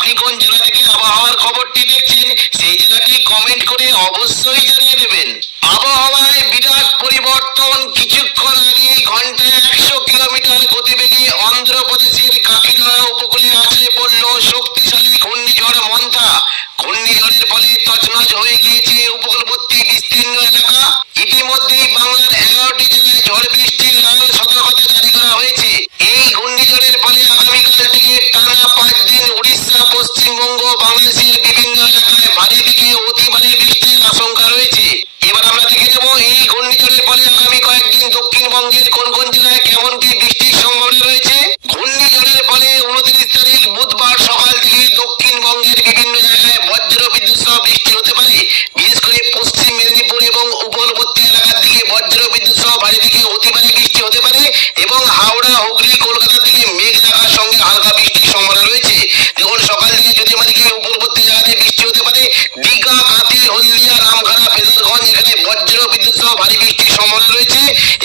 আপনি কোন জেলা থেকে আবহাওয়ার খবরটি দেখছেন সেই জেলাটি কমেন্ট করে অবশ্যই জানিয়ে দেবেন। আবহাওয়ায় বিরাট পরিবর্তন। কিছুক্ষণ আগে ঘন্টায় 100 কিলোমিটার গতিবেগে অন্ধ্রপ্রদেশের কাকিনাড়া উপকূলে আছড়ে পড়ল শক্তিশালী ঘূর্ণিঝড় মন্থা। ঘূর্ণিঝড়ের ফলে তছনছ হয়ে গিয়েছে উপকূলবর্তী বিস্তীর্ণ এলাকা। ইতিমধ্যেই বাংলার 11টি জেলায় ঝড় বৃষ্টির লাল সতর্কতা জারি করা হয়েছে। এই ঘূর্ণিঝড়ের ফলে আগামীকাল থেকে টানা 5 দিন উড়িষ্যা, পশ্চিমবঙ্গ, বাংলাদেশের বিভিন্ন এলাকায় ভারী থেকে অতি ভারী বৃষ্টির আশঙ্কা রয়েছে। এবার আমরা দেখে নেব এই ঘূর্ণিঝড়ের ফলে আগামী কয়েকদিন দক্ষিণবঙ্গের কোন কোন জেলায় কেমন কি বৃষ্টির সম্ভাবনা রয়েছে। ঘূর্ণিঝড়ের ফলে 29 তারিখ বুধবার সকাল থেকে দক্ষিণবঙ্গের বিভিন্ন জায়গায় বজ্র বিদ্যুৎ সহ বৃষ্টি হতে পারে। বিশেষ করে পশ্চিম মেদিনীপুর এবং উপকূলবর্তী এলাকার দিকে বজ্র বিদ্যুৎ সহ ভারী থেকে অতি ভারী বৃষ্টি হতে পারে এবং হাওড়া, হুগলি, কলকাতার দিকে মেঘ ঢাকার সঙ্গে হালকা বৃষ্টির সম্ভাবনা রয়েছে। দেখুন সকাল থেকে যদি আমাদেরকে উপকূলবর্তী জায়গাতে বৃষ্টি হতে পারে। দীঘা, কাঁথি, হলদিয়া, রামখানা, ফেজারগঞ্জ এখানে বজ্র বিদ্যুৎ সহ ভারী বৃষ্টির সম্ভাবনা রয়েছে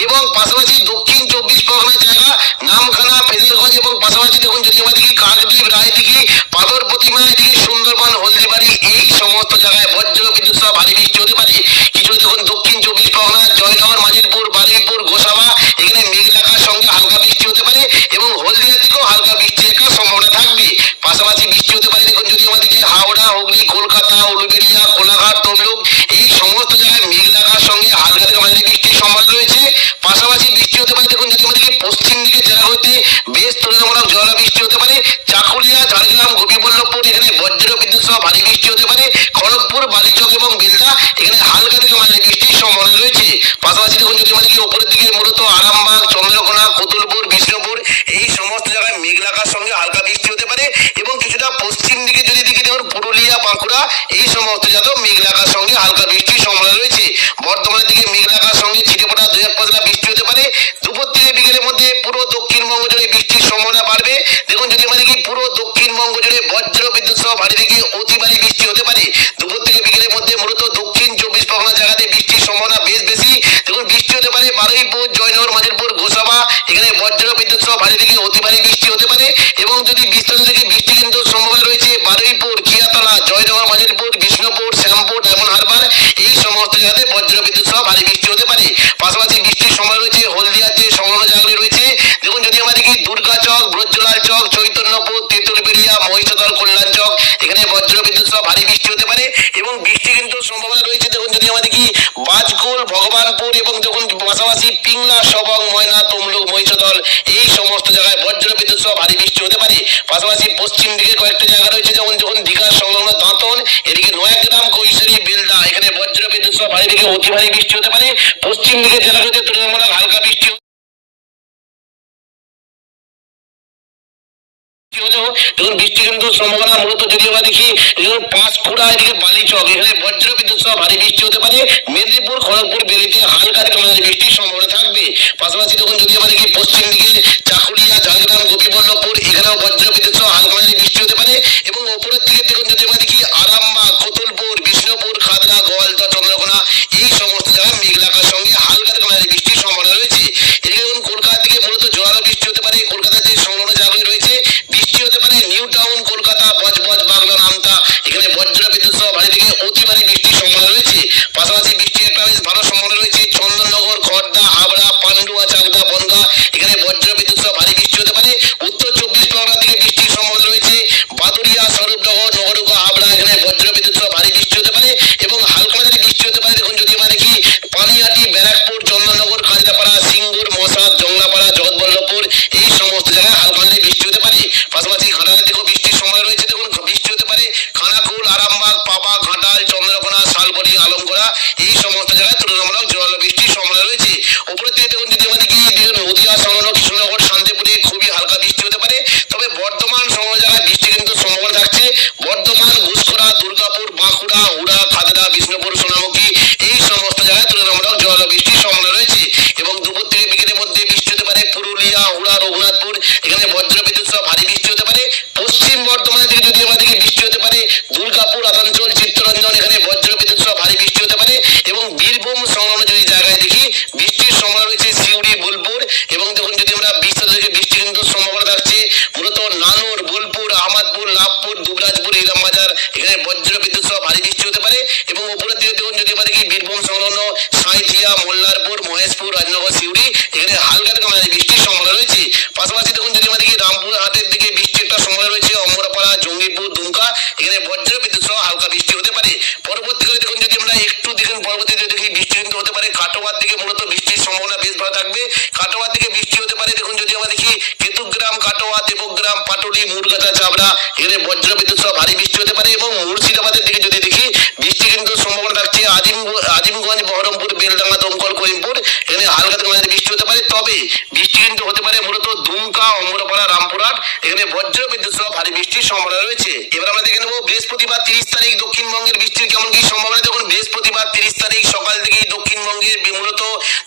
এবং পাশাপাশি দক্ষিণ 24 পরগনার জায়গা নামখানা, ফেজারগঞ্জ এবং পাশাপাশি দেখুন যদি আমাদেরকে কাকদ্বীপ, রায়দিঘি, পাথর প্রতিমা এদিকে সুন্দরবন, হলদিবাড়ি এই সমস্ত জায়গায় বজ্র বিদ্যুৎ সহ ভারী বৃষ্টি হতে পারে। কিছু দেখুন দক্ষিণ 24 পরগনা, জয়নগর, মাজিরপুর, বারুইপুর, গোসাবা এখানে মেঘ ঢাকার সঙ্গে হালকা বৃষ্টি হতে পারে এবং হলদিয়ার দিকেও হালকা বৃষ্টির একটা সম্ভাবনা থাকবে। পাশাপাশি বৃষ্টি হতে পারে দেখুন যদি আমাদেরকে হাওড়া, হুগলি, কলকাতা, উলুবেড়িয়া, কোলাঘাট, তমলুক এই সমস্ত জায়গায় মেঘ ঢাকার সঙ্গে হালকা থেকে মাঝারি বৃষ্টির সম্ভাবনা রয়েছে। পাশাপাশি বৃষ্টি হতে পারে দেখুন যদি আমাদেরকে পশ্চিম দিকে জেলাগুলিতে বেশ তুলনামূলক জোরালো বৃষ্টি হতে পারে। চাকুলিয়া, ঝাড়গ্রাম, গোপীবল্লভপুর এখানে বজ্র বিদ্যুৎ সহ ভারী বৃষ্টি হতে পারে। খড়গপুর, বালিচক এবং বেলদা এখানে হালকা থেকে মাঝারি বৃষ্টির সম্ভাবনা রয়েছে। পাশাপাশি দেখুন যদি আমাদেরকে উপরের দিকে মূলত আরামবাগ, চন্দ্রকোনা, কতুলপুর, বিষ্ণুপুর এই সমস্ত জায়গায় মেঘ ঢাকার সঙ্গে হালকা বৃষ্টি হতে পারে এবং কিছুটা পশ্চিম দিকে যদি দেখি দেখুন পুরুলিয়া, বাঁকুড়া এই সমস্ত জায়গায় মেঘ ঢাকার সঙ্গে হালকা বৃষ্টির সম্ভাবনা রয়েছে। বর্ধমানের দিকে মেঘ ঢাকার সঙ্গে ছিটেফোঁটা 2-1 পশলা বৃষ্টি হতে পারে। দুপুর থেকে বিকেলের মধ্যে পুরো দক্ষিণবঙ্গ জুড়ে বৃষ্টির সম্ভাবনা বাড়বে। দেখুন যদি আমাদের কি পুরো দক্ষিণবঙ্গ জুড়ে বজ্র বিদ্যুৎ সহ ভারী থেকে অতি ভারী বৃষ্টি হতে পারে। দুপুর থেকে বিকেলের মধ্যে মূলত দক্ষিণ 24 পরগনা জায়গাতে বৃষ্টির সম্ভাবনা বেশ বেশি। দেখুন বৃষ্টি হতে পারে বারুইপুর, জয়নগর, মাজিরপুর, গোসাবা এখানে বজ্র বিদ্যুৎ সহ ভারী থেকে অতি ভারী বৃষ্টি হতে পারে এবং যদি বিস্তারিত থেকে বৃষ্টি কিন্তু সম্ভাবনা রয়েছে বারুইপুর, খিয়াতলা, জয়নগর, মাজিরপুর, বিষ্ণুপুর, শ্যামপুর, ডায়মন্ড হারবার এই সমস্ত জায়গাতে বজ্র বিদ্যুৎ সহ ভারী বৃষ্টি হতে পারে। পাশাপাশি বৃষ্টির সম্ভাবনা রয়েছে হলদিয়ার যে সংলগ্ন জায়গাগুলি রয়েছে দেখুন যদি আমাদের কি দুর্গাচক, ব্রজলাল চক, চৈতন্যপুর, তেঁতুলবেড়িয়া, মহিষাদল, কল্যাণ চক এখানে বজ্র বিদ্যুৎ সহ ভারী বৃষ্টি হতে পারে এবং বৃষ্টি কিন্তু সম্ভাবনা রয়েছে দেখুন যদি আমাদের কি বাজকুল, ভগবানপুর এবং দেখুন পাশাপাশি পিংলা, সবং, ময়না, তমলুক, মহিষাদল এই সমস্ত জায়গায় বজ্র বিদ্যুৎ সহ ভারী বৃষ্টি হতে পারে। পাশাপাশি পশ্চিম দিকে কয়েকটা জায়গা রয়েছে যেমন যখন দীঘার সংলগ্ন দাঁতন এদিকে নয়াগ্রাম, কৈশোরী, বেলদা এখানে বজ্র বিদ্যুৎ সহ ভারী থেকে অতি ভারী বৃষ্টি হতে পারে। পশ্চিম দিকে জেলাগুলিতে তুলনামূলক হালকা বৃষ্টি দেখুন বৃষ্টি কিন্তু সম্ভাবনা মূলত যদি আমরা দেখি পাঁশকুড়া এদিকে বালিচক এখানে বজ্র বিদ্যুৎ সহ ভারী বৃষ্টি হতে পারে। মেদিনীপুর, খড়গপুর, বেরিতে হালকা থেকে মাঝারি বৃষ্টির সম্ভাবনা থাকবে। পাশাপাশি দেখুন যদি আমরা দেখি পশ্চিম দিকে চাকুলিয়া, ঝাড়গ্রাম, গোপীবল্লভপুর এখানেও বজ্র বিদ্যুৎ সহ হালকা মাঝারি বৃষ্টি হতে পারে এবং উপরের দিকে দেখুন যদি আমরা দেখি আরামবাগ, কতুলপুর, বিষ্ণুপুর, খাতড়া, গোয়ালদা, চন্দ্রকোনা এই সমস্ত জায়গায় মেঘ ঢাকার সঙ্গে হালকা থেকে মাঝারি বৃষ্টির সম্ভাবনা রয়েছে। এদিকে দেখুন কলকাতার দিকে মূলত জোরালো বৃষ্টি হতে পারে। কলকাতার যে সংলগ্ন জায়গাগুলি রয়েছে বৃষ্টি হতে পারে নিউ টাউন, কলকাতা, বজবজ, বাগদা, আমতা এখানে বজ্র বিদ্যুৎ সহ ভারী থেকে অতি ভারী বৃষ্টির সম্ভাবনা রয়েছে। পাশাপাশি বৃষ্টির একটা বেশ ভালো সম্ভাবনা রয়েছে চন্দননগর, খড়দা, হাবড়া, পান্ডুয়া, চাকদা, যদি আমরা একটু দেখুন পরবর্তীতে দেখি বৃষ্টি কিন্তু হতে পারে কাটোয়ার দিকে, মূলত বৃষ্টির সম্ভাবনা বেশ ভালো থাকবে। কাটোয়ার দিকে বৃষ্টি হতে পারে। দেখুন যদি আমরা দেখি কেতুগ্রাম, কাটোয়া, দেবগ্রাম, পাটুলি, মুরগাছা, চাবড়া এখানে বজ্রবিদ্যুৎ সহ ভারী বৃষ্টি হতে পারে। এবং মুর্শিদাবাদের দিকে যদি দেখি বৃষ্টি কিন্তু সম্ভাবনা থাকছে আজিমগঞ্জ, বহরমপুর, বেলডাঙ্গা, দমকল, করিমপুর এখানে হালকা থেকে মাঝারি বৃষ্টি হতে পারে। তবে বৃষ্টি কিন্তু হতে পারে মূলত দুমকা, অমরপাড়া, রামপুরহাট এখানে বজ্রবিদ্যুৎ সহ ভারী বৃষ্টির সম্ভাবনা রয়েছে। এবার আমরা দেখে নেবো বৃহস্পতিবার 30 তারিখ দক্ষিণবঙ্গের বৃষ্টির কেমন কি সম্ভাবনা। দেখুন বৃহস্পতিবার 30 তারিখ সকাল থেকেই দক্ষিণবঙ্গের মূলত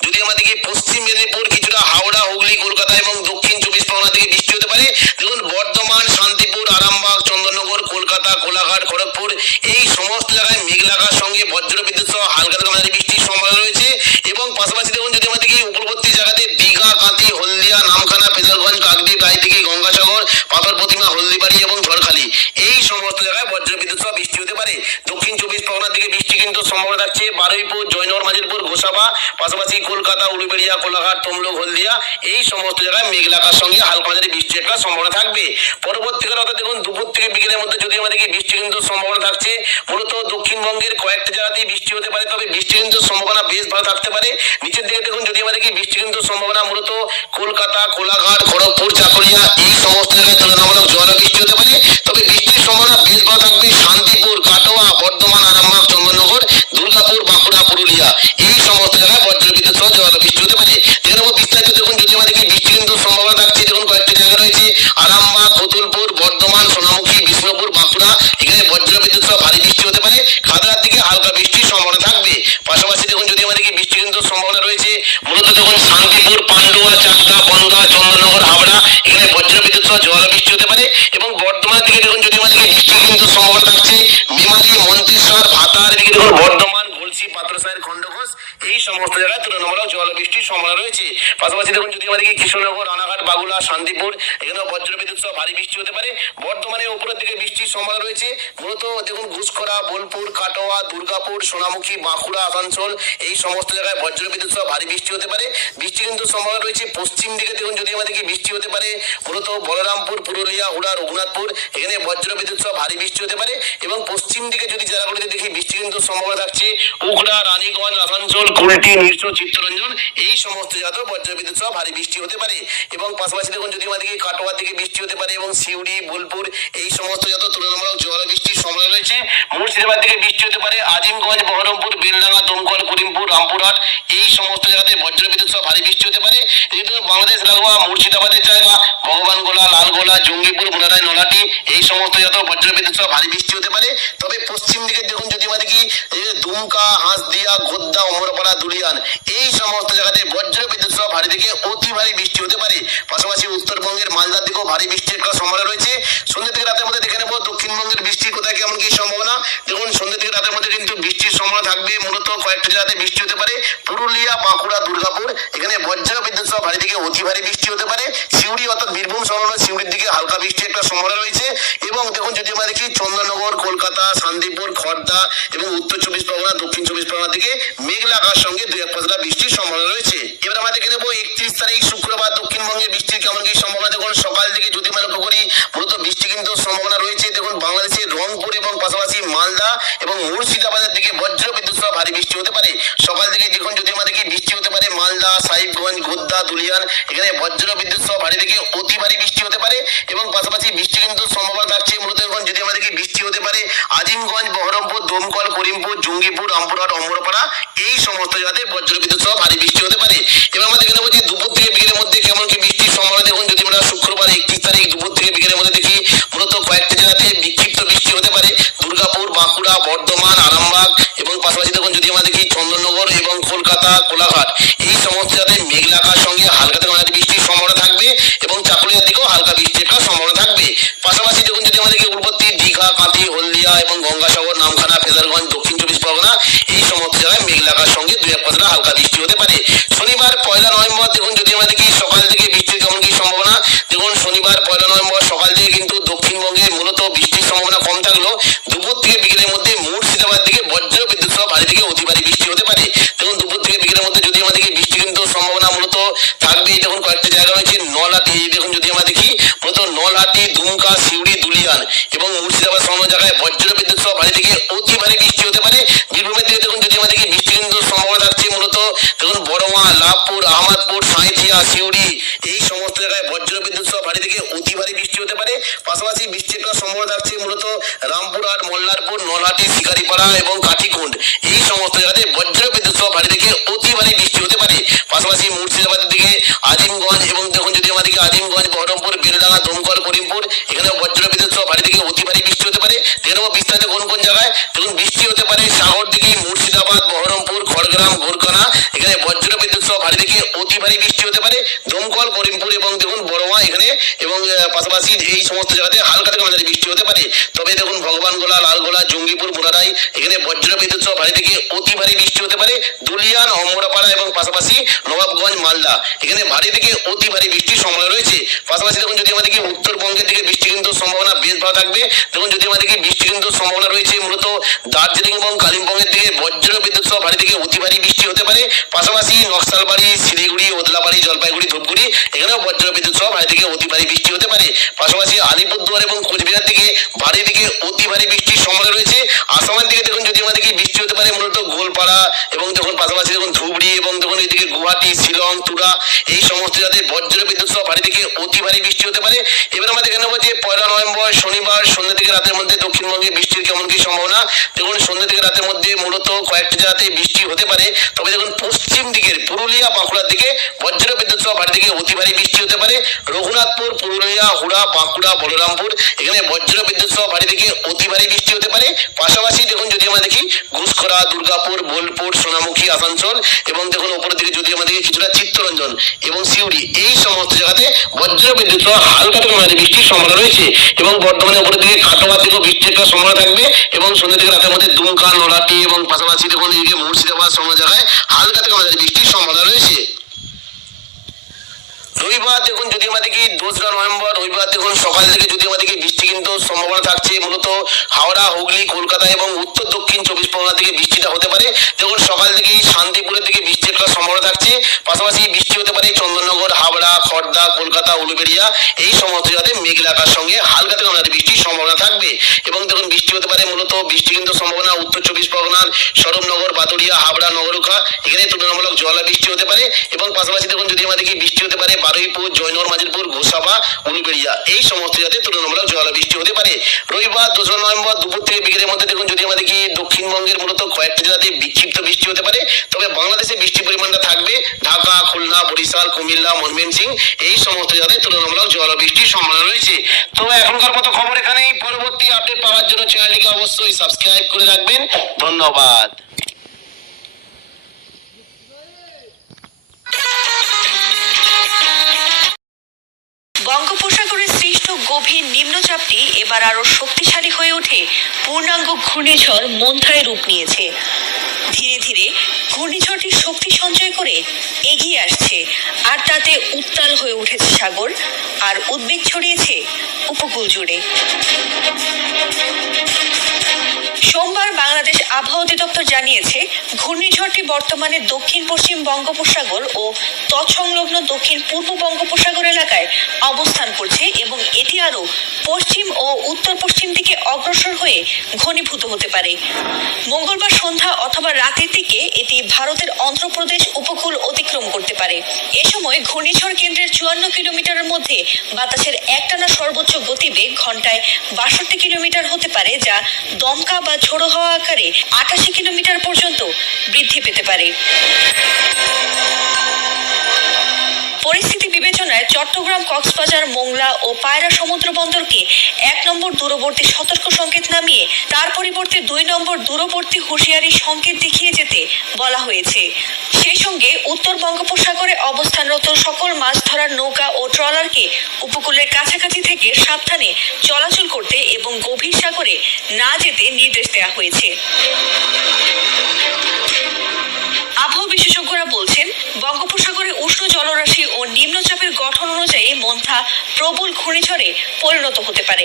যদি আমরা দেখি পশ্চিম মেদিনীপুর, কিছুটা হাওড়া, হুগলি, কলকাতা এবং দক্ষিণ 24 পরগনা থেকে বৃষ্টি হতে পারে। দেখুন বর্ধমান, শান্তিপুর, আরামবাগ, চন্দননগর, কলকাতা, কোলাঘাট, খড়গপুর এই সমস্ত জায়গায় মেঘলাকার সঙ্গে বজ্রবিদ্যুৎ সহ হালকা থেকে মাঝারি বৃষ্টির সম্ভাবনা রয়েছে। এবং পাশাপাশি দেখুন যদি আমরা দেখি উপকূলবর্তী জায়গাতে দীঘা, কাঁথি, হলদিয়া, নামখানা, ফেজারগঞ্জ, কাকদ্বীপ, রায়দিঘি, গঙ্গাসাগর, পাথর প্রতিমা, হলদিবাড়ি এবং ঝড়খালি এই সমস্ত জায়গায় বজ্রবিদ্যুৎ সহ বৃষ্টি হতে পারে। দক্ষিণ 24 পরগনার দিকে বৃষ্টি কিন্তু সম্ভাবনা থাকছে বারুইপুর, জয়নগর, মাজিলপুর, গোসাবা, পাশাপাশি কলকাতা, উলুবেড়িয়া, কোলাঘাট, তমলুক, হলদিয়া এই সমস্ত জায়গায় মেঘলাকার সঙ্গে হালকা মাঝারি বৃষ্টির একটা সম্ভাবনা থাকবে। পরবর্তীকালে অর্থাৎ দেখুন দুপুর থেকে বিকেলের মধ্যে যদি আমাদেরকে বৃষ্টি কিন্তু সম্ভাবনা থাকছে মূলত দক্ষিণবঙ্গের কয়েকটা জায়গাতেই বৃষ্টি হতে পারে। তবে বৃষ্টি কিন্তু সম্ভাবনা বেশ ভালো থাকতে পারে। নিচের দিকে দেখুন যদি আমাদেরকে বৃষ্টি কিন্তু সম্ভাবনা মূলত কলকাতা, কোলাঘাট, খড়গপুর, চাকুলিয়া এই সমস্ত জায়গায় তুলনামূলক জোয়ার বৃষ্টি হতে পারে। তবে বৃষ্টির সম্ভাবনা বেশ ভালো থাকবে শান্তিপুর, কাটোয়া, বর্ধমান, আরামবাগ, চন্দননগর, দুর্গাপুর, বাঁকুড়া, পুরুলিয়া এই সমস্ত জায়গায় বজ্রবিদ্যুৎ সহ জোয়ার বৃষ্টি হতে পারে। এরকম বিস্তারিত দেখুন যদি আমাদেরকে বৃষ্টি কিন্তু সম্ভাবনা থাকছে। দেখুন কয়েকটি জায়গা রয়েছে আরামবাগ, কতুলপুর, বর্ধমান, সোনামুখী, বিষ্ণুপুর, বাঁকুড়া এখানে বজ্রবিদ্যুৎ সহ ভারী বৃষ্টি হতে পারে। খাদড়ার দিকে হালকা বৃষ্টির সম্ভাবনা থাকবে। পাশাপাশি দেখুন যদি আমাদেরকে বৃষ্টি কিন্তু সম্ভাবনা রয়েছে মূলত দেখুন শান্তিপুর, পান্ডুয়া, চাকদা, বনগাঁ, চন্দননগর, হাবড়া এখানে বজ্রবিদ্যুৎ সহ জোয়ার বৃষ্টি হতে পারে। এবং বর্ধমানের দিকে দেখুন যদি আমাদেরকে বৃষ্টি কিন্তু সম্ভাবনা থাকছে মেমারি, মন্তেশ্বর, ভাতার দিকে দেখুন বর্ধমান, গলসি, পাত্রসাহের, খণ্ডঘোষ এই সমস্ত জায়গায় তুলনামূলক জল বৃষ্টির সম্ভাবনা রয়েছে। পাশাপাশি দেখুন যদি আমাদেরকে কৃষ্ণনগর, রানাঘাট, বাগুলা, শান্তিপুর এখানেও বজ্রবিদ্যুৎ সহ ভারী বৃষ্টি হতে পারে। বর্ধমানের উপরের দিকে বৃষ্টির সম্ভাবনা রয়েছে মূলত দেখুন ঘুষখরা, বোলপুর, কাটোয়া, দুর্গাপুর, সোনামুখী, বাঁকুড়া, আসানসোল এই সমস্ত জায়গায় বজ্রবিদ্যুৎ সহ ভারী বৃষ্টি হতে পারে। বৃষ্টি কিন্তু সম্ভাবনা রয়েছে পশ্চিম দিকে দেখুন যদি আমাদেরকে বৃষ্টি হতে পারে মূলত বলরামপুর, পুরুলিয়া, হুড়া, রঘুনাথপুর এখানে বজ্রবিদ্যুৎ সহ ভারী বৃষ্টি হতে পারে। এবং পশ্চিম দিকে যদি জেলাগুলিতে দেখি বৃষ্টি কিন্তু সম্ভাবনা থাকছে উখড়া, রানীগঞ্জ, আসানসোল, কুলটি, নিরসো, চিত্তরঞ্জন এই সমস্ত জায়গাতেও বজ্রবিদ্যুৎ সহ ভারী বৃষ্টি হতে পারে। এবং পাশাপাশি দেখুন যদি আমাদেরকে কাটোয়ার দিকে বৃষ্টি হতে পারে এবং সিউড়ি, বোলপুর এই সমস্ত জায়গা তুলনামূলক জল বৃষ্টির সম্ভাবনা রয়েছে। মুর্শিদাবাদ দিকে বৃষ্টি হতে পারে আজিমগঞ্জ, বহরমপুর, বেলডাঙ্গা, দমকল, করিমপুর, রামপুরহাট এই সমস্ত জায়গাতে বজ্রবিদ্যুৎ সহ ভারী বৃষ্টি হতে পারে। যেহেতু বাংলাদেশ লাগোয়া মুর্শিদাবাদের জায়গা ভগবানগোলা, লালগোলা, জঙ্গিপুর, মুরাদাই, নলাটি এই সমস্ত জায়গাতেও বজ্রবিদ্যুৎ সহ ভারী বৃষ্টি হতে পারে। তবে পশ্চিম দিকে দেখুন যদি আমাদেরকে দুমকা, হাঁসদিয়া, গোদ্দা, অমরপাড়া, দুলিয়ান এই সমস্ত জায়গাতে বজ্রবিদ্যুৎ সহ ভারী থেকে অতি ভারী বৃষ্টি হতে পারে। পাশাপাশি উত্তরবঙ্গের মালদার দিকেও ভারী বৃষ্টির একটা সম্ভাবনা রয়েছে। সন্ধ্যে থেকে রাতের মধ্যে দেখে নেবো দক্ষিণবঙ্গের বৃষ্টির কোথায় কেমন কি সম্ভাবনা। দেখুন সন্ধ্যে থেকে রাতের মধ্যে কিন্তু বৃষ্টির সম্ভাবনা থাকবে মূলত কয়েকটা জায়গাতে বৃষ্টি হতে পারে পুরুলিয়া, বাঁকুড়া, দুর্গাপুর এখানে বজ্রবিদ্যুৎ সহ ভারী থেকে অতি ভারী বৃষ্টি হতে পারে। সিউড়ি অর্থাৎ বীরভূম সংলগ্ন সিউড়ির দিকে হালকা বৃষ্টির একটা সম্ভাবনা রয়েছে। এবং দেখুন যদি আমরা দেখি চন্দননগর, কলকাতা, শান্তিপুর, খড়দা এবং উত্তর 24 পরগনা, দক্ষিণ 24 পরগনা থেকে মেঘলা আকাশের সঙ্গে 2-1 পাতলা বৃষ্টির সম্ভাবনা রয়েছে। এবার আমরা দেখে নেবো 31 তারিখ শুক্রবার দক্ষিণবঙ্গে বৃষ্টির কেমন কি সম্ভাবনা। দেখুন সকাল থেকে যদি আমরা লক্ষ্য করি মূলত বৃষ্টি কিন্তু সম্ভাবনা রয়েছে। দেখুন বাংলাদেশের রংপুর এবং পাশাপাশি মালদা এবং মুর্শিদাবাদের দিকে বজ্রবিদ্যুৎ সহ ভারী বৃষ্টি হতে পারে। সকাল থেকে দেখুন যদি আমাদের কি বৃষ্টি হতে পারে মালদা, সাহিবগঞ্জ, গোদ্দা, দুলিয়ান এখানে বজ্রবিদ্যুৎ সহ ভারী থেকে অতি ভারী বৃষ্টি হতে পারে। এবং পাশাপাশি বৃষ্টি কিন্তু সম্ভাবনা থাকছে মূলত এখন যদি আমাদের কি বৃষ্টি হতে পারে আজিমগঞ্জ, বহরমপুর, দমকল, করিমপুর, জঙ্গিপুর, রামপুরহাট, অমরপাড়া এই সমস্ত জায়গাতে বজ্রবিদ্যুৎ সহ ভারী বৃষ্টি হতে পারে। এবার আমরা দেখে নেবো যে দুপুর থেকে বিকেলের মধ্যে কেমন কি বৃষ্টির সম্ভাবনা। দেখুন যদি আমরা শুক্রবার 31 তারিখ দুপুর থেকে বিকেলের মধ্যে দেখি মূলত কয়েকটা জায়গাতে বিক্ষিপ্ত বৃষ্টি হতে পারে দুর্গাপুর, বাঁকুড়া, বর্ধমান, আরামবাগ এবং পাশাপাশি দেখুন যদি আমরা দেখি চন্দননগর এবং কলকাতা, কোলাঘাট এই সমস্ত জায়গাতে মেঘলা আকাশের সঙ্গে হালকা থেকে মাঝারি বৃষ্টির সম্ভাবনা থাকবে। এবং চাকুলিয়ার দিকেও হালকা বৃষ্টির একটা সম্ভাবনা থাকবে। পাশাপাশি দেখুন যদি আমাদেরকে উপকূলবর্তী দীঘা, কাঁথি, হলদিয়া এবং গঙ্গাসাগর, নামখানা, ফেজারগঞ্জ, দক্ষিণ 24 পরগনা এই সমস্ত জায়গায় মেঘলা আকাশের সঙ্গে 2-1 পাতলা হালকা বৃষ্টি হতে পারে। শনিবার 1 নভেম্বর দেখুন যদি আমরা দেখি সকাল থেকে বৃষ্টির কেমন কি সম্ভাবনা। দেখুন শনিবার 1 নভেম্বর সকাল থেকে কিন্তু দক্ষিণবঙ্গে মূলত বৃষ্টির সম্ভাবনা কম থাকলেও দুপুর থেকে বিকেলের মধ্যে মুর্শিদাবাদ দিকে বজ্রবিদ্যুৎ সহ ভারী থেকে অতি ভারী বৃষ্টি হতে পারে। দেখুন দুপুর থেকে বিকেলের মধ্যে যদি আমাদেরকে বৃষ্টি কিন্তু সম্ভাবনা মূলত থাকবে। দেখুন কয়েকটা জায়গা রয়েছে নলহাটি, দেখুন যদি আমরা দেখি মূলত নলহাটি, দুমকা, সিউড়ি, দুলিয়ান এবং মুর্শিদাবাদ সংলগ্ন জায়গায় বজ্রবিদ্যুৎ সহ ভারী থেকে অতি ভারী বৃষ্টি হতে পারে। বীরভূমের দিকে নাগপুর, আহমদপুর, সাঁইথিয়া, সিউড়ি এই সমস্ত জায়গায় বজ্রবিদ্যুৎ সহ ভারী থেকে অতি ভারী বৃষ্টি হতে পারে। পাশাপাশি বৃষ্টির একটা সম্ভাবনা থাকছে মূলত রামপুরহাট, মল্লারপুর, নলহাটি, শিকারিপাড়া এবং কাঠিকুণ্ড এই সমস্ত জায়গাতে বজ্রবিদ্যুৎ সহ ভারী থেকে অতি ভারী বৃষ্টি হতে পারে। পাশাপাশি মুর্শিদাবাদের দিকে আজিমগঞ্জ এবং দেখুন যদি আমাদেরকে আজিমগঞ্জ, বহরমপুর, বেলডাঙ্গা, দমকল, করিমপুর এখানেও বজ্রবিদ্যুৎ সহ ভারী থেকে অতি ভারী বৃষ্টি হতে পারে। দেখে বিস্তারিত কোন কোন জায়গায় দেখুন বৃষ্টি হতে পারে। সাগরদিঘি, মুর্শিদাবাদ, বহরমপুর, খড়গ্রাম, গোরকানা এখানে বজ্রবিদ্যুৎ সহ ভারী থেকে অতি ভারী বৃষ্টি হতে পারে। দমকল, করিমপুর এবং দেখুন বড়োয়া এখানে এবং পাশাপাশি এই সমস্ত জায়গাতে হালকা থেকে মাঝারি বৃষ্টি হতে পারে। তবে দেখুন ভগবানগোলা, লালগোলা, জঙ্গিপুর, মুরারাই এখানে বজ্রবিদ্যুৎ সহ ভারী থেকে অতি ভারী বৃষ্টি হতে পারে। দুলিয়ান, অমরাপাড়া এবং পাশাপাশি নবাবগঞ্জ, মালদা এখানে ভারী থেকে অতি ভারী বৃষ্টির সম্ভাবনা রয়েছে। পাশাপাশি দেখুন যদি আমাদেরকে উত্তরবঙ্গের দিকে বৃষ্টি কিন্তু সম্ভাবনা বেশ ভালো থাকবে। দেখুন যদি আমাদেরকে বৃষ্টি কিন্তু সম্ভাবনা রয়েছে মূলত দার্জিলিং এবং কালিম্পংয়ের দিকে বজ্রবিদ্যুৎ সহ ভারী থেকে অতি ভারী বৃষ্টি হতে পারে। পাশাপাশি নকশালবাড়ি, শিলিগুড়ি, ওদলাবাড়ি, জলপাইগুড়ি, ধূপগুড়ি এখানেও বজ্রবিদ্যুৎ সহ ভারী থেকে অতি ভারী বৃষ্টি হতে পারে। পাশাপাশি আলিপুরদুয়ার এবং কোচবিহার দিকে ভারী থেকে অতি ভারী বৃষ্টির সম্ভাবনা রয়েছে। আসামের দিকে দেখুন যদি আমাদেরকে বৃষ্টি হতে পারে মূলত গোলপাড়া এবং দেখুন পাশাপাশি দেখুন ধুবড়ি এবং দেখুন এদিকে গুয়াহাটি, শিলং, তুরা এই সমস্ত জায়গাতে বজ্রবিদ্যুৎ সহ ভারী থেকে অতি ভারী বৃষ্টি হতে পারে। এবার আমরা দেখে নেবো যে 1 নভেম্বর শনিবার সন্ধ্যা থেকে রাতের মধ্যে দক্ষিণবঙ্গে বৃষ্টির কেমন কি সম্ভাবনা। দেখুন সন্ধ্যা থেকে রাতের মধ্যে মূলত কয়েকটি জায়গাতে বৃষ্টি হতে পারে। তবে দেখুন পশ্চিম দিকের পুরুলিয়া, বাঁকুড়ার দিকে বজ্রবিদ্যুৎ সহ ভারী থেকে অতি ভারী বৃষ্টি হতে পারে। রঘুনাথপুর, পুরুলিয়া, হুড়া, বাঁকুড়া, বলরামপুর এখানে বজ্রবিদ্যুৎ সহ ভারী থেকে অতি ভারী বৃষ্টি হতে পারে। পাশাপাশি দেখুন যদি আমরা দেখি ঘুষখরা, দুর্গাপুর, বোলপুর, সোনামুখী, আসানসোল এবং দেখুন উপরের দিকে যদি আমাদেরকে কিছুটা চিত্তরঞ্জন এবং সিউড়ি এই সমস্ত জায়গাতে বজ্রবিদ্যুৎ সহ হালকা থেকে মাঝারি বৃষ্টির সম্ভাবনা রয়েছে। এবং বর্তমানে উপরের দিকে কাটোয়ার দিকেও বৃষ্টির একটা সম্ভাবনা থাকবে এবং সন্ধ্যা থেকে রাতের মধ্যে দুমকা, নলহাটি এবং পাশাপাশি দেখুন এদিকে মুর্শিদাবাদ সমস্ত জায়গায় হালকা থেকে মাঝারি বৃষ্টির সম্ভাবনা রয়েছে। রবিবার দেখুন যদি আমাদেরকে 2 নভেম্বর রবিবার দেখুন সকাল থেকে যদি আমাদেরকে বৃষ্টি কিন্তু সম্ভাবনা থাকছে মূলত হাওড়া, হুগলি, কলকাতা এবং উত্তর দক্ষিণ 24 পরগনা থেকে বৃষ্টিটা হতে পারে। দেখুন সকাল থেকেই শান্তিপুরের দিকে বৃষ্টির একটা সম্ভাবনা থাকছে। পাশাপাশি বৃষ্টি হতে পারে চন্দননগর, হাবড়া, খড়দা, কলকাতা, উলুবেড়িয়া এই সমস্ত জায়গাতে মেঘলা আকাশের সঙ্গে হালকা থেকে মাঝারি বৃষ্টির সম্ভাবনা থাকবে। এবং দেখুন বৃষ্টি হতে পারে মূলত বৃষ্টি কিন্তু সম্ভাবনা উত্তর 24 পরগনার সরবনগর, বাদুড়িয়া, হাবড়া, নগরুখা এখানে তুলনামূলক জলা বৃষ্টি হতে পারে। এবং পাশাপাশি দেখুন যদি আমাদেরকে বৃষ্টি হতে পারে বারুইপুর, জয়নগর, মাজিলপুর, গোসাবা, উলুবেড়িয়া এই সমস্ত জায়গাতে তুলনামূলক জলা বৃষ্টি হতে পারে। রবিবার 2 নভেম্বর দুপুর থেকে বিকেলের মধ্যে দেখুন যদি আমাদেরকে দক্ষিণবঙ্গের মূলত কয়েকটি জায়গাতে বিক্ষিপ্ত বৃষ্টি হতে পারে। তবে বাংলাদেশে বৃষ্টির পরিমাণটা থাকবে ঢাকা, খুলনা, বরিশাল, কুমিল্লা, ময়মনসিংহ এই সমস্ত জায়গাতে তুলনামূলক জল বৃষ্টির সম্ভাবনা রয়েছে। তো এখনকার মতো খবর এখানেই। পরবর্তী আপডেট পাওয়ার জন্য চ্যানেলটিকে অবশ্যই সাবস্ক্রাইব করে রাখবেন। ধন্যবাদ। বঙ্গোপসাগরে সৃষ্ট গভীর নিম্নচাপটি এবার আরো শক্তিশালী হয়ে ওঠে পূর্ণাঙ্গ ঘূর্ণিঝড় মন্থরায় রূপ নিয়েছে। ধীরে ধীরে ঘূর্ণিঝড়টির শক্তি সঞ্চয় করে এগিয়ে আসছে আর তাতে উত্তাল হয়ে উঠেছে সাগর আর উদ্বেগ ছড়িয়েছে উপকূল জুড়ে। সোমবার বাংলাদেশ আবহাওয়া অধিদপ্তর জানিয়েছে ঘূর্ণিঝড়টি বর্তমানে দক্ষিণ পশ্চিম বঙ্গোপসাগর ও তৎসংলগ্ন দক্ষিণ পূর্ব বঙ্গোপসাগর এলাকায় অবস্থান করছে এবং এটি আরো পশ্চিম ও উত্তর পশ্চিম দিকে অগ্রসর হয়ে ঘনীভূত হতে পারে। মঙ্গলবার সন্ধ্যা অথবা রাতের দিকে এটি ভারতের অন্ধ্রপ্রদেশ উপকূল অতিক্রম করতে পারে। এ সময় ঘূর্ণিঝড় কেন্দ্রের 54 কিলোমিটারের মধ্যে বাতাসের একটানা সর্বোচ্চ গতিবেগ ঘন্টায় 62 কিলোমিটার হতে পারে, যা দমকা বা ঝোড়ো হাওয়া আকারে 88 কিলোমিটার পর্যন্ত বৃদ্ধি পেতে পারে। পরিস্থিতি বিবেচনায় চট্টগ্রাম, কক্সবাজার, মোংলা ও পায়রা সমুদ্র বন্দরকে 1 নম্বর দূরবর্তী সতর্ক সংকেত নামিয়ে তার পরিবর্তে 2 নম্বর দূরবর্তী হুঁশিয়ারি সংকেত দেখিয়ে যেতে বলা হয়েছে। সেই সঙ্গে উত্তর বঙ্গোপসাগরে অবস্থানরত সকল মাছ ধরার নৌকা ও ট্রলারকে উপকূলের কাছাকাছি থেকে সাবধানে চলাচল করতে এবং গভীর সাগরে না যেতে নির্দেশ দেওয়া হয়েছে। আবহাওয়া বিশেষজ্ঞরা বলছেন বঙ্গোপসাগরে উষ্ণ জলরাশি ও নিম্নচাপের গঠন অনুযায়ী মন্থা প্রবল ঘূর্ণিঝড়ে পরিণত হতে পারে।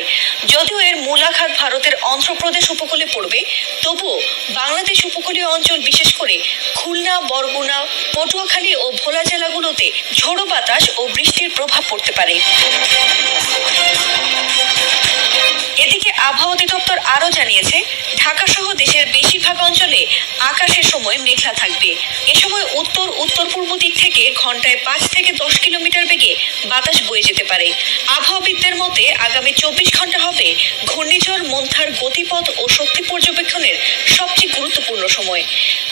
যদিও এর মূল আঘাত ভারতের অন্ধ্রপ্রদেশ উপকূলে পড়বে, তবুও বাংলাদেশ উপকূলীয় অঞ্চল বিশেষ করে খুলনা, বরগুনা, পটুয়াখালী ও ভোলা জেলাগুলোতে ঝোড়ো বাতাস ও বৃষ্টির প্রভাব পড়তে পারে। এদিকে আবহাওয়া অধিদপ্তর আরও জানিয়েছে, ঢাকা সহ দেশের বেশিরভাগ অঞ্চলে আকাশের সময় মেঘলা থাকবে। এ সময় উত্তর উত্তর পূর্ব দিক থেকে ঘন্টায় 5 থেকে 10 কিলোমিটার বেগে বাতাস বয়ে যেতে পারে। আবহাওয়াবিদদের মতে আগামী 24 ঘন্টা হবে ঘূর্ণিঝড় মন্থার গতিপথ ও শক্তি পর্যবেক্ষণের সবচেয়ে গুরুত্বপূর্ণ সময়।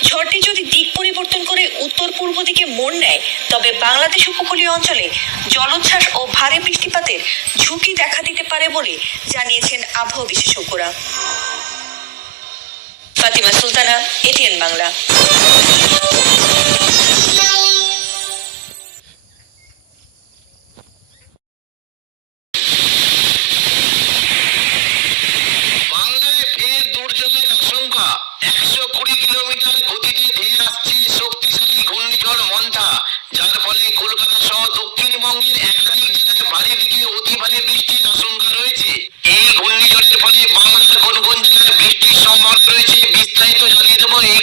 ঝড়টি যদি দিক পরিবর্তন করে উত্তর পূর্ব দিকে মোড় নেয়, তবে বাংলাদেশ উপকূলীয় অঞ্চলে জলোচ্ছ্বাস ও ভারী বৃষ্টিপাতের ঝুঁকি দেখা দিতে পারে বলে জানিয়েছেন আবহাওয়া বিশেষজ্ঞরা। ফাতিমা সুলতানা, এটিএন বাংলা। বাংলায় ফের দুর্যোগের আশঙ্কা। 120 কিলোমিটার গতিতে ধেয়ে আসছে শক্তিশালী ঘূর্ণিঝড় মন্থা, যার ফলে কলকাতা সহ দক্ষিণবঙ্গের একাধিক জেলায় ভারী থেকে অতি ভারী বৃষ্টির আশঙ্কা রয়েছে। এই ঘূর্ণিঝড়ের ফলে বাংলার কোন কোন জেলায় বৃষ্টির সম্ভাবনা রয়েছে বিস্তারিত জানিয়ে দেবো এই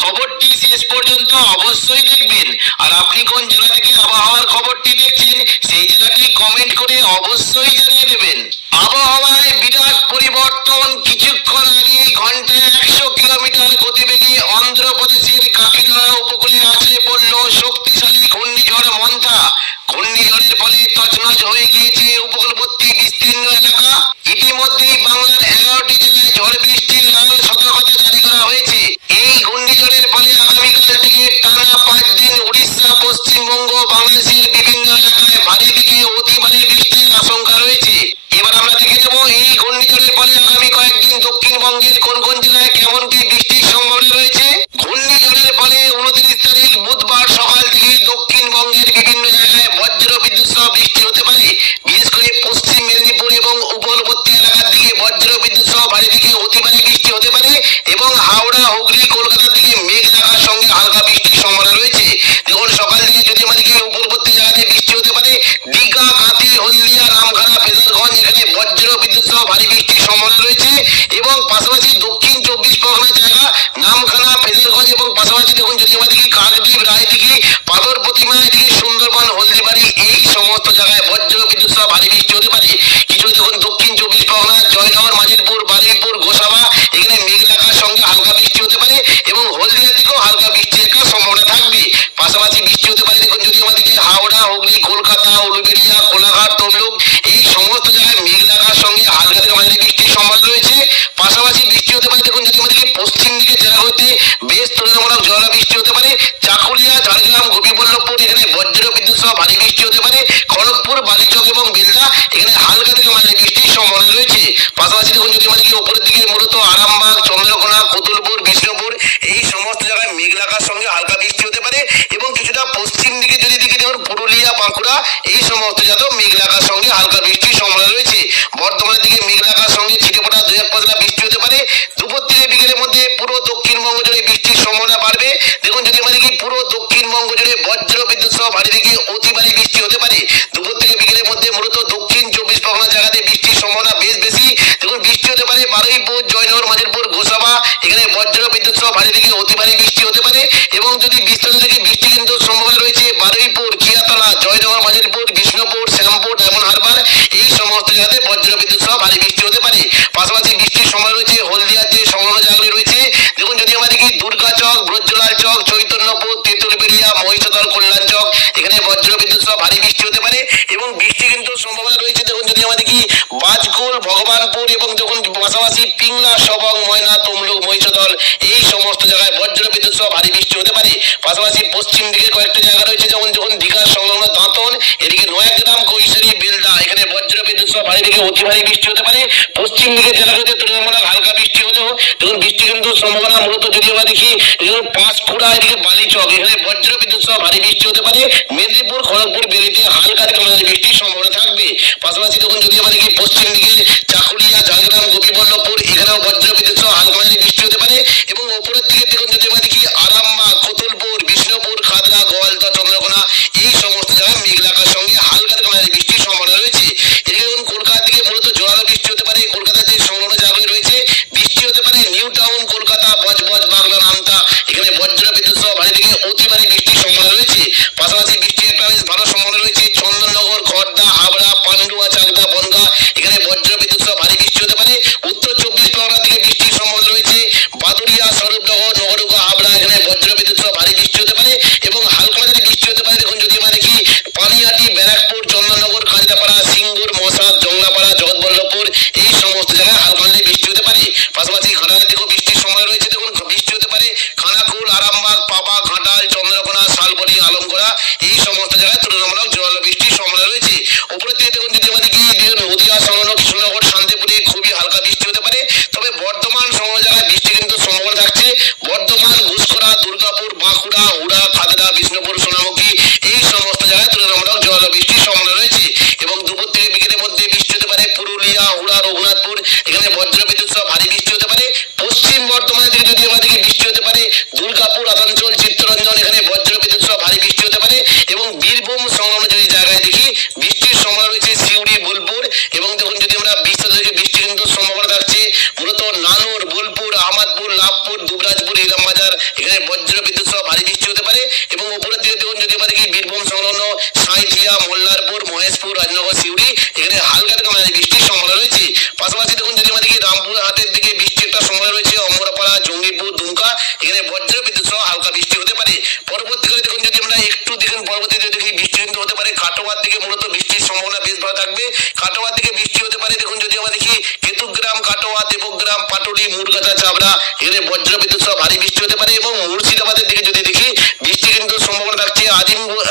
খবরটি শেষ পর্যন্ত অবশ্যই দেখবেন। আর আপনি কোন জেলা থেকে আবহাওয়ার খবরটি দেখছেন সেই জেলাটি কমেন্ট করে অবশ্যই জানিয়ে দেবেন। আবহাওয়ায় বিরাট পরিবর্তন। কিছুক্ষণ আগে ঘন্টায় 100 কিলোমিটার গতিবেগে অন্ধ্রপ্রদেশের কাকিনাড়া উপকূলে আছড়ে পড়ল শক্তিশালী ঘূর্ণিঝড় মন্থা। ঘূর্ণিঝড়ের ফলে তছনছ হয়ে গিয়েছে উপকূলবর্তী বিস্তীর্ণ এলাকা। ইতিমধ্যেই বাংলার 11টি জেলায় ঝড় বৃষ্টির লাল সতর্কতা জারি করা হয়েছে। এই ঘূর্ণিঝড়ের ফলে আগামীকাল থেকে টানা 5 দিন উড়িষ্যা, পশ্চিমবঙ্গ, বাংলাদেশের বিভিন্ন এলাকায় ভারী থেকে অতি ভারী বৃষ্টির আশঙ্কা রয়েছে। এবার আমরা দেখে নেব এই ঘূর্ণিঝড়ের ফলে আগামী কয়েকদিন দক্ষিণবঙ্গের কোন কোন জেলায় কেমন কি বৃষ্টির সম্ভাবনা রয়েছে। ঘূর্ণিঝড়ের ফলে 29 তারিখ বুধবার সকাল থেকে দক্ষিণবঙ্গের বিভিন্ন জায়গায় বজ্র বিদ্যুৎ সহ বৃষ্টি হতে পারে। বিশেষ করে পশ্চিম মেদিনীপুর এবং উপকূলবর্তী এলাকার দিকে বজ্র বিদ্যুৎ সহ ভারী থেকে অতি ভারী বৃষ্টি হতে পারে এবং হাওড়া, হুগলি, কলকাতার দিকে মেঘ ডাকার সঙ্গে হালকা বৃষ্টির সম্ভাবনা রয়েছে। দেখুন সকাল থেকে যদি আমাদেরকে উপকূলবর্তী জায়গাতে বৃষ্টি হতে পারে। দীঘা, কাঁথি, হলদিয়া, রামখানা, ফেজারগঞ্জ এখানে বজ্র বিদ্যুৎ সহ ভারী বৃষ্টির সম্ভাবনা রয়েছে এবং পাশাপাশি দক্ষিণ 24 পরগনার জায়গা নামখানা, ফেজারগঞ্জ এবং পাশাপাশি দেখুন যদি আমাদেরকে কাকদ্বীপ, রায়দিঘি, পাথর প্রতিমা, এদিকে সুন্দরবন, হলদিবাড়ি এই সমস্ত জায়গায় বজ্র বিদ্যুৎ সহ ভারী বৃষ্টি হতে পারে। কিছু দেখুন দক্ষিণ 24 পরগনা, জয়নগর, মাজিরপুর, বারুইপুর, গোসাবা এখানে মেঘ ডাকার সঙ্গে হালকা বৃষ্টি হতে পারে এবং হলদিয়ার দিকেও হালকা বৃষ্টির একটা সম্ভাবনা থাকবে। পাশাপাশি বৃষ্টি হতে পারে দেখুন যদি আমাদেরকে হাওড়া, হুগলি, কলকাতা, উলুবেড়িয়া, কোলাঘাট, তমলুক এই সমস্ত জায়গায় মেঘ ডাকার সঙ্গে হালকা থেকে মাঝারি বৃষ্টির সম্ভাবনা রয়েছে। পাশাপাশি বৃষ্টি হতে পারে দেখুন যদি আমাদেরকে পশ্চিম দিকে জেলাগুলিতে বেশ তুলনামূলক জোরালো বৃষ্টি হতে পারে। চাকুলিয়া, ঝাড়গ্রাম, গোপীবল্লভপুর এখানে বজ্র বিদ্যুৎ সহ ভারী বৃষ্টি হতে পারে। খড়গপুর, বালিচক এবং বেলদা এখানে হালকা থেকে মাঝারি বৃষ্টির সম্ভাবনা রয়েছে। পাশাপাশি দেখুন যদি আমাদেরকে উপরের দিকে মূলত আরামবাগ, চন্দ্রকোনা, কতুলপুর, বিষ্ণুপুর এই সমস্ত জায়গায় মেঘ ডাকার সঙ্গে হালকা বৃষ্টি হতে পারে এবং কিছুটা পশ্চিম দিকে যদি দিকে দেখুন পুরুলিয়া, বাঁকুড়া এই সমস্ত জায়গায় মেঘ ডাকার সঙ্গে হালকা বৃষ্টির সম্ভাবনা রয়েছে। বর্ধমানের দিকে মেঘ ডাকার সঙ্গে ছিটেফোঁটা 2-1 পাতলা বৃষ্টি হতে পারে। দুপুর থেকে বিকেলের মধ্যে পুরো দক্ষিণবঙ্গ জুড়ে বৃষ্টির সম্ভাবনা বাড়বে। দেখুন যদি আমাদের কি পুরো দক্ষিণবঙ্গ জুড়ে বজ্র বিদ্যুৎ সহ ভারী থেকে অতি ভারী বৃষ্টি হতে পারে। দুপুর থেকে বিকেলের মধ্যে মূলত দক্ষিণ 24 পরগনার জায়গাতে বৃষ্টির সম্ভাবনা বেশ বেশি। দেখুন বৃষ্টি হতে পারে বারুইপুর, জয়নগর, মাজিরপুর, গোসাবা এখানে বজ্র বিদ্যুৎ সহ ভারী থেকে অতি ভারী বৃষ্টি হতে পারে এবং যদি বিস্তারিত থেকে বৃষ্টি কিন্তু সম্ভাবনা রয়েছে বারুইপুর, খিয়াতলা, জয়নগর, মাজিরপুর, বিষ্ণুপুর, শ্যামপুর, ডায়মন্ড হারবার এই সমস্ত জায়গাতে বজ্র বিদ্যুৎ সহ ভারী বৃষ্টি হতে পারে। পাশাপাশি বৃষ্টির সম্ভাবনা রয়েছে হলদিয়ার যে সংলগ্ন জায়গাগুলি রয়েছে দেখুন যদি আমাদের কি দুর্গাচক, ব্রজলাল চক, চৈতন্যপুর, তেঁতুলবেড়িয়া, মহিষাদল, কল্যাণ চক এখানে বজ্র বিদ্যুৎ সহ ভারী বৃষ্টি হতে পারে এবং বৃষ্টি কিন্তু সম্ভাবনা রয়েছে দেখুন যদি আমাদের কি বাজকুল, ভগবানপুর এবং দেখুন পাশাপাশি পিংলা, সবং, ময়না, তমলুক, মহিষাদল এই সমস্ত জায়গায় বজ্র বিদ্যুৎ সহ ভারী বৃষ্টি হতে পারে। পাশাপাশি পশ্চিম দিকে কয়েকটা জায়গা রয়েছে যেমন দীঘার সংলগ্ন দাঁতন, এদিকে নয়াগ্রাম, কৈশোরী, বেলদা এখানে বজ্র বিদ্যুৎ সহ ভারী থেকে অতি ভারী বৃষ্টি হতে পারে। পশ্চিম দিকে জেলাগুলিতে তুলনামূলক হালকা বৃষ্টি হলেও দেখুন বৃষ্টি কিন্তু সম্ভাবনা মূলত যদি আমরা দেখি পাঁশকুড়া, এদিকে বালিচক এখানে বজ্র বিদ্যুৎ সহ ভারী বৃষ্টি হতে পারে। মেদিনীপুর, খড়গপুর, বেরিতে হালকা থেকে মাঝারি বৃষ্টির সম্ভাবনা থাকবে। পাশাপাশি দেখুন যদি আমরা দেখি পশ্চিম দিকে চাকুলিয়া, ঝাড়গ্রাম, গোপীবল্লভপুর এখানেও বজ্র বিদ্যুৎ সহ হালকা মাঝারি বৃষ্টি হতে পারে এবং উপরের দিকে দেখুন যদি আমরা দেখি আরামবাগ, কতুলপুর, বিষ্ণুপুর, খাতড়া, গোয়ালদা, চন্দ্রকোনা এই সমস্ত জায়গায় মেঘ ডাকার সঙ্গে হালকা থেকে মাঝারি বৃষ্টির সম্ভাবনা রয়েছে। এদিকে দেখুন কলকাতার দিকে মূলত জোরালো বৃষ্টি হতে পারে। কলকাতার যে সংলগ্ন জায়গাগুলি রয়েছে বৃষ্টি হতে পারে নিউ টাউন, কলকাতা, বজবজ, বাগলা, নামতা এখানে বজ্র বিদ্যুৎ সহ ভারী থেকে অতি ভারী বৃষ্টির সম্ভাবনা রয়েছে। পাশাপাশি বৃষ্টির একটা বেশ ভালো সম্ভাবনা রয়েছে চন্দননগর, খড়দা, হাবড়া, পান্ডুয়া, চাকদা, বনগাঁ এখানে বজ্র নাগরদোল, আরামবাগ, পাবা, ঘাটাল, চন্দ্রকোনা, শালবনী, আলমগোড়া এই সমস্ত জায়গায় তুলনামূলক জল বৃষ্টির সম্ভাবনা রয়েছে। উপরের দিকে দেখুন যদি আমাদের কি নদিয়া সংলগ্ন কৃষ্ণনগর, শান্তিপুরে খুবই হালকা বৃষ্টি হতে পারে। তবে বর্ধমান সমস্ত জায়গায় বৃষ্টি কিন্তু সম্ভাবনা থাকছে। বর্ধমান, ঘুষকরা, দুর্গাপুর, বাঁকুড়া, হুড়া, খাতড়া, বিষ্ণুপুর, সোনামুখী এই সমস্ত জায়গায় তুলনামূলক জল বৃষ্টির সম্ভাবনা রয়েছে। এবং দুপুর থেকে বিকেলের মধ্যে বৃষ্টি হতে পারে পুরুলিয়া, হুড়া, রঘুনাথপুর, এখানে বজ্রবিদ্যুৎ সহ ভারী বৃষ্টি হতে পারে। পশ্চিম বর্ধমানের দিকে যদি আমাদেরকে বৃষ্টি হতে পারে দুর্গাপুর, আসানসোল, চিত্তরঞ্জন, এখানে বজ্রবিদ্যুৎ সহ ভারী বৃষ্টি হতে পারে। এবং বীরভূম সংলগ্ন যদি জায়গায় দেখি বৃষ্টির সম্ভাবনা রয়েছে সিউড়ি, বোলপুর। এবং দেখুন যদি আমরা বিস্তারিত দেখি বৃষ্টি কিন্তু সম্ভাবনা থাকছে মূলত নানুর, বোলপুর, আহমদপুর, লাভপুর, দুবরাজপুর, ইলামবাজার, এখানে বজ্রবিদ্যুৎ সহ ভারী বৃষ্টি হতে পারে। এবং উপরের দিকে দেখুন যদি আমরা দেখি বীরভূম সংলগ্ন সাঁইথিয়া, মোল্লারপুর, মহেশপুর, রাজনগর, সিউড়ি, এখানে হালকা থেকে মাঝারি বৃষ্টির সম্ভাবনা রয়েছে। পাশাপাশি দেখুন যদি আমরা দেখি রামপুরহাটের দিকে বৃষ্টির একটা সম্ভাবনা রয়েছে, অমরপাড়া, জঙ্গিপুর, দুমকা, এখানে বজ্রবিদ্যুৎ সহ হালকা বৃষ্টি হতে পারে। পরবর্তীকালে দেখুন যদি আমরা একটু দেখুন পরবর্তীতে দেখি বৃষ্টি কিন্তু হতে পারে কাটোয়ার দিকে, মূলত বৃষ্টির সম্ভাবনা বেশ ভালো থাকবে। কাটোয়ার দিকে বৃষ্টি হতে পারে। দেখুন যদি আমরা দেখি কেতুগ্রাম, কাটোয়া, দেবগ্রাম, পাটুলি, মুরগাছা, চাবড়া, এখানে বজ্রবিদ্যুৎ সহ ভারী বৃষ্টি হতে পারে। এবং মুর্শিদাবাদের দিকে যদি দেখি বৃষ্টি কিন্তু সম্ভাবনা থাকছে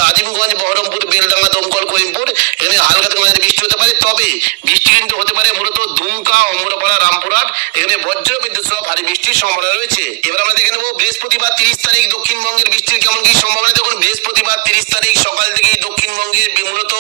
আজিমগঞ্জ, বহরমপুর, বেলডাঙ্গা, দমকল, করিমপুর, এখানে হালকা থেকে মাঝারি বৃষ্টি হতে পারে। তবে বৃষ্টি কিন্তু হতে পারে মূলত দুমকা, অমরপাড়া, রামপুরহাট, এখানে বজ্রবিদ্যুৎ সহ ভারী বৃষ্টির সম্ভাবনা রয়েছে। এবার আমরা দেখে নেব বৃহস্পতিবার 30 তারিখ দক্ষিণবঙ্গের বৃষ্টির কেমন কি সম্ভাবনা। দেখুন বৃহস্পতিবার 30 তারিখ সকাল থেকেই দক্ষিণবঙ্গের মূলত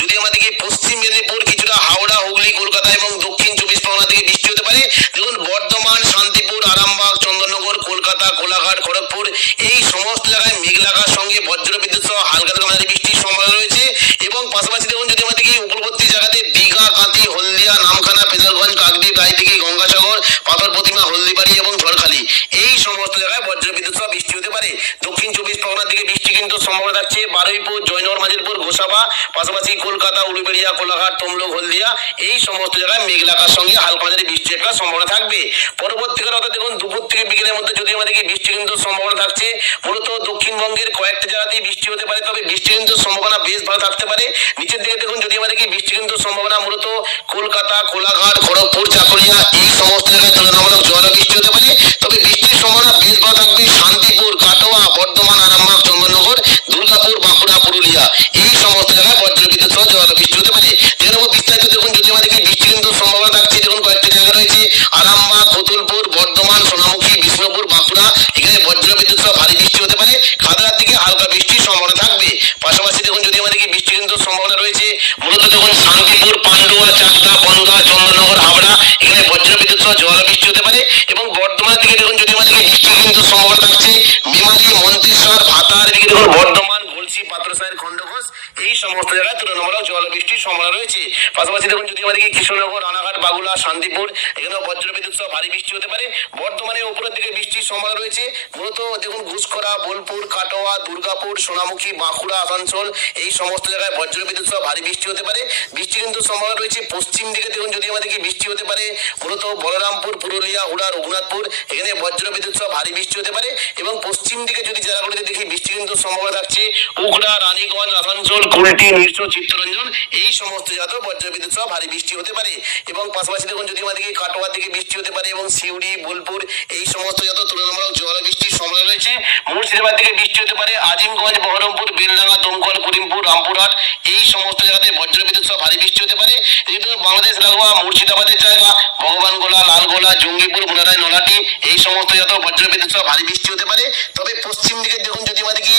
যদি আমরা দেখি পশ্চিম মেদিনীপুর, কিছুটা হাওড়া, হুগলি, কলকাতা এবং দক্ষিণ 24 পরগনা থেকে বৃষ্টি হতে পারে। দেখুন বর্ধমান, শান্তিপুর, আরামবাগ, চন্দননগর, কলকাতা, কোলাঘাট, খড়গপুর এই সমস্ত জায়গায় মেঘলাকার সঙ্গে বজ্রবিদ্যুৎ সহ হালকা থেকে মাঝারি বৃষ্টির সম্ভাবনা রয়েছে। এবং পাশাপাশি দেখুন যদি আমরা দেখি উপকূলবর্তী জায়গাতে দীঘা, কাঁথি, হলদিয়া, নামখানা, পেশারগঞ্জ, কাকদ্বীপ, রায়দিঘি, গঙ্গাসাগর, পাথর প্রতিমা, হলদিবাড়ি এবং ঝড়খালি এই সমস্ত জায়গায় বজ্রবিদ্যুৎ সহ বৃষ্টি হতে পারে। দক্ষিণ 24 পরগনার দিকে বৃষ্টি কিন্তু সম্ভাবনা থাকছে বারুইপুর, জয়নগর, মাজিলপুর, গোসাবা, পাশাপাশি কলকাতা, উলুবেড়িয়া, কোলাঘাট, তমলুক, হলদিয়া এই সমস্ত জায়গায় মেঘলাকার সঙ্গে হালকা মাঝারি বৃষ্টির একটা সম্ভাবনা থাকবে। পরবর্তীকালে অর্থাৎ দেখুন দুপুর থেকে বিকেলের মধ্যে যদি আমরা দেখি বৃষ্টি কিন্তু সম্ভাবনা থাকছে মূলত দক্ষিণবঙ্গের কয়েকটা জায়গাতেই বৃষ্টি হতে পারে। তবে বৃষ্টি কিন্তু সম্ভাবনা বেশ ভালো থাকতে পারে। নিচের দিকে দেখুন যদি আমরা দেখি বৃষ্টি কিন্তু সম্ভাবনা মূলত কলকাতা, কোলাঘাট, খড়গপুর, চাকুলিয়া এই সমস্ত জায়গায় তুলনামূলক ঝড় বৃষ্টি হতে পারে। তবে বৃষ্টির সম্ভাবনা বেশ ভালো থাকবে শান্তিপুর, কাটোয়া, বর্ধমান, আরামবাগ, চন্দননগর, দুর্গাপুর, বাঁকুড়া, পুরুলিয়া এই সমস্ত জায়গায় বজ্রবিদ্যুৎ সহ ঝড় বৃষ্টি হতে পারে। এরকম বিস্তারিত দেখুন যদি আমরা দেখি বৃষ্টি কিন্তু সম্ভাবনা থাকছে দেখুন কয়েকটি জায়গা রয়েছে আরামবাগ, কতুলপুর, বর্ধমান, সোনামুখী, বিষ্ণুপুর, বাঁকুড়া, এখানে বজ্রবিদ্যুৎ সহ ভারী বৃষ্টি হতে পারে। খাতড়ার দিকে হালকা বৃষ্টির সম্ভাবনা থাকবে। পাশাপাশি দেখুন যদি আমরা দেখি বৃষ্টি কিন্তু সম্ভাবনা রয়েছে মূলত দেখুন শান্তিপুর, পান্ডুয়া, চাকদা, বনগাঁ, চন্দননগর, হাওড়া, এখানে বজ্রবিদ্যুৎ সহ ঝড় বৃষ্টি হতে পারে। এবং বর্ধমানের দিকে দেখুন যদি আমরা দেখি বৃষ্টি কিন্তু সম্ভাবনা থাকছে মেমারি, মন্তেশ্বর, ভাতার দিকে দেখুন বর্ধমান, গলসি, পাত্রসাহের, খণ্ডঘোষ এই সমস্ত জায়গায় তুলনামূলক জল বৃষ্টির সম্ভাবনা রয়েছে। পাশাপাশি দেখুন যদি আমরা দেখি কৃষ্ণনগর, রানাঘাট, বাগুলা, শান্তিপুর, এখানেও বজ্রবিদ্যুৎ সহ ভারী বৃষ্টি হতে পারে। বর্ধমানের উপরের দিকে বৃষ্টির সম্ভাবনা রয়েছে মূলত দেখুন ঘুষকরা, বোলপুর, কাটোয়া, দুর্গাপুর, সোনামুখী, বাঁকুড়া, আসানসোল এই সমস্ত জায়গায় বজ্রবিদ্যুৎ সহ ভারী বৃষ্টি হতে পারে। বৃষ্টি কিন্তু সম্ভাবনা রয়েছে পশ্চিম দিকে দেখুন যদি আমরা দেখি বৃষ্টি হতে পারে মূলত বলরামপুর, পুরুলিয়া, হুড়া, রঘুনাথপুর, এখানে বজ্রবিদ্যুৎ সহ ভারী বৃষ্টি হতে পারে। এবং পশ্চিম দিকে যদি জেলাগুলিতে দেখি বৃষ্টি কিন্তু সম্ভাবনা থাকছে উখড়া, রানীগঞ্জ, আসানসোল, কুলটি, নিরসো, চিত্তরঞ্জন এই সমস্ত জায়গাতেও বজ্রবিদ্যুৎ সহ ভারী বৃষ্টি হতে পারে। এবং পাশাপাশি দেখুন যদি আমরা দেখি কাটোয়ার দিকে বৃষ্টি হতে পারে এবং সিউড়ি, বোলপুর এই সমস্ত জায়গাতেও তুলনামূলক ঝড় বৃষ্টির সম্ভাবনা রয়েছে। মুর্শিদাবাদ দিকে বৃষ্টি হতে পারে আজিমগঞ্জ, বহরমপুর, বেলডাঙ্গা, দমকল, করিমপুর, রামপুরহাট এই সমস্ত জায়গাতে বজ্রবিদ্যুৎ সহ ভারী বৃষ্টি হতে পারে। যেহেতু বাংলাদেশ লাগোয়া মুর্শিদাবাদের জায়গা ভগবানগোলা, লালগোলা, জঙ্গিপুর, মুরারাই, নলাটি এই সমস্ত জায়গাতেও বজ্রবিদ্যুৎ সহ ভারী বৃষ্টি হতে পারে। তবে পশ্চিম দিকে দেখুন যদি আমরা দেখি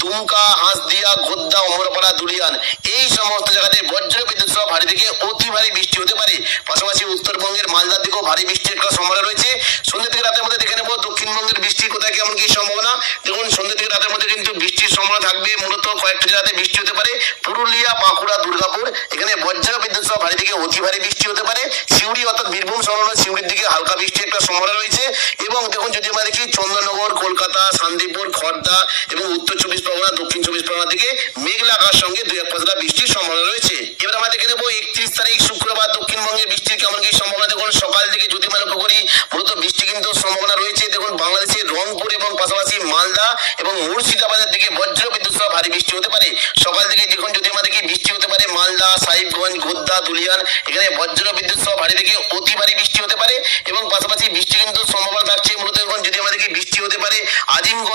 দুমকা, হাঁসদিয়া, গোদ্দা, অমরপাড়া, দুলিয়ান এই সমস্ত জায়গাতে বজ্রবিদ্যুৎ সহ ভারী থেকে অতি ভারী বৃষ্টি হতে পারে। পাশাপাশি উত্তরবঙ্গের মালদার দিকেও ভারী বৃষ্টির একটা সম্ভাবনা রয়েছে। সন্ধ্যে থেকে রাতের মধ্যে দেখে নেব দক্ষিণবঙ্গের বৃষ্টি কোথায় কেমন কি সম্ভাবনা। দেখুন সন্ধ্যে থেকে রাতের মধ্যে কিন্তু বৃষ্টির সম্ভাবনা থাকবে মূলত কয়েকটা জায়গাতে বৃষ্টি হতে পারে পুরুলিয়া, বাঁকুড়া, দুর্গাপুর, এখানে বজ্রবিদ্যুৎ সহ ভারী থেকে অতি ভারী বৃষ্টি হতে পারে। সিউড়ি অর্থাৎ বীরভূম সংলগ্ন সিউড়ির দিকে হালকা বৃষ্টির একটা সম্ভাবনা রয়েছে। এবং দেখুন যদি আমরা দেখি চন্দননগর, কলকাতা, শান্তিপুর, খড়দা এবং উত্তর 24 পরগনা, দক্ষিণ 24 পরগনার দিকে মেঘলা আকাশ সঙ্গে 2-1 বৃষ্টির সম্ভাবনা রয়েছে। এবার আমরা দেখে নেব 31 তারিখ শুক্রবার দক্ষিণবঙ্গে বৃষ্টির কেমন কি সম্ভাবনা। দেখুন সকাল থেকে যদি আমরা লক্ষ্য করি মূলত বৃষ্টি কিন্তু সম্ভাবনা রয়েছে। দেখুন বাংলাদেশের রংপুর এবং পাশাপাশি মালদা এবং মুর্শিদাবাদের দিকে বজ্রবিদ্যুৎ সহ ভারী বৃষ্টি হতে পারে। সকাল থেকে দেখুন যদি আমরা দেখি বৃষ্টি হতে পারে মালদা, সাহিবগঞ্জ, গোদ্দা, দুলিয়ান, এখানে বজ্রবিদ্যুৎ সহ ভারী থেকে অতি ভারী বৃষ্টি হতে পারে। এবং পাশাপাশি বৃষ্টি কিন্তু সম্ভাবনা থাকছে মূলত এখন যদি আমরা দেখি বৃষ্টি হতে পারে আজিমগঞ্জ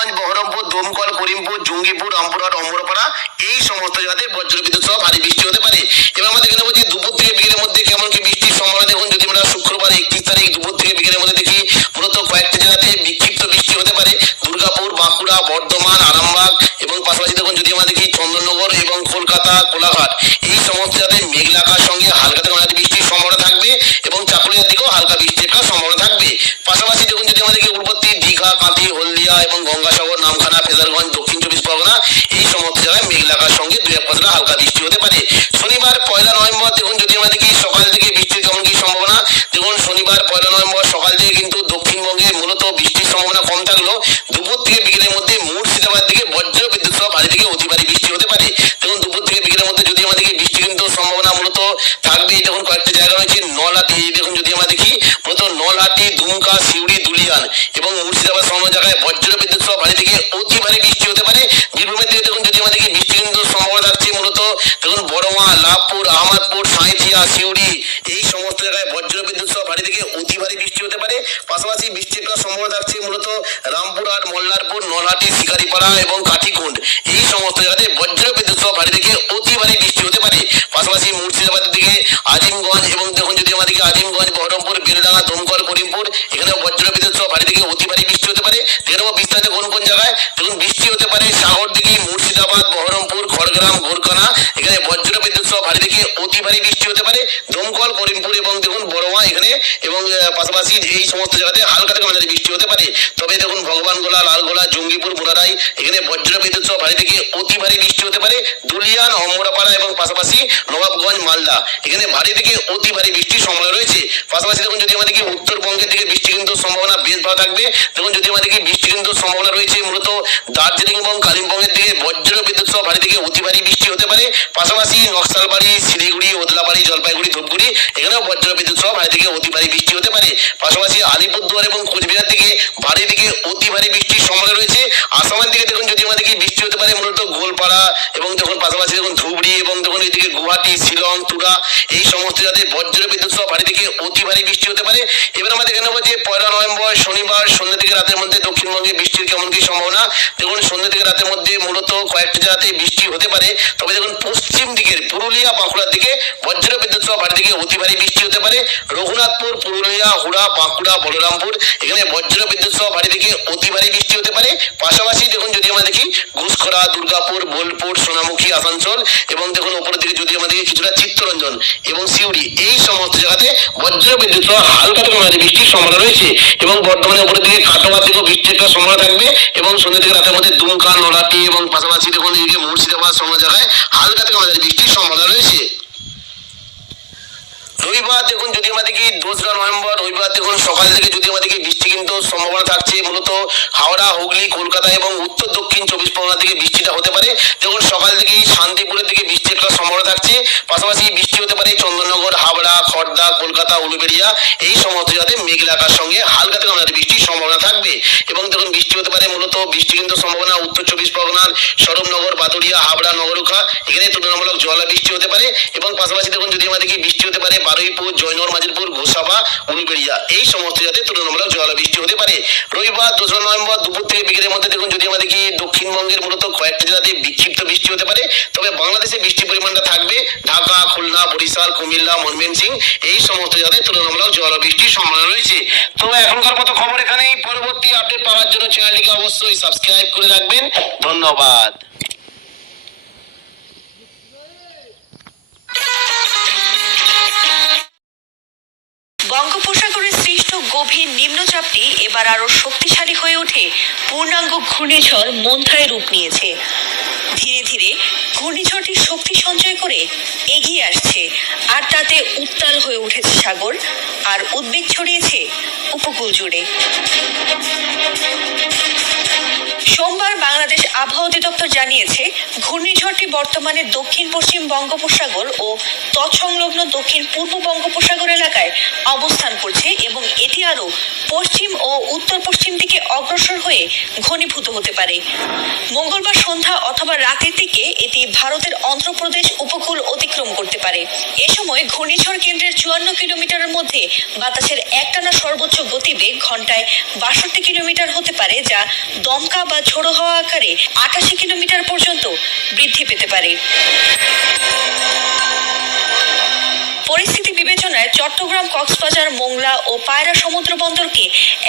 করিমপুর, জঙ্গিপুর, রামপুরহাট, অমরপাড়া এই সমস্ত জায়গাতে বজ্রবিদ্যুৎ সহ ভারী বৃষ্টি হতে পারে। এবার আমরা দেখে নেবো যে দুপুর থেকে বিকেলের মধ্যে কেমন কি বৃষ্টির সম্ভাবনা। দেখুন, যদি আমরা শুক্রবার 31 তারিখ দুপুর থেকে বিকেলের মধ্যে দেখি, মূলত কয়েকটি জেলাতে বিক্ষিপ্ত বৃষ্টি হতে পারে। দুর্গাপুর, বাঁকুড়া, বর্ধমান, আরামবাগ এবং পাশাপাশি দেখুন যদি আমরা দেখি চন্দননগর এবং কলকাতা, কোলাঘাট এই সমস্ত জায়গায় মেঘলা আকাশ সঙ্গে হালকা থেকে মাঝারি বৃষ্টির সম্ভাবনা থাকবে এবং চাকুলিয়ার দিকেও হালকা বৃষ্টির একটা সম্ভাবনা থাকবে। পাশাপাশি দেখুন যদি আমাদেরকে উপরবর্তী দীঘা, কাঁথি, হলদিয়া এবং গঙ্গাসাগর, নামখানা, ফেজারগঞ্জ, দক্ষিণ 24 পরগনা এই সমস্ত জায়গায় মেঘলা আকাশ সঙ্গে 2-1 পাতলা হালকা বৃষ্টি হতে পারে। শনিবার 1 নভেম্বর দেখুন যদি আমরা দেখি সকাল থেকে বৃষ্টির কেমন কি সম্ভাবনা। দেখুন শনিবার 1 নভেম্বর সকাল থেকে কিন্তু দক্ষিণবঙ্গে মূলত বৃষ্টির সম্ভাবনা কম থাকলেও দুপুর থেকে বিকেলের মধ্যে মুর্শিদাবাদ দিকে বজ্র বিদ্যুৎ সহ ভারী থেকে অতি ভারী বৃষ্টি হতে পারে। দেখুন দুপুর থেকে বিকেলের মধ্যে যদি আমাদেরকে বৃষ্টি কিন্তু সম্ভাবনা মূলত থাকবে। দেখুন কয়েকটা জায়গা রয়েছে নলহাটি, দেখুন যদি আমরা দেখি মূলত নলহাটি, দুমকা, সিউড়ি, দুলিয়ান এবং মুর্শিদাবাদ সমস্ত জায়গায় বজ্র বিদ্যুৎ সহ ভারী থেকে অতি ভারী বৃষ্টি হতে পারে। বীরভূমের দিকে দেখুন যদি আমাদেরকে বৃষ্টি কিন্তু সম্ভাবনা থাকছে মূলত দেখুন বড়মা, লাভপুর, আহমদপুর, সাঁইথিয়া, সিউড়ি এই সমস্ত জায়গায় বজ্র বিদ্যুৎ সহ ভারী থেকে অতি ভারী বৃষ্টি হতে পারে। পাশাপাশি বৃষ্টির একটা সম্ভাবনা থাকছে মূলত রামপুরহাট, মল্লারপুর, নলহাটি, শিকারিপাড়া এবং কাঠিকুণ্ড এই সমস্ত জায়গাতে বজ্র বিদ্যুৎ সহ ভারী থেকে অতি ভারী বৃষ্টি হতে পারে। পাশাপাশি মুর্শিদাবাদের দিকে আজিমগঞ্জ এবং দেখুন যদি আমাদেরকে আজিমগঞ্জ, বহরমপুর, বেলডাঙ্গা, দমকল, করিমপুর এখানেও বজ্র বিদ্যুৎ সহ ভারী থেকে অতি ভারী বৃষ্টি হতে পারে। দেখে নেবো বিস্তারিত কোন কোন জায়গায় দেখুন বৃষ্টি হতে পারে। সাগরদিঘি, মুর্শিদাবাদ, বহরমপুর, খড়গ্রাম, গোরকানা এখানে বজ্র বিদ্যুৎ সহ ভারী থেকে অতি ভারী বৃষ্টি হতে পারে। দমকল, করিমপুর এবং দেখুন বড়মা এখানে এবং পাশাপাশি এই সমস্ত জায়গাতে হালকা থেকে মাঝারি বৃষ্টি হতে পারে। তবে দেখুন ভগবানগোলা, লালগোলা, জঙ্গিপুর, মুরারাই এখানে বজ্র বিদ্যুৎ সহ ভারী থেকে অতি ভারী বৃষ্টি হতে পারে। দুলিয়ান, অমরাপাড়া এবং পাশাপাশি নবাবগঞ্জ, মালদা এখানে ভারী থেকে অতি ভারী বৃষ্টির সম্ভাবনা রয়েছে। পাশাপাশি দেখুন যদি আমাদেরকে উত্তরবঙ্গের দিকে বৃষ্টি কিন্তু সম্ভাবনা বেশ ভালো থাকবে। দেখুন যদি আমাদেরকে বৃষ্টি কিন্তু সম্ভাবনা রয়েছে মূলত দার্জিলিং এবং কালিম্পংয়ের দিকে বজ্র বিদ্যুৎ সহ ভারী থেকে অতি ভারী বৃষ্টি হতে পারে। পাশাপাশি নকশালবাড়ি, শিলিগুড়ি, ওদলাবাড়ি, জলপাইগুড়ি, ধূপগুড়ি এখানেও বজ্র বিদ্যুৎ সহ ভারী থেকে অতি ভারী বৃষ্টি হতে পারে। পাশাপাশি আলিপুরদুয়ার এবং কোচবিহার দিকে ভারী থেকে অতি ভারী বৃষ্টির সম্ভাবনা রয়েছে। আসামের দিকে দেখুন যদি আমাদেরকে বৃষ্টি হতে পারে মূলত গোলপাড়া এবং দেখুন পাশাপাশি দেখুন ধুবড়ি এবং দেখুন এদিকে গুয়াহাটি, শিলং, তুরা এই সমস্ত জায়গাতে বজ্র বিদ্যুৎ সহ ভারী থেকে অতি ভারী বৃষ্টি হতে পারে। এবার আমরা দেখে নেবো যে 1 নভেম্বর শনিবার সন্ধ্যা থেকে রাতের মধ্যে দক্ষিণবঙ্গে বৃষ্টির কেমন কি সম্ভাবনা। দেখুন সন্ধ্যা থেকে রাতের মধ্যে মূলত কয়েকটি জায়গাতে বৃষ্টি হতে পারে। তবে দেখুন পশ্চিম দিকের পুরুলিয়া, বাঁকুড়ার দিকে বজ্র বিদ্যুৎ সহ ভারী থেকে অতি ভারী বৃষ্টি হতে পারে। রঘুনাথপুর, পুরুলিয়া, হুড়া, বাঁকুড়া, বলরামপুর এখানে বজ্র বিদ্যুৎ সহ ভারী থেকে অতি ভারী বৃষ্টি হতে পারে। পাশাপাশি দেখুন যদি আমরা দেখি ঘুষখরা, দুর্গাপুর, বোলপুর, সোনামুখী, আসানসোল এবং দেখুন উপরের দিকে যদি আমাদের কিছুটা চিত্তরঞ্জন এবং সিউড়ি এই সমস্ত জায়গাতে বজ্র বিদ্যুৎ সহ হালকা থেকে মাঝারি বৃষ্টির সম্ভাবনা রয়েছে এবং বর্তমানে উপরের দিকে কাটোয়ার দিকেও বৃষ্টির একটা সম্ভাবনা থাকবে এবং সন্ধ্যা থেকে রাতের মধ্যে দুমকা, নলহাটি এবং পাশাপাশি দেখুন এদিকে মুর্শিদাবাদ সমস্ত জায়গায় হালকা থেকে মাঝারি বৃষ্টির সম্ভাবনা রয়েছে। রবিবার দেখুন যদি আমাদেরকে 2 নভেম্বর রবিবার দেখুন সকাল থেকে যদি আমাদেরকে বৃষ্টি কিন্তু সম্ভাবনা থাকছে মূলত হাওড়া, হুগলি, কলকাতা এবং উত্তর দক্ষিণ 24 পরগনা থেকে বৃষ্টিটা হতে পারে। দেখুন সকাল থেকেই শান্তিপুরের দিকে বৃষ্টির একটা সম্ভাবনা থাকছে। পাশাপাশি বৃষ্টি হতে পারে চন্দননগর, হাবড়া, খড়দা, কলকাতা, উলুবেড়িয়া এই সমস্ত জায়গাতে মেঘলা আকাশ সঙ্গে হালকা থেকে মাঝারি বৃষ্টির সম্ভাবনা থাকবে এবং দেখুন বৃষ্টি হতে পারে মূলত বৃষ্টি কিন্তু সম্ভাবনা উত্তর 24 পরগনার সরবনগর, বাদুড়িয়া, হাবড়া, নগরুখা এখানে তুলনামূলক জলা বৃষ্টি হতে পারে এবং পাশাপাশি দেখুন যদি আমাদেরকে বৃষ্টি হতে পারে বারুইপুর, জয়নগর, মাজিলপুর, ঘোষাবা, উলুবেড়িয়া এই সমস্ত জায়গাতে তুলনামূলক জলা বৃষ্টি হতে পারে। রবিবার 2 নভেম্বর দুপুর থেকে বিকেলের মধ্যে দেখুন যদি আমাদেরকে দক্ষিণবঙ্গের মূলত কয়েকটি জায়গাতে বিক্ষিপ্ত বৃষ্টি হতে পারে। তবে বাংলাদেশে বৃষ্টির পরিমাণটা থাকবে ঢাকা, খুলনা, বরিশাল, কুমিল্লা, ময়মনসিংহ এই সমস্ত জায়গাতে তুলনামূলক জলা বৃষ্টির সম্ভাবনা রয়েছে। তো এখনকার মতো খবর এখানেই। পরবর্তী আপডেট পাওয়ার জন্য চ্যানেলটিকে অবশ্যই সাবস্ক্রাইব করে রাখবেন। ধন্যবাদ। বঙ্গোপসাগরে সৃষ্ট গভীর নিম্নচাপটি এবার আরো শক্তিশালী হয়ে ওঠে পূর্ণাঙ্গ ঘূর্ণিঝড় মন্থরায় রূপ নিয়েছে। ধীরে ধীরে ঘূর্ণিঝড়টি শক্তি সঞ্চয় করে এগিয়ে আসছে আর তাতে উত্তাল হয়ে উঠেছে সাগর আর উদ্বেগ ছড়িয়েছে উপকূল জুড়ে। সোমবার বাংলাদেশ আবহাওয়া অধিদপ্তর দপ্তর জানিয়েছে, ঘূর্ণিঝড়টি বর্তমানে দক্ষিণ পশ্চিম বঙ্গোপসাগর ও তৎসংলগ্ন দক্ষিণ পূর্ব বঙ্গোপসাগর এলাকায় অবস্থান করছে এবং এটি আরও পশ্চিম ও উত্তর পশ্চিম দিকে অগ্রসর হয়ে ঘনীভূত হতে পারে। মঙ্গলবার সন্ধ্যা অথবা রাতের দিকে এটি ভারতের অন্ধ্রপ্রদেশ উপকূল অতিক্রম করতে পারে। এ সময় ঘূর্ণিঝড় কেন্দ্রের 54 কিলোমিটারের মধ্যে বাতাসের একটানা সর্বোচ্চ গতিবেগ ঘন্টায় 62 কিলোমিটার হতে পারে, যা দমকা বা ঝোড়ো হাওয়া আকারে 88 কিলোমিটার পর্যন্ত বৃদ্ধি পেতে পারে। পরিস্থিতি বিবেচনায় চট্টগ্রাম, কক্সবাজার, মোংলা ও পায়রা সমুদ্র বন্দরকে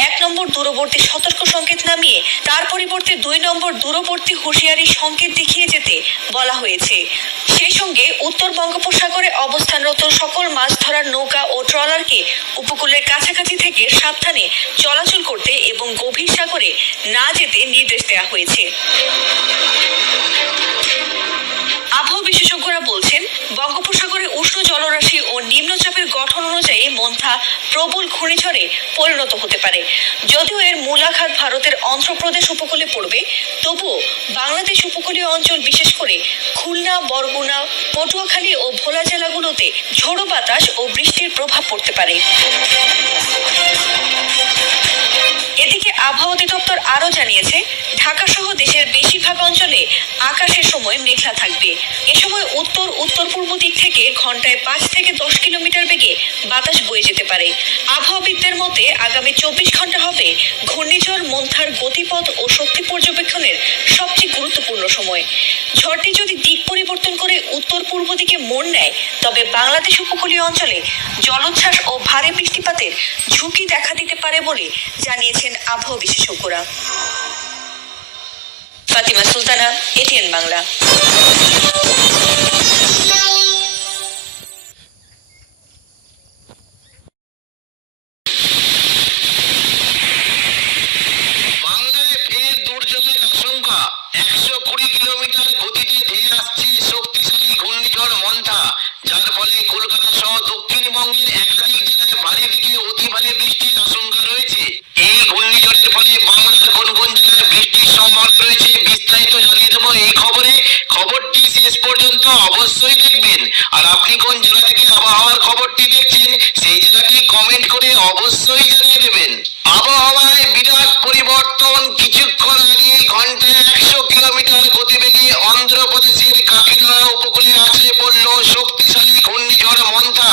1 নম্বর দূরবর্তী সতর্ক সংকেত নামিয়ে তার পরিবর্তে 2 নম্বর দূরবর্তী হুঁশিয়ারি সংকেত দেখিয়ে যেতে বলা হয়েছে। সেই সঙ্গে উত্তর বঙ্গোপসাগরে অবস্থানরত সকল মাছ ধরার নৌকা ও ট্রলারকে উপকূলের কাছাকাছি থেকে সাবধানে চলাচল করতে এবং গভীর সাগরে না যেতে নির্দেশ দেওয়া হয়েছে। আবহাওয়া বিশেষজ্ঞরা বলছেন, বঙ্গোপসাগরে উষ্ণ জলরাশি ও নিম্নচাপের গঠন অনুযায়ী মন্থা প্রবল ঘূর্ণিঝড়ে পরিণত হতে পারে। যদিও এর মূল আঘাত ভারতের অন্ধ্রপ্রদেশ উপকূলে পড়বে, তবুও বাংলাদেশ উপকূলীয় অঞ্চল বিশেষ করে খুলনা, বরগুনা, পটুয়াখালী ও ভোলা জেলাগুলোতে ঝোড়ো বাতাস ও বৃষ্টির প্রভাব পড়তে পারে। এদিকে আবহাওয়া অধিদপ্তর আরও জানিয়েছে, ঢাকা সহ দেশের বেশিরভাগ অঞ্চলে আকাশের সময় মেঘলা থাকবে। এ সময় উত্তর উত্তর পূর্ব দিক থেকে ঘন্টায় 5 থেকে 10 কিলোমিটার বেগে বাতাস বয়ে যেতে পারে। আবহাওয়াবিদদের মতে আগামী 24 ঘন্টা হবে ঘূর্ণিঝড় মন্থার গতিপথ ও শক্তি পর্যবেক্ষণের সবচেয়ে গুরুত্বপূর্ণ সময়। ঝড়টি যদি দিক পরিবর্তন করে উত্তর পূর্ব দিকে মোড় নেয়, তবে বাংলাদেশ উপকূলীয় অঞ্চলে জলোচ্ছ্বাস ও ভারী বৃষ্টিপাতের ঝুঁকি দেখা দিতে পারে বলে জানিয়েছেন আবহাওয়া বিশেষজ্ঞরা। ফাতিমা সুলতানা, এটিএন বাংলা। বাংলায় ফের দুর্যোগের আশঙ্কা। 120 কিলোমিটার গতিতে ধেয়ে আসছে শক্তিশালী ঘূর্ণিঝড় মন্থা, যার ফলে কলকাতা সহ দক্ষিণবঙ্গের একাধিক জেলায় ভারী থেকে অতি ভারী বৃষ্টির আশঙ্কা রয়েছে। এই ঘূর্ণিঝড়ের ফলে বাংলার কোন কোন জেলায় বৃষ্টির সম্ভাবনা রয়েছে বিস্তারিত জানিয়ে দেবো এই খবরটি শেষ পর্যন্ত অবশ্যই দেখবেন। আর আপনি কোন জেলা থেকে আবহাওয়ার খবরটি দেখছেন সেই জেলাটি কমেন্ট করে অবশ্যই জানিয়ে দেবেন। আবহাওয়ায় বিরাট পরিবর্তন। কিছুক্ষণ আগে ঘন্টায় 100 কিলোমিটার গতিবেগে অন্ধ্রপ্রদেশের কাকিনাড়া উপকূলে আছড়ে পড়ল শক্তিশালী ঘূর্ণিঝড় মন্থা।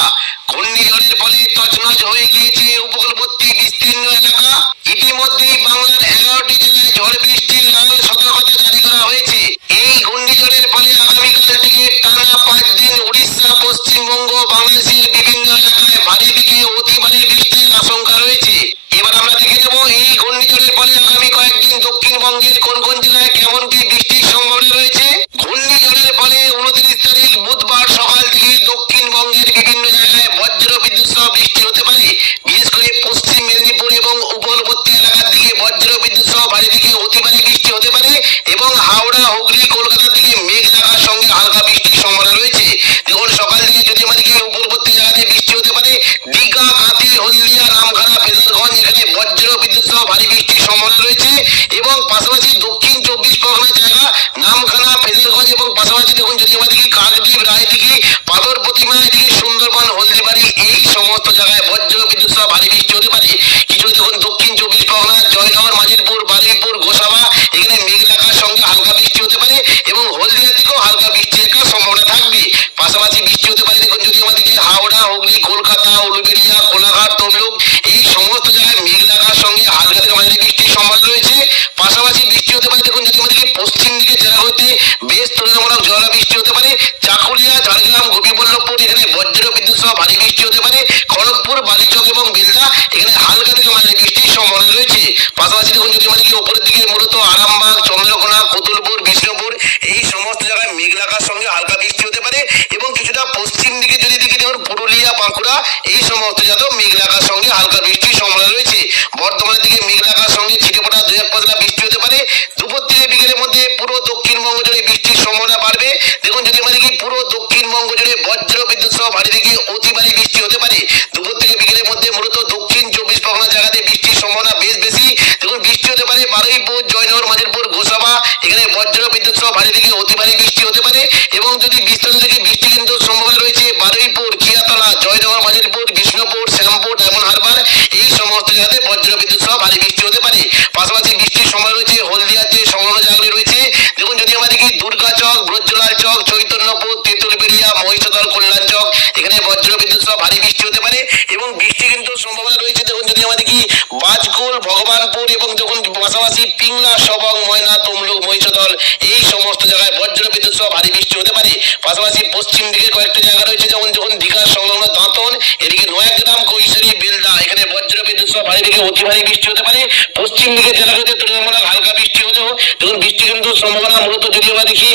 ঘূর্ণিঝড়ের ফলে তছনছ হয়ে গিয়েছে উপকূলবর্তী বিস্তীর্ণ এলাকা। ইতিমধ্যেই বাংলার 11টি জেলায় ঝড় বৃষ্টির লাল সতর্কতা জারি করা হয়েছে। এই ঘূর্ণিঝড়ের ফলে আগামীকাল থেকে টানা 5 দিন উড়িষ্যা, পশ্চিমবঙ্গ, বাংলাদেশের বিভিন্ন এলাকায় ভারী থেকে অতি ভারী বৃষ্টির আশঙ্কা রয়েছে। এবার আমরা দেখে নেব এই ঘূর্ণিঝড়ের ফলে আগামী কয়েকদিন দক্ষিণবঙ্গের কোন কোন জেলায় কেমন কি বৃষ্টির সম্ভাবনা রয়েছে। ঘূর্ণিঝড়ের ফলে 29 তারিখ বুধবার সকাল থেকে দক্ষিণবঙ্গের বিভিন্ন জায়গায় বজ্র বিদ্যুৎ সহ বৃষ্টি হতে পারে। বিশেষ করে পশ্চিম মেদিনীপুর এবং উপকূলবর্তী এলাকার দিকে বজ্র বিদ্যুৎ সহ ভারী থেকে অতি ভারী বৃষ্টি হতে পারে এবং হাওড়া, হুগলি, কলকাতার দিকে মেঘ থাকার সঙ্গে হালকা বৃষ্টির সম্ভাবনা রয়েছে। দেখুন, সকাল থেকে যদি আমাদেরকে উপকূলবর্তী জায়গাতে বৃষ্টি হতে পারে। দীঘা, কাঁথি, হলদিয়া, রামখানা, ফেজারগঞ্জ এখানে বজ্র বিদ্যুৎ সহ ভারী বৃষ্টির সম্ভাবনা রয়েছে এবং পাশাপাশি দক্ষিণ 24 পরগনার জায়গা নামখানা, ফেজারগঞ্জ এবং পাশাপাশি দেখুন যদি আমাদেরকে কাকদ্বীপ, রায়দিঘি, পাথর প্রতিমা, এদিকে সুন্দরবন, হলদিবাড়ি এই সমস্ত জায়গায় বজ্র বিদ্যুৎ সহ ভারী বৃষ্টি হতে পারে। কিছু দেখুন দক্ষিণ 24 পরগনা, জয়নগর, মাজিরপুর, বারুইপুর, গোসাবা এখানে মেঘলাকার সঙ্গে হালকা বৃষ্টি হতে পারে এবং হলদিয়ার দিকেও হালকা বৃষ্টির একটা সম্ভাবনা থাকবে। পাশাপাশি বৃষ্টি হতে পারে দেখুন যদি আমাদেরকে হাওড়া, হুগলি, কলকাতা, উলুবেড়িয়া, কোলাঘাট, তমলুক এই সমস্ত জায়গায় মেঘলাকার সঙ্গে হালকা থেকে মাঝারি বৃষ্টির সম্ভাবনা রয়েছে। পাশাপাশি বৃষ্টি হতে পারে দেখুন যদি আমাদেরকে পশ্চিম দিকে জেলাগুলিতে বেশ তুলনামূলক জোরালো বৃষ্টি হতে পারে। চাকুলিয়া, ঝাড়গ্রাম, গোপীবল্লভপুর এখানে বজ্র বিদ্যুৎ সহ ভারী বৃষ্টি হতে পারে। খড়গপুর, বালিচক এবং বেলদা এখানে হালকা থেকে মাঝারি বৃষ্টির সম্ভাবনা রয়েছে। পাশাপাশি দেখুন যদি আমাদেরকে উপরের দিকে মূলত আরামবাগ, চন্দ্রকোনা, কতুলপুর, বিষ্ণুপুর এই সমস্ত জায়গায় মেঘলাকার সঙ্গে হালকা বৃষ্টি হতে পারে এবং কিছুটা পশ্চিম দিকে যদি দিকে দেখুন পুরুলিয়া, বাঁকুড়া এই সমস্ত জায়গায় মেঘলাকার সঙ্গে হালকা বৃষ্টির সম্ভাবনা রয়েছে। বর্ধমানের দিকে মেঘলাকার সঙ্গে ছিটেফোঁটা 2-1 পশলা বৃষ্টি হতে পারে। দুপুর থেকে বিকেলের মধ্যে পুরো দক্ষিণবঙ্গ জুড়ে বৃষ্টির সম্ভাবনা বাড়বে। দেখুন যদি আমাদেরকে পুরো দক্ষিণবঙ্গ জুড়ে বজ্র বিদ্যুৎ সহ ভারী থেকে অতি ভারী বৃষ্টি হতে পারে। দুপুর থেকে বিকেলের মধ্যে মূলত দক্ষিণ 24 পরগনা জায়গাতে বৃষ্টির সম্ভাবনা বেশ বেশি। দেখুন বৃষ্টি হতে পারে বারুইপুর, জয়নগর, মাঝিরপুর গোসাবা এখানে বজ্র বিদ্যুৎ সহ ভারী থেকে অতি ভারী বৃষ্টি হতে পারে এবং যদি বিস্তার থেকে বৃষ্টি কিন্তু সম্ভাবনা রয়েছে বারুইপুর, খিয়াতলা, জয়নগর, মাঝিরপুর, বিষ্ণুপুর, শ্যামপুর, ডায়মন্ড হারবার এই সমস্ত জায়গাতে বজ্র বিদ্যুৎ সহ ভারী বৃষ্টি হতে পারে। পাশাপাশি বৃষ্টির সময় রয়েছে হলদিয়ার যে সংলগ্ন জায়গাগুলি রয়েছে দেখুন যদি আমরা দেখি দুর্গাচক, ব্রজলাল চক, চৈতন্যপুর, তেঁতুলবেড়িয়া, মহিষাদল, কল্যাণ চক এখানে বজ্র বিদ্যুৎ সহ ভারী বৃষ্টি হতে পারে এবং বৃষ্টি কিন্তু সম্ভাবনা রয়েছে দেখুন যদি আমরা দেখি বাজকুল, ভগবানপুর এবং দেখুন পাশাপাশি পিংলা, সবং, ময়না, তমলুক, মহিষাদল এই সমস্ত জায়গায় বজ্র বিদ্যুৎ সহ ভারী বৃষ্টি হতে পারে। পাশাপাশি পশ্চিম দিকে কয়েকটা জায়গা রয়েছে যেমন যখন দীঘার সংলগ্ন দাঁতন, এদিকে নয়াগ্রাম, কৈশোরী, বেলদা এখানে বজ্র বিদ্যুৎ সহ ভারী থেকে অতি ভারী বৃষ্টি হতে পারে। পশ্চিম দিকে জেলাগুলিতে তুলনামূলক হালকা বৃষ্টি হলেও দেখুন বৃষ্টি কিন্তু সম্ভাবনা মূলত যদি আমরা দেখি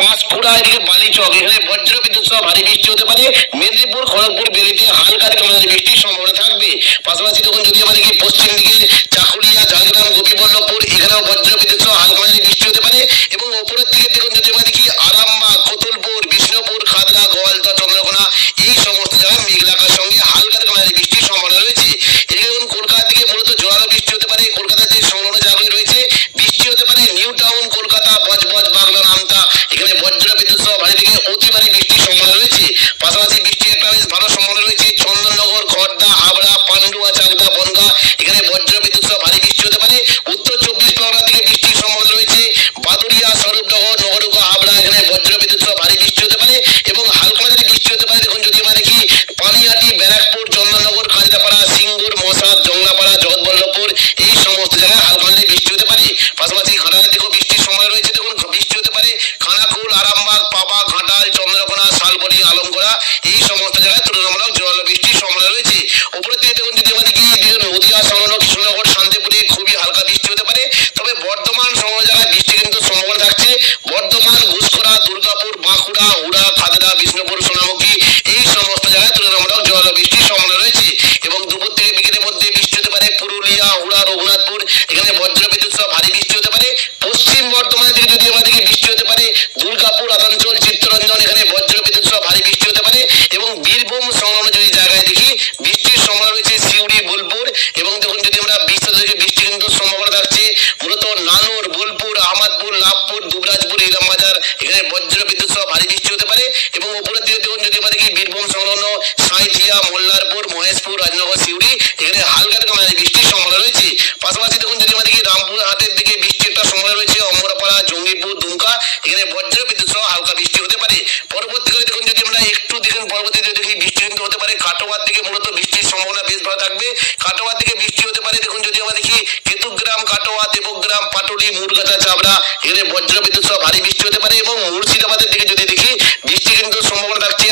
পাঁশকুড়া, এদিকে বালিচক এখানে বজ্র বিদ্যুৎ সহ ভারী বৃষ্টি হতে পারে। মেদিনীপুর, খড়গপুর, বেরিতে হালকা থেকে মাঝারি বৃষ্টির সম্ভাবনা থাকবে। পাশাপাশি দেখুন যদি আমরা দেখি পশ্চিম দিকে চাকুলিয়া, ঝাড়গ্রাম, গোপীবল্লভপুর এখানেও বজ্র বিদ্যুৎ সহ হালকা মাঝারি বৃষ্টি হতে পারে এবং ওপরের দিকে দেখুন যদি আমরা দেখি আরামবাগ, কতুলপুর, বিষ্ণুপুর, খাতড়া, গোয়ালদা, চন্দ্রকোনা এই সমস্ত জায়গায় মেঘলা আকাশের সঙ্গে হালকা থেকে মাঝারি বৃষ্টির সম্ভাবনা রয়েছে। এদিকে দেখুন কলকাতার দিকে মূলত জোরালো বৃষ্টি হতে পারে। কলকাতার যে সংলগ্ন জায়গাগুলি রয়েছে বৃষ্টি হতে পারে নিউ টাউন, কলকাতা, বজবজ, বাগলা, নামতা এখানে বজ্র বিদ্যুৎ সহ ভারী থেকে অতি ভারী বৃষ্টির সম্ভাবনা রয়েছে। পাশাপাশি বৃষ্টির একটা বেশ ভালো সম্ভাবনা রয়েছে চন্দননগর, খড়দা, হাবড়া, পান্ডুয়া, চাকদা, বনগা এখানে বজ্র বিদ্যুৎ সহ ভারী বৃষ্টি হতে পারে। উত্তর 24 পরগনার দিকে বৃষ্টির সম্ভাবনা রয়েছে বাদুড়িয়া, স্বরূপনগর, নগরুকা, হাবড়া এখানে বজ্র বিদ্যুৎ সহ ভারী বৃষ্টি হতে পারে এবং হালকা মাঝারি বৃষ্টি হতে পারে দেখুন যদি আমরা দেখি পানিহাটি, ব্যারাকপুর, চন্দননগর, কাজরাপাড়া, সিঙ্গুর, মশাদ, জংলাপাড়া, জগৎবল্লভপুর এই সমস্ত জায়গায় হালকা মাঝারি বৃষ্টি হতে পারে। পাশাপাশি ঘাটালের দিকেও বৃষ্টির সময় রয়েছে দেখুন বৃষ্টি হতে পারে খানাকুল, আরামবাগ, পাবা, ঘাটাল, চন্দ্রকোনা, শালবনি, আলমগড়া এই সমস্ত জায়গায় তুলনামূলক জোরালো বৃষ্টির সম্ভাবনা রয়েছে। উপরের দিকে দেখুন যদি আমরা দেখি নদিয়া সংলগ্ন কৃষ্ণনগর, শান্তিপুরে খুবই হালকা বৃষ্টি হতে পারে। তবে বর্ধমান সংলগ্ন জায়গায় বৃষ্টি কিন্তু সম্ভাবনা থাকছে বর্ধমান, ঘুষখোরা, দুর্গাপুর, বাঁকুড়া, হুড়া, খাতড়া, বিষ্ণুপুর, সোনামুখী এই সমস্ত জায়গায় তুলনামূলক জোরালো বৃষ্টির সম্ভাবনা রয়েছে এবং দুপুর থেকে বিকেলের মধ্যে বৃষ্টি হতে পারে পুরুলিয়া, হুড়া, রঘুনাথপুর এখানে বজ্র বিদ্যুৎ সহ ভারী বৃষ্টি হতে পারে। পশ্চিম বর্ধমানের দিকে যদি আমরা দেখি বৃষ্টি হতে পারে দুর্গাপুর, আসানসোল, চিত্তরঞ্জন এখানে বজ্র বিদ্যুৎ সহ ভারী বৃষ্টি হতে পারে এবং বীরভূম সংলগ্ন যদি জায়গায় দেখি বৃষ্টির সম্ভাবনা রয়েছে সিউড়ি, বোলপুর এবং দেখুন যদি আমরা বিস্তার থেকে বৃষ্টি কিন্তু সম্ভাবনা থাকছে মূলত নানুর, বোলপুর, আহমদপুর, লাভপুর, দুবরাজপুর, ইলামবাজার এখানে বজ্র বিদ্যুৎ সহ ভারী বৃষ্টি হতে পারে এবং উপরের দিকে দেখুন যদি আমরা দেখি বীরভূম সংলগ্ন সাঁইথিয়া, মোল্লারপুর, মহেশপুর, রাজনগর, সিউড়ি এখানে হালকা থেকে মাঝারি বৃষ্টির সম্ভাবনা রয়েছে। পাশাপাশি দেখুন যদি আমরা দেখি রামপুরহাটের দিকে বৃষ্টির একটা সম্ভাবনা রয়েছে অমরপাড়া, জঙ্গিপুর, দুমকা এখানে বজ্র বিদ্যুৎ সহ হালকা বৃষ্টি হতে পারে। পরবর্তীকালে দেখুন যদি আমরা একটু দেখুন পরবর্তীতে দেখি বৃষ্টি কিন্তু হতে পারে কাটোয়ার দিকে মূলত বৃষ্টির সম্ভাবনা বেশ ভালো থাকবে। কাটোয়ার দিকে বৃষ্টি হতে পারে দেখুন যদি আমরা দেখি কেতুগ্রাম, কাটোয়া, দেবগ্রাম, পাটুলি, মুরগাছা, চাবড়া এখানে বজ্র বিদ্যুৎ সহ ভারী বৃষ্টি হতে পারে এবং মুর্শিদাবাদের দিকে যদি দেখি বৃষ্টি কিন্তু সম্ভাবনা থাকছে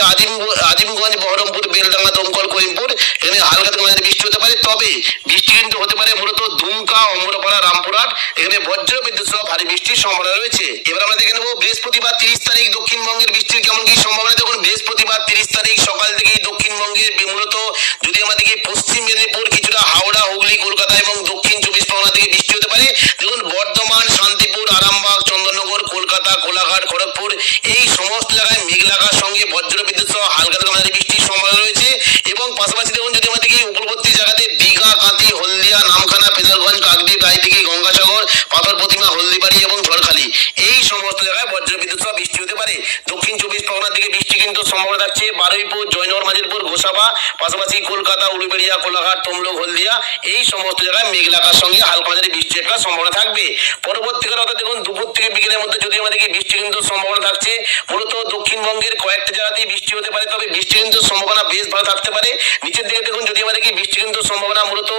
আজিমগঞ্জ, বহরমপুর, বেলডাঙ্গা, দমকল, করিমপুর এখানে হালকা থেকে মাঝারি বৃষ্টি হতে পারে। তবে বৃষ্টি কিন্তু হতে পারে মূলত দুমকা, অমরপাড়া, রামপুরহাট এখানে বজ্র বিদ্যুৎ সহ ভারী বৃষ্টির সম্ভাবনা রয়েছে। এবার আমরা দেখে নেবো বৃহস্পতিবার 30 তারিখ দক্ষিণবঙ্গের বৃষ্টির কেমন কি সম্ভাবনা। দেখুন বৃহস্পতিবার 30 তারিখ সকাল থেকেই দক্ষিণবঙ্গের মূলত যদি আমরা দেখি পশ্চিম মেদিনীপুর, কিছুটা হাওড়া, হুগলি, কলকাতা এবং দক্ষিণ 24 পরগনা থেকে বৃষ্টি হতে পারে। দেখুন বর্ধমান, শান্তিপুর, আরামবাগ, চন্দননগর, কলকাতা, কোলাঘাট, খড়গপুর এই সমস্ত জায়গায় মেঘলা আকাশের সঙ্গে বজ্র বিদ্যুৎ সহ হালকা থেকে মাঝারি বৃষ্টির সম্ভাবনা রয়েছে এবং পাশাপাশি দেখুন যদি আমরা দেখি উপকূলবর্তী জায়গাতে দীঘা, কাঁথি, হলদিয়া, নামখানা, পেশারগঞ্জ, কাকদ্বীপ, রায়দিঘি, গঙ্গাসাগর, পাথর প্রতিমা, হলদিবাড়ি এবং ঝড়খালি এই সমস্ত জায়গায় বজ্র বিদ্যুৎ সহ বৃষ্টি হতে পারে। দক্ষিণ 24 পরগনার দিকে বৃষ্টি কিন্তু সম্ভাবনা থাকছে বারুইপুর, জয়নগর, মাঝিরপুর, গোসাবা পাশাপাশি কলকাতা, উলুবেড়িয়া, কোলাঘাট, তমলুক, হলদিয়া এই সমস্ত জায়গায় মেঘলা আকাশের সঙ্গে হালকা মাঝারি বৃষ্টির একটা সম্ভাবনা থাকবে। পরবর্তীকালে অর্থাৎ দেখুন দুপুর থেকে বিকেলের মধ্যে যদি আমরা দেখি বৃষ্টি কিন্তু সম্ভাবনা থাকছে মূলত দক্ষিণবঙ্গের কয়েকটা জায়গাতেই বৃষ্টি হতে পারে। তবে বৃষ্টি কিন্তু সম্ভাবনা বেশ ভালো থাকতে পারে। নিচের দিকে দেখুন যদি আমরা দেখি বৃষ্টি কিন্তু সম্ভাবনা মূলত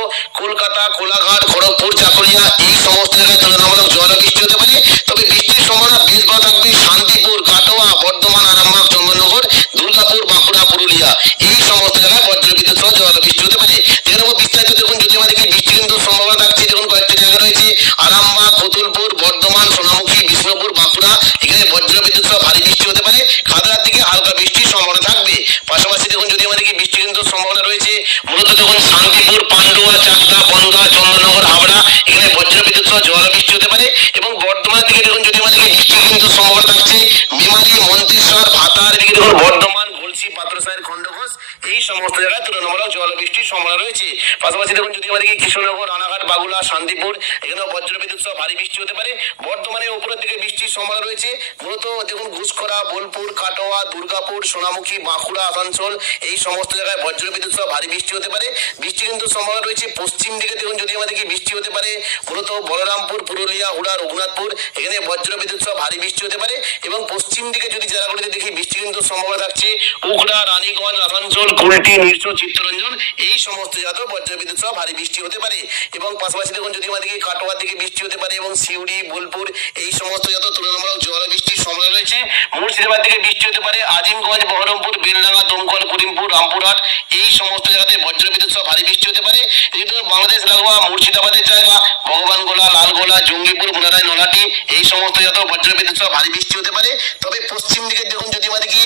কলকাতা, কোলাঘাট, খড়গপুর, চাকুলিয়া এই সমস্ত জায়গায় তুলনামূলক জোরালো বৃষ্টি হতে পারে। তবে বৃষ্টির সম্ভাবনা বেশ ভালো থাকবে শান্তিপুর, কাটোয়া, বর্ধমান, আরামবাগ, চন্দননগর, দুর্গাপুর, বাঁকুড়া, পুরুলিয়া এই সমস্ত জায়গায় বজ্র বিদ্যুৎ সহ জোরালো বৃষ্টি হতে পারে। এরকম বিস্তারিত দেখুন যদি আমরা দেখি বৃষ্টি কিন্তু সম্ভাবনা থাকছে দেখুন কয়েকটি জায়গা রয়েছে আরামবাগ, কতুলপুর, বর্ধমান, সোনামুখী, বিষ্ণুপুর, বাঁকুড়া এখানে বজ্র বিদ্যুৎ সহ ভারী বৃষ্টি হতে পারে। খাতড়ার দিকে হালকা বৃষ্টির সম্ভাবনা থাকবে। পাশাপাশি দেখুন যদি আমরা দেখি বৃষ্টি কিন্তু সম্ভাবনা রয়েছে মূলত দেখুন শান্তিপুর, পান্ডুয়া, চাকদা, বনগা, চন্দননগর, হাবড়া এখানে বজ্র বিদ্যুৎ সহ জোরালো বৃষ্টি হতে পারে এবং বর্ধমানের দিকে দেখুন যদি আমরা দেখি বৃষ্টি কিন্তু সম্ভাবনা থাকছে বিমারি, মন্তেশ্বর, ভাতার দিকে দেখুন বর্ধমান, গলসি পাত্রসাহের খণ্ডঘোষ এই সমস্ত জায়গায় তুলনামূলক জলবৃষ্টির সম্ভাবনা রয়েছে। পাশাপাশি দেখুন যদি আমাদেরকে কৃষ্ণনগর, রানাঘাট, বাগুলা, শান্তিপুর এখানেও বজ্রবিদ্যুৎ সহ ভারী বৃষ্টি হতে পারে। বর্তমানে উপরের দিকে বৃষ্টির সম্ভাবনা রয়েছে। মূলত দেখুন ঘুষখরা, বোলপুর, কাটোয়া, দুর্গাপুর, সোনামুখী, বাঁকুড়া, আসানসোল এই সমস্ত জায়গায় বজ্রবিদ্যুৎ সহ ভারী বৃষ্টি হতে পারে। বৃষ্টি কিন্তু সম্ভাবনা রয়েছে। পশ্চিম দিকে দেখুন যদি আমাদেরকে বৃষ্টি হতে পারে। মূলত বলরামপুর, পুরুলিয়া, হুড়া, রঘুনাথপুর এখানে বজ্রবিদ্যুৎ সহ ভারী বৃষ্টি হতে পারে। এবং পশ্চিম দিকে যদি জেলাগুলিতে দেখি বৃষ্টি কিন্তু সম্ভাবনা থাকছে উখড়া, রানীগঞ্জ, আসানসোল, কুলটি, নিরসো, চিত্তরঞ্জন এই সমস্ত জায়গাতেও বজ্রবিদ্যুৎ সহ ভারী বৃষ্টি হতে পারে। এবং পাশাপাশি দেখুন যদি আমাদেরকে কাটোয়ার দিকে বৃষ্টি হতে পারে এবং সিউড়ি, বোলপুর এই সমস্ত জায়গাতেও তুলনামূলক জল বৃষ্টির সম্ভাবনা রয়েছে। মুর্শিদাবাদ দিকে বৃষ্টি হতে পারে। আজিমগঞ্জ, বহরমপুর, বেলডাঙ্গা, দমকল, করিমপুর, রামপুরহাট এই সমস্ত জায়গাতে বজ্রবিদ্যুৎ সহ ভারী বৃষ্টি হতে পারে। যেহেতু বাংলাদেশ লাগোয়া মুর্শিদাবাদের জায়গা ভগবানগোলা, লালগোলা, জঙ্গিপুর, মুরারাই, নলাটি এই সমস্ত জায়গাতেও বজ্রবিদ্যুৎ সহ ভারী বৃষ্টি হতে পারে। তবে পশ্চিম দিকে দেখুন যদি আমাদেরকে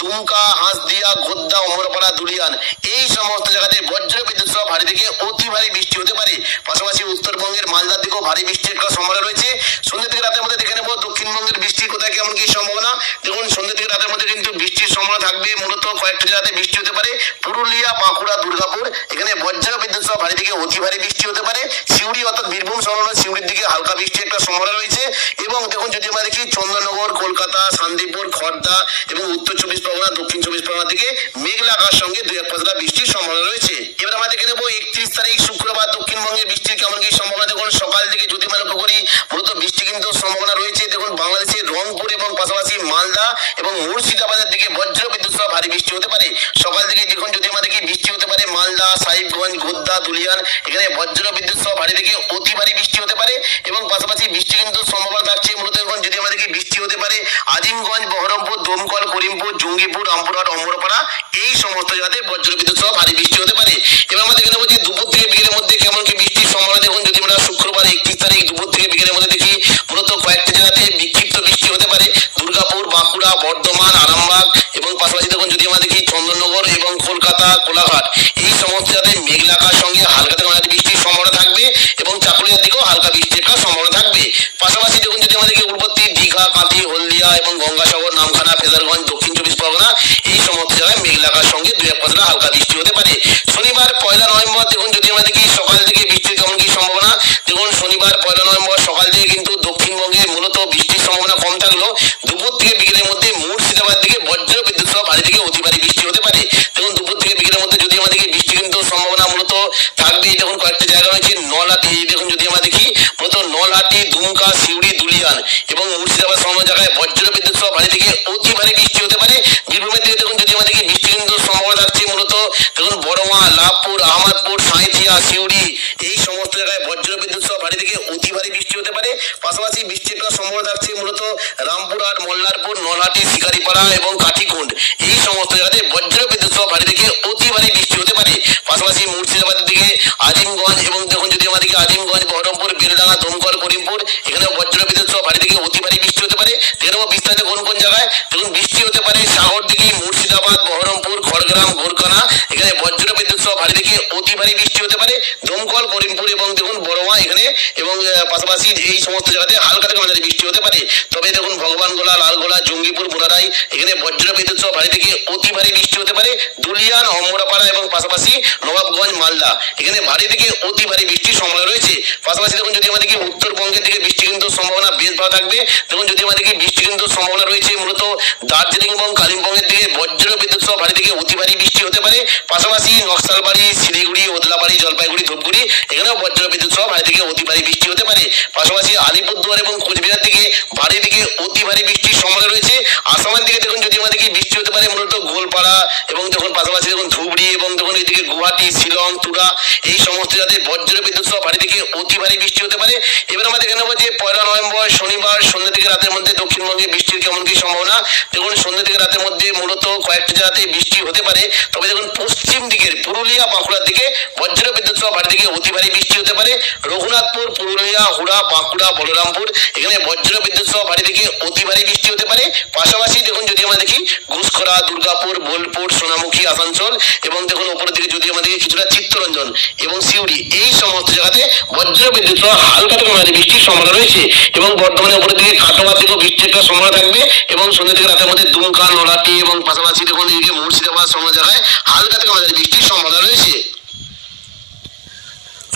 দুমকা, হাঁসদিয়া, গোদ্দা, অমরপাড়া, দুলিয়ান এই সমস্ত জায়গাতে বজ্রবিদ্যুৎ সহ ভারী থেকে অতি ভারী বৃষ্টি হতে পারে। পাশাপাশি উত্তরবঙ্গের মালদার দিকেও ভারী বৃষ্টির একটা সম্ভাবনা রয়েছে। সন্ধ্যে থেকে রাতের মধ্যে দেখে নেবো দক্ষিণবঙ্গের বৃষ্টি কোথায় কেমন কি সম্ভাবনা। দেখুন সন্ধ্যে থেকে রাতের মধ্যে কিন্তু বৃষ্টির সম্ভাবনা থাকবে। মূলত কয়েকটা জায়গাতে বৃষ্টি হতে পারে। পুরুলিয়া, বাঁকুড়া, দুর্গাপুর এখানে বজ্রবিদ্যুৎ সহ ভারী থেকে অতি ভারী বৃষ্টি হতে পারে। সিউড়ি অর্থাৎ বীরভূম সংলগ্ন সিউড়ির দিকে হালকা বৃষ্টির একটা সম্ভাবনা রয়েছে। এবং দেখুন যদি আমরা দেখি চন্দননগর, কলকাতা, শান্তিপুর, খড়দা এবং উত্তর 24 পরগনা, দক্ষিণ 24 পরগনার দিকে মেঘলা আকাশ সঙ্গে 2-1 পাতলা বৃষ্টির সম্ভাবনা রয়েছে। এবার আমরা দেখে নেবো 31 তারিখ শুক্রবার দক্ষিণবঙ্গে বৃষ্টির কেমন কি সম্ভাবনা। দেখুন সকাল থেকে যদি আমরা লক্ষ্য করি মূলত বৃষ্টি কিন্তু সম্ভাবনা রয়েছে। দেখুন বাংলাদেশের রংপুর এবং পাশাপাশি মালদা এবং মুর্শিদাবাদের দিকে বজ্রবিদ্যুৎ সহ ভারী বৃষ্টি হতে পারে। সকাল থেকে দেখুন যদি আমাদের কি বৃষ্টি হতে পারে মালদা, সাহিবগঞ্জ, গোদ্দা, দুলিয়ান এখানে বজ্রবিদ্যুৎ সহ ভারী থেকে অতি ভারী বৃষ্টি হতে পারে। এবং পাশাপাশি বৃষ্টি কিন্তু সম্ভাবনা থাকছে মূলত এখন যদি আমাদেরকে বৃষ্টি হতে পারে আজিমগঞ্জ, বহরমপুর, দমকল, করিমপুর, জঙ্গিপুর, রামপুরহাট, অমরপাড়া এই সমস্ত জায়গাতে বজ্রবিদ্যুৎ সহ ভারী বৃষ্টি হতে পারে। এবার আমরা দেখে নেবো যে দুপুর থেকে বিকেলের মধ্যে কেমন কি বৃষ্টির সম্ভাবনা। দেখুন যদি আমরা শুক্রবার 31 তারিখ দুপুর থেকে বিকেলের মধ্যে দেখি মূলত কয়েকটা জায়গাতে বিক্ষিপ্ত বৃষ্টি হতে পারে। দুর্গাপুর, বাঁকুড়া, বর্ধমান, আরামবাগ এবং পাশাপাশি দেখুন যদি আমরা দেখি চন্দননগর এবং কলকাতা, কোলাঘাট এই সমস্ত জায়গাতে মেঘলা আকাশ সঙ্গে হালকা থেকে মাঝারি বৃষ্টির সম্ভাবনা থাকবে। এবং চাকুলিয়ার দিকেও হালকা বৃষ্টির একটা সম্ভাবনা থাকবে। পাশাপাশি দেখুন যদি আমাদেরকে উপরবর্তী দীঘা, কাঁথি, হলদিয়া এবং গঙ্গাসাগর, নামখানা, ফেজারগঞ্জ, দক্ষিণ 24 পরগনা এই সমস্ত জায়গায় মেঘলা আকাশ সঙ্গে 2-1 পাতলা হালকা বৃষ্টি হতে পারে। শনিবার 1 নভেম্বর দেখুন যদি আমরা দেখি সকাল থেকে বৃষ্টির কেমন কি সম্ভাবনা। দেখুন শনিবার 1 নভেম্বর সকাল থেকে কিন্তু দক্ষিণবঙ্গে মূলত বৃষ্টির সম্ভাবনা কম থাকলেও দুপুর থেকে বিকেলের মধ্যে মুর্শিদাবাদ দিকে বজ্রবিদ্যুৎ সহ ভারী থেকে অতি ভারী বৃষ্টি হতে পারে। দেখুন দুপুর থেকে বিকেলের মধ্যে যদি আমাদেরকে বৃষ্টি কিন্তু সম্ভাবনা মূলত থাকবে। দেখুন কয়েকটা জায়গা রয়েছে নলহাটি, দেখুন যদি আমরা দেখি মূলত নলহাটি, দুমকা, সিউড়ি, দুলিয়ান এবং মুর্শিদাবাদ সমস্ত জায়গায় বজ্রবিদ্যুৎ সহ ভারী থেকে অতি ভারী বৃষ্টি হতে পারে। বীরভূমের দিকে দেখুন যদি আমাদেরকে বৃষ্টি কিন্তু সম্ভাবনা থাকছে মূলত দেখুন বড়মা, লাভপুর, আহমদপুর, সাঁইথিয়া, সিউড়ি এই সমস্ত জায়গায় বজ্রবিদ্যুৎ সহ ভারী থেকে অতি ভারী বৃষ্টি হতে পারে। পাশাপাশি বৃষ্টির একটা সম্ভাবনা থাকছে মূলত রামপুরহাট, মল্লারপুর, নলহাটি, শিকারিপাড়া এবং কাঠিকুণ্ড এই সমস্ত জায়গাতে বজ্রবিদ্যুৎ সহ ভারী থেকে অতি ভারী বৃষ্টি হতে পারে। পাশাপাশি মুর্শিদাবাদের দিকে আজিমগঞ্জ এবং দেখুন যদি আমাদেরকে আজিমগঞ্জ, বহরমপুর, বেলডাঙ্গা, দমকল, করিমপুর এখানেও বজ্রবিদ্যুৎ সহ ভারী থেকে অতি ভারী বৃষ্টি হতে পারে। দেখুন বিস্তারিত কোন কোন জায়গায় দেখুন বৃষ্টি হতে পারে। সাগরদিঘি, মুর্শিদাবাদ, বহরমপুর, খড়গ্রাম, গোরখানা এখানে বজ্রবিদ্যুৎ সহ ভারী থেকে অতি ভারী বৃষ্টি হতে পারে। দমকল, করিমপুর এবং দেখুন বড়মা এখানে এবং পাশাপাশি এই সমস্ত জায়গাতে হালকা থেকে মাঝারি বৃষ্টি হতে পারে। তবে দেখুন ভগবানগোলা, লালগোলা, জঙ্গিপুর, মুরারাই এখানে বজ্রবিদ্যুৎ সহ ভারী থেকে অতি ভারী বৃষ্টি হতে পারে। দুলিয়ান, অমরাপাড়া এবং পাশাপাশি নবাবগঞ্জ, মালদা এখানে ভারী থেকে অতি ভারী বৃষ্টির সম্ভাবনা রয়েছে। পাশাপাশি দেখুন যদি আমাদেরকে উত্তরবঙ্গের দিকে বৃষ্টি কিন্তু সম্ভাবনা বেশ ভালো থাকবে। দেখুন যদি আমাদেরকে বৃষ্টি কিন্তু সম্ভাবনা রয়েছে মূলত দার্জিলিং এবং কালিম্পংয়ের দিকে বজ্রবিদ্যুৎ সহ ভারী থেকে অতি ভারী বৃষ্টি হতে পারে। পাশাপাশি নকশালবাড়ি, শিলিগুড়ি, ওদলাবাড়ি, জলপাইগুড়ি, ধূপগুড়ি এখানেও বজ্রবিদ্যুৎ সহ ভারী থেকে অতি ভারী বৃষ্টি হতে পারে। পাশাপাশি আলিপুরদুয়ার এবং কোচবিহার দিকে ভারী থেকে অতি ভারী বৃষ্টির সম্ভাবনা রয়েছে। আসামের দিকে দেখুন যদি আমাদেরকে বৃষ্টি হতে পারে মূলত গোলপাড়া এবং দেখুন পাশাপাশি দেখুন ধুবড়ি এবং দেখুন এদিকে গুয়াহাটি, শিলং, তুরা এই সমস্ত জায়গায় বজ্রবিদ্যুৎ সহ ভারী থেকে অতি ভারী বৃষ্টি হতে পারে। এবার আমরা দেখে নেবো যে 1 নভেম্বর শনিবার সন্ধ্যা থেকে রাতের মধ্যে দক্ষিণবঙ্গে বৃষ্টির কেমন কি সম্ভাবনা। দেখুন সন্ধ্যা থেকে রাতের মধ্যে মূলত কয়েকটা জায়গাতে বৃষ্টি হতে পারে। তবে দেখুন পশ্চিম দিকের পুরুলিয়া, বাঁকুড়ার দিকে বজ্রবিদ্যুৎ সহ ভারী থেকে অতি ভারী বৃষ্টি হতে পারে। রঘুনাথপুর, পুরুলিয়া, হুড়া, বাঁকুড়া, বলরামপুর এখানে বজ্র বিদ্যুৎ সহ ভারী থেকে অতি ভারী বৃষ্টি হতে পারে। পাশাপাশি দেখুন যদি আমরা দেখি ঘুষখরা, দুর্গাপুর, বোলপুর, সোনামুখী, আসানসোল এবং দেখুন উপরের দিকে যদি আমরা দেখি কিছুটা চিত্তরঞ্জন এবং সিউড়ি এই সমস্ত জায়গাতে বজ্র বিদ্যুৎ সহ হালকা থেকে মাঝারি বৃষ্টির সম্ভাবনা রয়েছে। এবং বর্ধমানে উপরের দিকে কাটোয়ার দিকেও বৃষ্টির একটা সম্ভাবনা থাকবে এবং সন্ধ্যা থেকে রাতের মধ্যে দুমকা, নলাটি এবং পাশাপাশি দেখুন এদিকে মুর্শিদাবাদ সমস্ত জায়গায় হালকা থেকে মাঝারি বৃষ্টির সম্ভাবনা রয়েছে।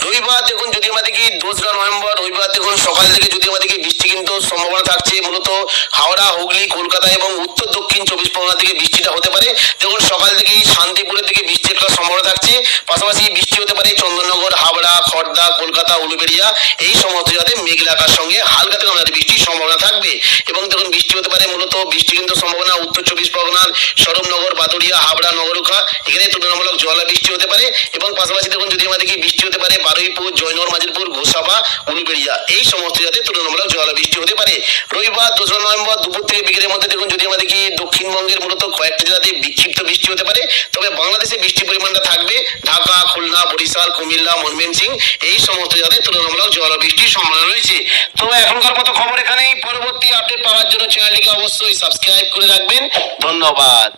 রবিবার দেখুন যদি আমরা দেখি 2রা নভেম্বর রবিবার দেখুন সকাল থেকে যদি আমরা দেখি বৃষ্টি কিন্তু সম্ভাবনা থাকছে মূলত হাওড়া, হুগলি, কলকাতা এবং উত্তর দক্ষিণ 24 পরগনা দিকে বৃষ্টিটা হতে পারে। দেখুন সকাল থেকেই শান্তিপুরের দিকে বৃষ্টির একটা সম্ভাবনা থাকছে। পাশাপাশি বৃষ্টি হতে পারে চন্দননগর, হাবড়া, খড়দা, কলকাতা, উলুবেড়িয়া এই সমস্ত জায়গাতে মেঘলা আকাশ সঙ্গে হালকা থেকে মাঝারি বৃষ্টির সম্ভাবনা থাকবে। এবং দেখুন বৃষ্টি হতে পারে মূলত বৃষ্টি কিন্তু সম্ভাবনা উত্তর 24 পরগনার সরবনগর, বাদুড়িয়া, হাবড়া, নগরুখা এখানে তুলনামূলক জলা বৃষ্টি হতে পারে। এবং পাশাপাশি দেখুন যদি আমরা দেখি বৃষ্টি হতে পারে বারুইপুর, জয়নগর, মাজিলপুর, গোসাবা, উলুবেড়িয়া এই সমস্ত জায়গাতে তুলনামূলক জলা বৃষ্টি হতে পারে। রবিবার 2রা নভেম্বর দুপুর থেকে বিকেলের মধ্যে দেখুন যদি আমরা দেখি দক্ষিণবঙ্গের মূলত কয়েকটি জেলাতে বিক্ষিপ্ত বৃষ্টি হতে পারে। তবে বাংলাদেশে বৃষ্টির পরিমাণটা থাকবে ঢাকা, খুলনা, বরিশাল, কুমিল্লা, ময়মনসিংহ এই সমস্ত জায়গাতে তুলনামূলক জলা বৃষ্টির সম্ভাবনা রয়েছে। তো এখনকার মতো খবর এখানেই। পরবর্তী আপডেট পাওয়ার জন্য চ্যানেলটিকে অবশ্যই সাবস্ক্রাইব করে রাখবেন। ধন্যবাদ।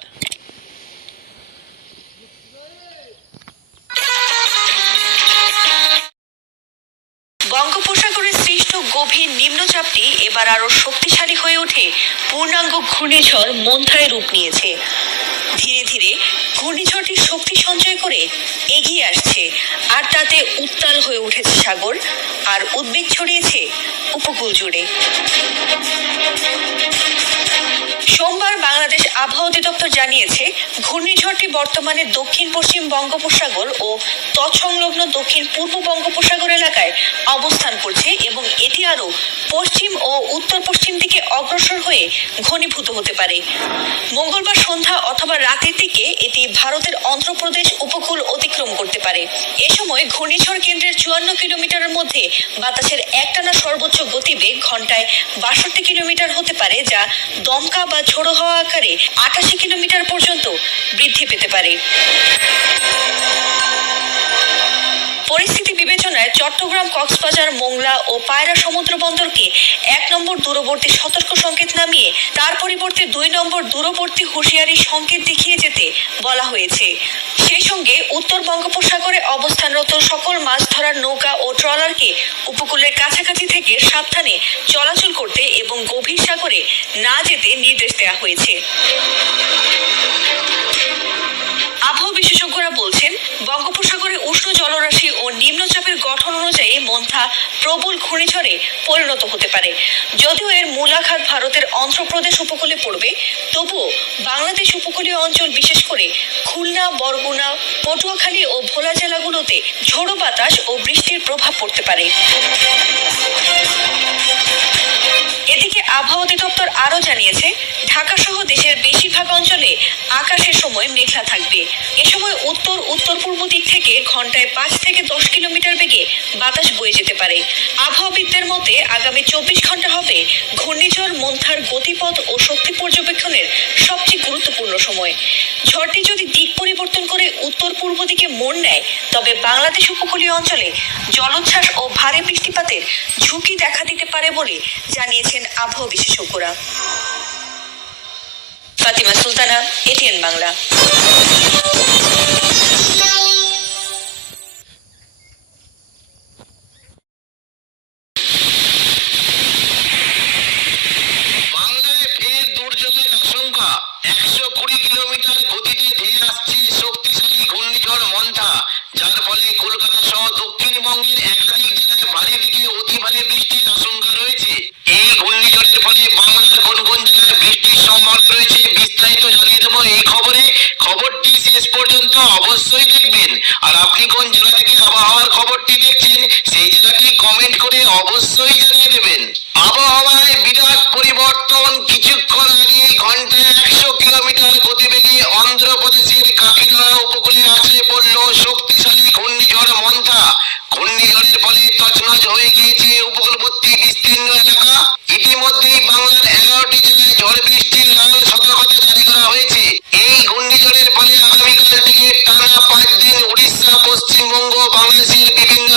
বঙ্গোপসাগরে সৃষ্ট গভীর নিম্নচাপটি এবার আরো শক্তিশালী হয়ে ওঠে পূর্ণাঙ্গ ঘূর্ণিঝড় মন্থায় রূপ নিয়েছে। ধীরে ধীরে ঘূর্ণিঝড়টি শক্তি সঞ্চয় করে এগিয়ে আসছে আর তাতে উত্তাল হয়ে উঠেছে সাগর আর উদ্বেগ ছড়িয়েছে উপকূল জুড়ে। সোমবার বাংলাদেশ আবহাওয়া অধিদপ্তর জানিয়েছে ঘূর্ণিঝড়টি বর্তমানে দক্ষিণ পশ্চিম বঙ্গোপসাগর ও তৎসংলগ্ন দক্ষিণ পূর্ব বঙ্গোপসাগর এলাকায় অবস্থান করছে এবং এটি আরো পশ্চিম ও উত্তর পশ্চিম দিকে অগ্রসর হয়ে ঘনীভূত হতে পারে। মঙ্গলবার সন্ধ্যা অথবা রাতের দিকে এটি ভারতের অন্ধ্রপ্রদেশ উপকূল অতিক্রম করতে পারে। এ সময় ঘূর্ণিঝড় কেন্দ্রের 54 কিলোমিটারের মধ্যে বাতাসের একটানা সর্বোচ্চ গতিবেগ ঘন্টায় 62 কিলোমিটার হতে পারে, যা দমকা বা ঝোড়ো হাওয়া আকারে 88 কিলোমিটার পর্যন্ত বৃদ্ধি পেতে পারে। পরিস্থিতি বিবেচনায় চট্টগ্রাম, কক্সবাজার, মোংলা ও পায়রা সমুদ্র বন্দরকে 1 নম্বর দূরবর্তী সতর্ক সংকেত নামিয়ে তার পরিবর্তে 2 নম্বর দূরবর্তী হুঁশিয়ারি সংকেত দেখিয়ে যেতে বলা হয়েছে। সেই সঙ্গে উত্তর বঙ্গোপসাগরে অবস্থানরত সকল মাছ ধরার নৌকা ও ট্রলারকে উপকূলের কাছাকাছি থেকে সাবধানে চলাচল করতে এবং গভীর সাগরে না যেতে নির্দেশ দেওয়া হয়েছে। আবহাওয়া বিশেষজ্ঞরা বলছেন বঙ্গোপসাগরে উষ্ণ জলরাশি ও নিম্নচাপের গঠন অনুযায়ী মন্থা প্রবল ঘূর্ণিঝড়ে পরিণত হতে পারে। যদিও এর মূল আঘাত ভারতের অন্ধ্রপ্রদেশ উপকূলে পড়বে, তবুও বাংলাদেশ উপকূলীয় অঞ্চল বিশেষ করে খুলনা, বরগুনা, পটুয়াখালী ও ভোলা জেলাগুলোতে ঝোড়ো বাতাস ও বৃষ্টির প্রভাব পড়তে পারে। এদিকে আবহাওয়া অধিদপ্তর আরও জানিয়েছে ঢাকা সহ দেশের বেশিরভাগ অঞ্চলে আকাশের সময় মেঘলা থাকবে। এ সময় উত্তর উত্তর পূর্ব দিক থেকে ঘন্টায় 5 থেকে 10 কিলোমিটার বেগে বাতাস বয়ে যেতে পারে। আবহাওয়াবিদদের মতে আগামী 24 ঘন্টা হবে ঘূর্ণিঝড় মন্থার গতিপথ ও শক্তি পর্যবেক্ষণের সবচেয়ে গুরুত্বপূর্ণ সময়। ঝড়টি যদি দিক পরিবর্তন করে উত্তর পূর্ব দিকে মোড় নেয় তবে বাংলাদেশ উপকূলীয় অঞ্চলে জলোচ্ছ্বাস ও ভারী বৃষ্টিপাতের ঝুঁকি দেখা দিতে পারে বলে জানিয়েছেন আবহাওয়া বিশেষজ্ঞরা। ফাতিমা সুলতানা, এটিএন বাংলা। বাংলায় ফের দুর্যোগের আশঙ্কা। 120 কিলোমিটার গতিতে ধেয়ে আসছে শক্তিশালী ঘূর্ণিঝড় মন্থা, যার ফলে কলকাতা সহ দক্ষিণবঙ্গের একাধিক জেলায় ভারী থেকে অতি ভারী বৃষ্টির আশঙ্কা রয়েছে। এই ঘূর্ণিঝড়ের ফলে বাংলার কোন কোন জেলায় বৃষ্টির সম্ভাবনা রয়েছে বিস্তারিত জানিয়ে দেবো এই খবরে। খবরটি শেষ পর্যন্ত অবশ্যই দেখবেন। আর আপনি কোন জেলা থেকে আবহাওয়ার খবরটি দেখছেন সেই জেলাটি কমেন্ট করে অবশ্যই জানিয়ে দেবেন। আবহাওয়ায় বিরাট পরিবর্তন। কিছুক্ষণ আগে ঘন্টায় 100 কিলোমিটার গতিবেগে অন্ধ্রপ্রদেশের কাকিনাড়া উপকূলে আছড়ে পড়ল শক্তিশালী ঘূর্ণিঝড় মন্থা। ঘূর্ণিঝড়ের ফলে তছনছ হয়ে গিয়েছে উপকূলবর্তী বিস্তীর্ণ এলাকা। ইতিমধ্যেই বাংলার 11টি জেলায় ঝড় বৃষ্টির লাল সতর্কতা জারি করা হয়েছে। এই ঘূর্ণিঝড়ের ফলে আগামীকাল থেকে টানা 5 দিন উড়িষ্যা, পশ্চিমবঙ্গ, বাংলাদেশের বিভিন্ন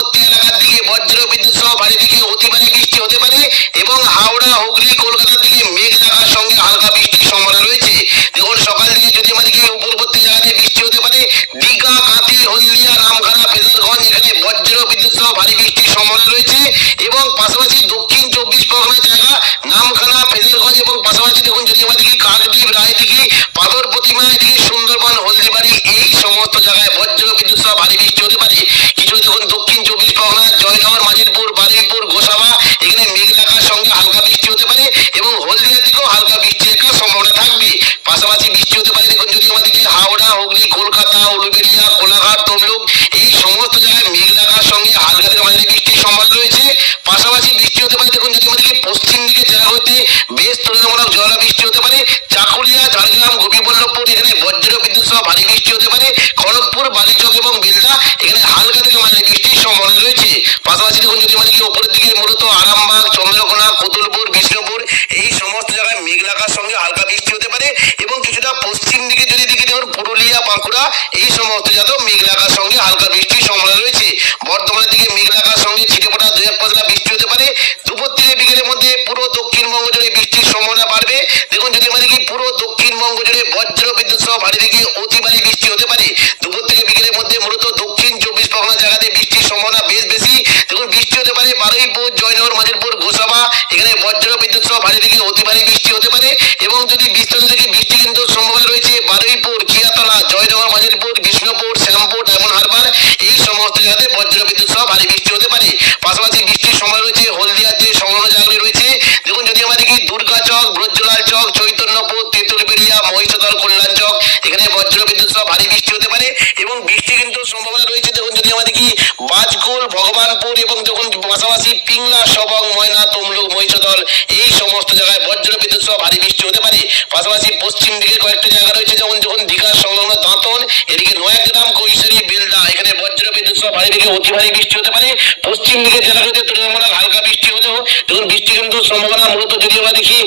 পার্শ্ববর্তী এলাকার দিকে বজ্র বিদ্যুৎ সহ ভারী থেকে অতি ভারী বৃষ্টি হতে পারে এবং হাওড়া হুগলি কলকাতার দিকে মেঘ থাকার সঙ্গে হালকা বৃষ্টির সম্ভাবনা রয়েছে। দেখুন সকাল থেকে যদি আমাদেরকে উপরবর্তী জায়গাতে বৃষ্টি হতে পারে, দীঘা, কাঁথি, হলদিয়া, রামখানা, ফেজারগঞ্জ এখানে বজ্র বিদ্যুৎ সহ ভারী বৃষ্টির সম্ভাবনা রয়েছে এবং পাশাপাশি দক্ষিণ 24 পরগনার জায়গা নামখানা, ফেজারগঞ্জ এবং পাশাপাশি দেখুন যদি আমাদেরকে কাকদ্বীপ, রায়দিঘি, পাথর প্রতিমা এদিকে সুন্দরবন, হলদিবাড়ি এই সমস্ত জায়গায় বজ্র বিদ্যুৎ সহ ভারী বৃষ্টি হতে পারে। কিছু দেখুন দক্ষিণ 24 পরগনা, জয়নগর, মাজিরপুর, বারুইপুর, গোসাবা এখানে মেঘ থাকার সঙ্গে হালকা বৃষ্টি হতে পারে এবং হলদিয়ার দিকেও হালকা বৃষ্টির একটা সম্ভাবনা থাকবে। পাশাপাশি বৃষ্টি হতে পারে দেখুন যদি আমাদেরকে হাওড়া, হুগলি, কলকাতা, উলুবেড়িয়া, কোলাঘাট, তমলুক এই সমস্ত জায়গায় মেঘ থাকার সঙ্গে হালকা থেকে মাঝারি বৃষ্টির সম্ভাবনা রয়েছে। পাশাপাশি বৃষ্টি হতে পারে দেখুন যদি আমাদেরকে পশ্চিম দিকে জেলাগুলিতে বেশ তুলনামূলক জোরালো বৃষ্টি হতে পারে। চাকুলিয়া, ঝাড়গ্রাম, গোপীবল্লভপুর এখানে বজ্র বিদ্যুৎ সহ ভারী বৃষ্টি হতে পারে। খড়গপুর, বালিচক এবং বেলদা এখানে হালকা থেকে মাঝারি বৃষ্টির সম্ভাবনা রয়েছে। পাশাপাশি দেখুন যদি আমাদেরকে উপরের দিকে মূলত আরামবাগ, চন্দ্রকোনা, কতুলপুর, বিষ্ণুপুর এই সমস্ত জায়গায় মেঘ থাকার সঙ্গে হালকা বৃষ্টি হতে পারে এবং কিছুটা পশ্চিম দিকে যদি দেখি দেখুন পুরুলিয়া, বাঁকুড়া এই সমস্ত জায়গায় মেঘ থাকার সঙ্গে হালকা বৃষ্টির সম্ভাবনা রয়েছে। বর্ধমানের দিকে মেঘ থাকার সঙ্গে ছিটেফোঁটা 2-1 পশলা বৃষ্টি হতে পারে। দুপুর থেকে বিকেলের মধ্যে পুরো দক্ষিণবঙ্গ জুড়ে বৃষ্টির সম্ভাবনা বাড়বে। দেখুন যদি আমাদের কি পুরো দক্ষিণবঙ্গ জুড়ে বজ্র বিদ্যুৎ সহ ভারী থেকে অতি ভারী বৃষ্টি হতে পারে। দুপুর থেকে বিকেলের মধ্যে মূলত দক্ষিণ 24 পরগনা জায়গাতে বৃষ্টির সম্ভাবনা বেশ বেশি। দেখুন বৃষ্টি হতে পারে বারুইপুর, জয়নগর, মাজিরপুর, গোসাবা এখানে বজ্র বিদ্যুৎ সহ ভারী থেকে অতি ভারী বৃষ্টি হতে পারে এবং যদি বিস্তারিত থেকে বৃষ্টি কিন্তু সম্ভাবনা রয়েছে বারুইপুর, কিয়াতলা, জয়নগর, মাজিরপুর, বিষ্ণুপুর, শ্যামপুর, ডায়মন্ড হারবার এই সমস্ত জায়গাতে বজ্র বিদ্যুৎ সহ ভারী বৃষ্টি হতে পারে। পাশাপাশি বৃষ্টির সম্ভাবনা রয়েছে হলদিয়ার যে সংলগ্ন জায়গাগুলি রয়েছে দেখুন যদি আমাদের কি দুর্গাচক, ব্রজলাল চক, চৈতন্যপুর, তেঁতুলবেড়িয়া, মহিষাদল, কল্যাণ চক এখানে বজ্র বিদ্যুৎ সহ ভারী বৃষ্টি হতে পারে এবং বৃষ্টি কিন্তু সম্ভাবনা রয়েছে দেখুন যদি আমাদের কি বাজকুল, ভগবানপুর এবং দেখুন পাশাপাশি পিংলা, সবং, ময়না, তমলুক, মহিষাদল এই সমস্ত জায়গায় বজ্র বিদ্যুৎ সহ ভারী বৃষ্টি হতে পারে। পাশাপাশি পশ্চিম দিকে কয়েকটা জায়গা রয়েছে যেমন যখন দীঘার সংলগ্ন দাঁতন এদিকে নয়াগ্রাম, কৈশোরী, বেলদা এখানে বজ্র বিদ্যুৎ সহ ভারী থেকে অতি ভারী বৃষ্টি হতে পারে। পশ্চিম দিকে জেলাগুলিতে তুলনামূলক হালকা বৃষ্টি হলেও দেখুন বৃষ্টি কিন্তু সম্ভাবনা মূলত যদি আমরা দেখি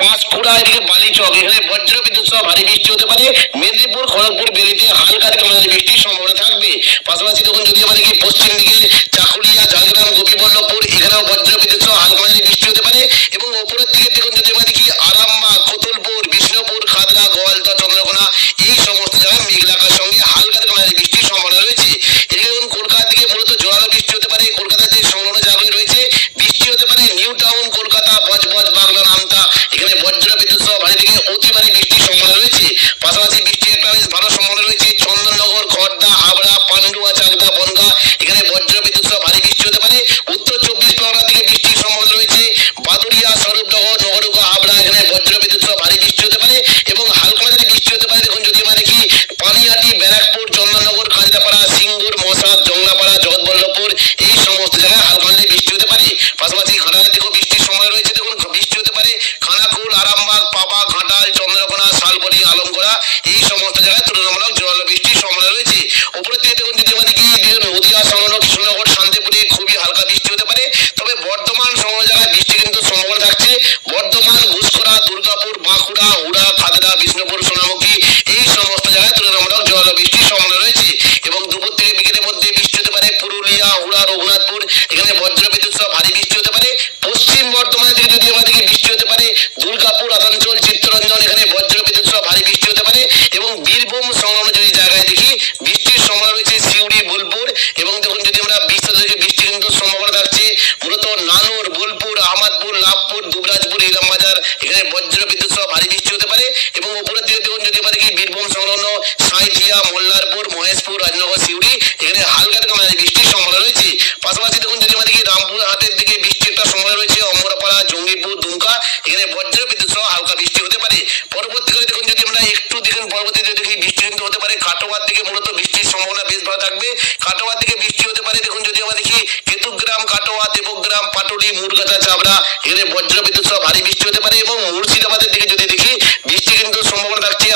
পাঁশকুড়া এদিকে বালিচক এখানে বজ্র বিদ্যুৎ সহ ভারী বৃষ্টি হতে পারে। মেদিনীপুর, খড়গপুর, বেরিতে হালকা থেকে মাঝারি বৃষ্টির সম্ভাবনা থাকবে। পাশাপাশি দেখুন যদি আমরা দেখি পশ্চিম দিকে চাকুলিয়া, ঝাড়গ্রাম, গোপীবল্লভপুর এখানেও বজ্র বিদ্যুৎ সহ হালকা মাঝারি বৃষ্টি হতে পারে এবং উপরের দিকে দেখুন যদি আমরা দেখি আরামবাগ, কতুলপুর, বিষ্ণুপুর, খাতড়া, গোয়ালদা, চন্দ্রকোনা এই সমস্ত জায়গায় মেঘ থাকার সঙ্গে হালকা থেকে মাঝারি বৃষ্টির সম্ভাবনা রয়েছে। এদিকে দেখুন কলকাতার দিকে মূলত জোরালো বৃষ্টি হতে পারে। কলকাতার যে সংলগ্ন জায়গাগুলি রয়েছে বৃষ্টি হতে পারে নিউ টাউন, কলকাতা, বজবজ, বাগলা, নামতা এখানে বজ্র বিদ্যুৎ সহ ভারী থেকে অতি ভারী বৃষ্টির সম্ভাবনা রয়েছে। পাশাপাশি বৃষ্টির একটা বেশ ভালো সম্ভাবনা রয়েছে চন্দননগর, খড়দা, হাবড়া, পান্ডুয়া, চাকদা, বনগাঁ এখানে বজ্র বিদ্যুৎ সহ ভারী বৃষ্টি হতে পারে। উত্তর 24 পরগনার দিকে বৃষ্টির সম্ভাবনা রয়েছে বাদুড়িয়া, স্বরূপনগর, নগরুকা, হাবড়া এখানে বজ্র বিদ্যুৎ সহ ভারী বৃষ্টি হতে পারে এবং হালকা মাঝারি বৃষ্টি হতে পারে দেখুন যদি আমরা দেখি পানিহাটি, ব্যারাকপুর, চন্দননগর, কাজরাপাড়া, সিঙ্গুর, মশাদ, জংলাপাড়া, জগৎবল্লভপুর এই সমস্ত জায়গায় হালকা মাঝারি বৃষ্টি হতে পারে। পাশাপাশি ঘাটালের দিকেও বৃষ্টির সময় রয়েছে দেখুন বৃষ্টি হতে পারে খানাকুল, আরামবাগ, পাবা, ঘাটাল, চন্দ্রকোনা, শালবনি, আলমগড়া এই সমস্ত জায়গায় তুলনামূলক জোরালো বৃষ্টির সম্ভাবনা রয়েছে। উপরের দিকে দেখুন যদি আমাদের কি নদীয়া সংলগ্ন কৃষ্ণনগর, শান্তিপুরে খুবই হালকা বৃষ্টি হতে পারে। তবে বর্ধমান সংলগ্ন জায়গায় বৃষ্টি কিন্তু সম্ভাবনা থাকছে বর্ধমান, ঘুষখোরা, দুর্গাপুর, বাঁকুড়া, হুড়া, খাতড়া, বিষ্ণুপুর, সোনামুখী এই সমস্ত জায়গায় তুলনামূলক জোরালো বৃষ্টির সম্ভাবনা রয়েছে এবং দুপুর থেকে বিকেলের মধ্যে বৃষ্টি হতে পারে পুরুলিয়া, হুড়া, রঘুনাথপুর এখানে বজ্র বিদ্যুৎ সহ ভারী বৃষ্টি হতে পারে। পশ্চিম বর্ধমানের দিকে যদি আমাদেরকে বৃষ্টি হতে পারে দুর্গাপুর, আসানসোল, চিত্তরঞ্জন এখানে বজ্র বিদ্যুৎ সহ ভারী বৃষ্টি হতে পারে এবং বীরভূম সংলগ্ন যদি জায়গায় দেখি বৃষ্টির সম্ভাবনা রয়েছে সিউড়ি, বোলপুর এবং দেখুন যদি আমরা বিস্তারিত থেকে বৃষ্টি কিন্তু সম্ভাবনা থাকছে মূলত নানুর, বোলপুর, আহমদপুর, লাভপুর, দুবরাজপুর, ইলামবাজার এখানে বজ্র বিদ্যুৎ সহ ভারী বৃষ্টি হতে পারে এবং উপরের দিকে দেখুন যদি আমরা দেখি বীরভূম সংলগ্ন সাঁইথিয়া, মোল্লারপুর, মহেশপুর, রাজনগর, সিউড়ি এখানে হালকা থেকে মাঝারি বৃষ্টির সম্ভাবনা রয়েছে। পাশাপাশি দেখুন যদি আমরা দেখি রামপুর হাটের দিকে বৃষ্টির একটা সম্ভাবনা রয়েছে অমরপাড়া, জঙ্গিপুর, দুমকা এখানে বজ্র বিদ্যুৎ সহ হালকা বৃষ্টি হতে পারে। পরবর্তীকালে দেখুন যদি আমরা একটু দেখুন পরবর্তীতে দেখি বৃষ্টি কিন্তু হতে পারে কাটোয়ার দিকে মূলত বৃষ্টির সম্ভাবনা বেশ ভালো থাকবে। কাটোয়ার দিকে বৃষ্টি হতে পারে দেখুন যদি আমরা দেখি কেতুগ্রাম, কাটোয়া, দেবগ্রাম, পাটুলি, মুরগাছা, চাবড়া এখানে বজ্র বিদ্যুৎ সহ ভারী বৃষ্টি হতে পারে এবং মুর্শিদাবাদের দিকে যদি দেখি বৃষ্টি কিন্তু সম্ভাবনা থাকছে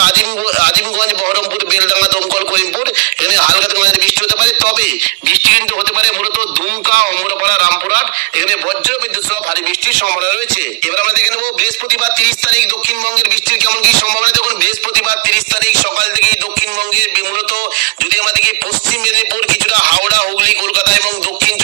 আজিমগঞ্জ, বহরমপুর, বেলডাঙ্গা, দমকল, করিমপুর এখানে হালকা থেকে মাঝারি বৃষ্টি হতে পারে। তবে বৃষ্টি কিন্তু হতে পারে মূলত দুমকা, অমরপাড়া, রামপুরহাট এখানে বজ্র বিদ্যুৎ সহ ভারী বৃষ্টির সম্ভাবনা রয়েছে। এবার আমরা দেখে নেবো বৃহস্পতিবার 30 তারিখ দক্ষিণবঙ্গের বৃষ্টির কেমন কি সম্ভাবনা। দেখুন বৃহস্পতিবার 30 তারিখ সকাল থেকেই দক্ষিণবঙ্গের মূলত যদি আমরা দেখি পশ্চিম মেদিনীপুর, কিছুটা হাওড়া, হুগলি, কলকাতা এবং দক্ষিণ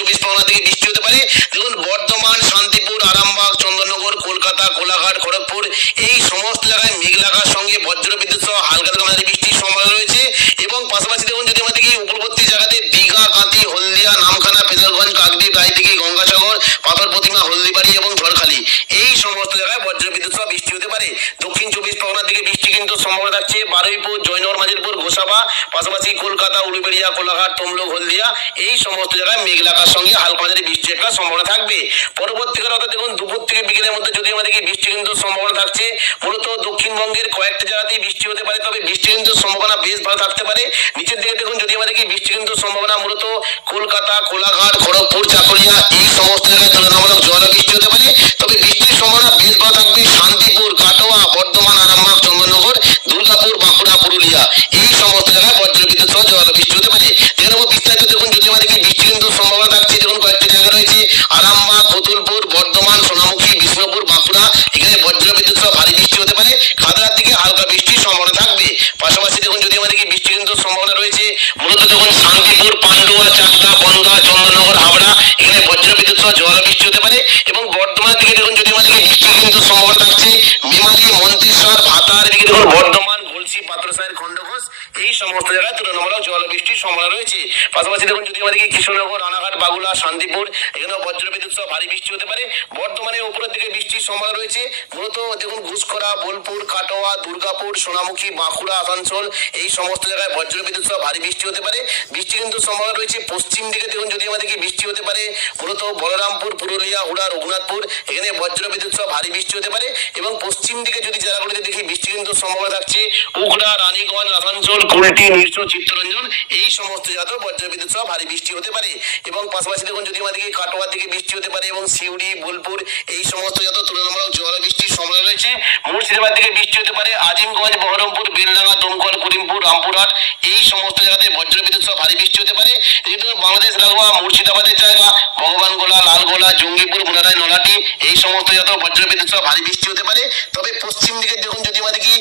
প্রতিমা, হলদিবাড়ি এবং ঝড়খালি এই সমস্ত জায়গায় বজ্রবিদ্যুৎ সহ বৃষ্টি হতে পারে। দক্ষিণ 24 পরগনার দিকে বৃষ্টি কিন্তু সম্ভাবনা থাকছে বারুইপুর, জয়নগর, মাজিলপুর, গোসাবা, পাশাপাশি কলকাতা, উলুবেড়িয়া, কোলাঘাট, তমলুক, হলদিয়া এই সমস্ত জায়গায় মেঘলাকার সঙ্গে হালকা মাঝারি বৃষ্টির একটা সম্ভাবনা থাকবে। পরবর্তীকালে অর্থাৎ দেখুন দুপুর থেকে বিকেলের মধ্যে যদি আমাদেরকে বৃষ্টি কিন্তু সম্ভাবনা থাকছে, মূলত দক্ষিণবঙ্গের কয়েকটা জায়গাতেই বৃষ্টি হতে পারে, তবে বৃষ্টি কিন্তু সম্ভাবনা বেশ ভালো থাকতে পারে। নিচের দিকে দেখুন যদি আমাদেরকে বৃষ্টি কিন্তু সম্ভাবনা মূলত কলকাতা, কোলাঘাট, খড়গপুর, চাকুলিয়া এই সমস্ত জায়গায় তুলনামূলক জোয়ার বৃষ্টি হতে পারে, তবে বৃষ্টির সম্ভাবনা বেশ ভালো থাকবে শান্তিপুর, কাটোয়া, বর্ধমান, আরামবাগ, চন্দননগর, দুর্গাপুর, বাঁকুড়া, পুরুলিয়া এই সমস্ত জায়গায় বজ্রবিদ্যুৎ সহ জোয়ার বৃষ্টি হতে পারে। এর উপর বিস্তারিত দেখুন যদি আমাদেরকে বৃষ্টি কিন্তু সম্ভাবনা থাকছে, দেখুন কয়েকটি জায়গা রয়েছে আরামবাগ, কতুলপুর, বর্ধমান, সোনামুখী, বিষ্ণুপুর, বাঁকুড়া এখানে বজ্রবিদ্যুৎ সহ ভারী বৃষ্টি হতে পারে। খাদড়ার দিকে হালকা বৃষ্টির সম্ভাবনা থাকবে। পাশাপাশি দেখুন যদি আমাদেরকে বৃষ্টি কিন্তু সম্ভাবনা রয়েছে মূলত দেখুন শান্তিপুর, পান্ডুয়া, চাকদা, বনগা, চন্দননগর, হাবড়া এখানে বজ্রবিদ্যুৎ সহ জোয়ার বৃষ্টি হতে পারে। এবং বর্ধমানের দিকে দেখুন যদি আমাদেরকে বৃষ্টি কিন্তু সম্ভাবনা থাকছে মেমারি, মন্তেশ্বর, ভাতার দিকে দেখুন বর্ধমান, গলসি, পাত্রসাহের, খণ্ডঘোষ এই সমস্ত জায়গায় তুলনামূলক জল বৃষ্টির সম্ভাবনা রয়েছে। পাশাপাশি দেখুন যদি আমাদেরকে কৃষ্ণনগর, রানাঘাট, বাগুলা, শান্তিপুর এখানেও বজ্রবিদ্যুৎ সহ ভারী বৃষ্টি হতে পারে। বর্তমানে উপরের দিকে বৃষ্টির সম্ভাবনা রয়েছে মূলত দেখুন ঘুষখরা, বোলপুর, কাটোয়া, দুর্গাপুর, সোনামুখী, বাঁকুড়া, আসানসোল এই সমস্ত জায়গায় বজ্রবিদ্যুৎ সহ ভারী বৃষ্টি হতে পারে। বৃষ্টি কিন্তু সম্ভাবনা রয়েছে পশ্চিম দিকে দেখুন যদি আমাদেরকে বৃষ্টি হতে পারে মূলত বলরামপুর, পুরুলিয়া, হুড়া, রঘুনাথপুর এখানে বজ্রবিদ্যুৎ সহ ভারী বৃষ্টি হতে পারে। এবং পশ্চিম দিকে যদি জেলাগুলিতে দেখি বৃষ্টি কিন্তু সম্ভাবনা থাকছে উখড়া, রানীগঞ্জ, আসানসোল, কুলটি, নিরসো, চিত্তরঞ্জন এই সমস্ত জায়গাতেও বজ্রবিদ্যুৎ সহ ভারী বৃষ্টি হতে পারে। এবং পাশাপাশি দেখুন যদি আমাদেরকে কাটোয়ার দিকে বৃষ্টি হতে পারে এবং সিউড়ি, বোলপুর এই সমস্ত জায়গাতেও তুলনামূলক জোয়ার বৃষ্টির সম্ভাবনা রয়েছে। মুর্শিদাবাদ দিকে বৃষ্টি হতে পারে আজিমগঞ্জ, বহরমপুর, বেলডাঙ্গা, দমকল, করিমপুর, রামপুরহাট এই সমস্ত জায়গাতে বজ্রবিদ্যুৎ সহ ভারী বৃষ্টি হতে পারে। যেহেতু বাংলাদেশ লাগোয়া মুর্শিদাবাদের জায়গা ভগবানগোলা, লালগোলা, জঙ্গিপুর, মুনারাই, নলাটি এই সমস্ত জায়গাতেও বজ্রবিদ্যুৎ সহ ভারী বৃষ্টি হতে পারে। তবে পশ্চিম দিকে দেখুন যদি আমাদেরকে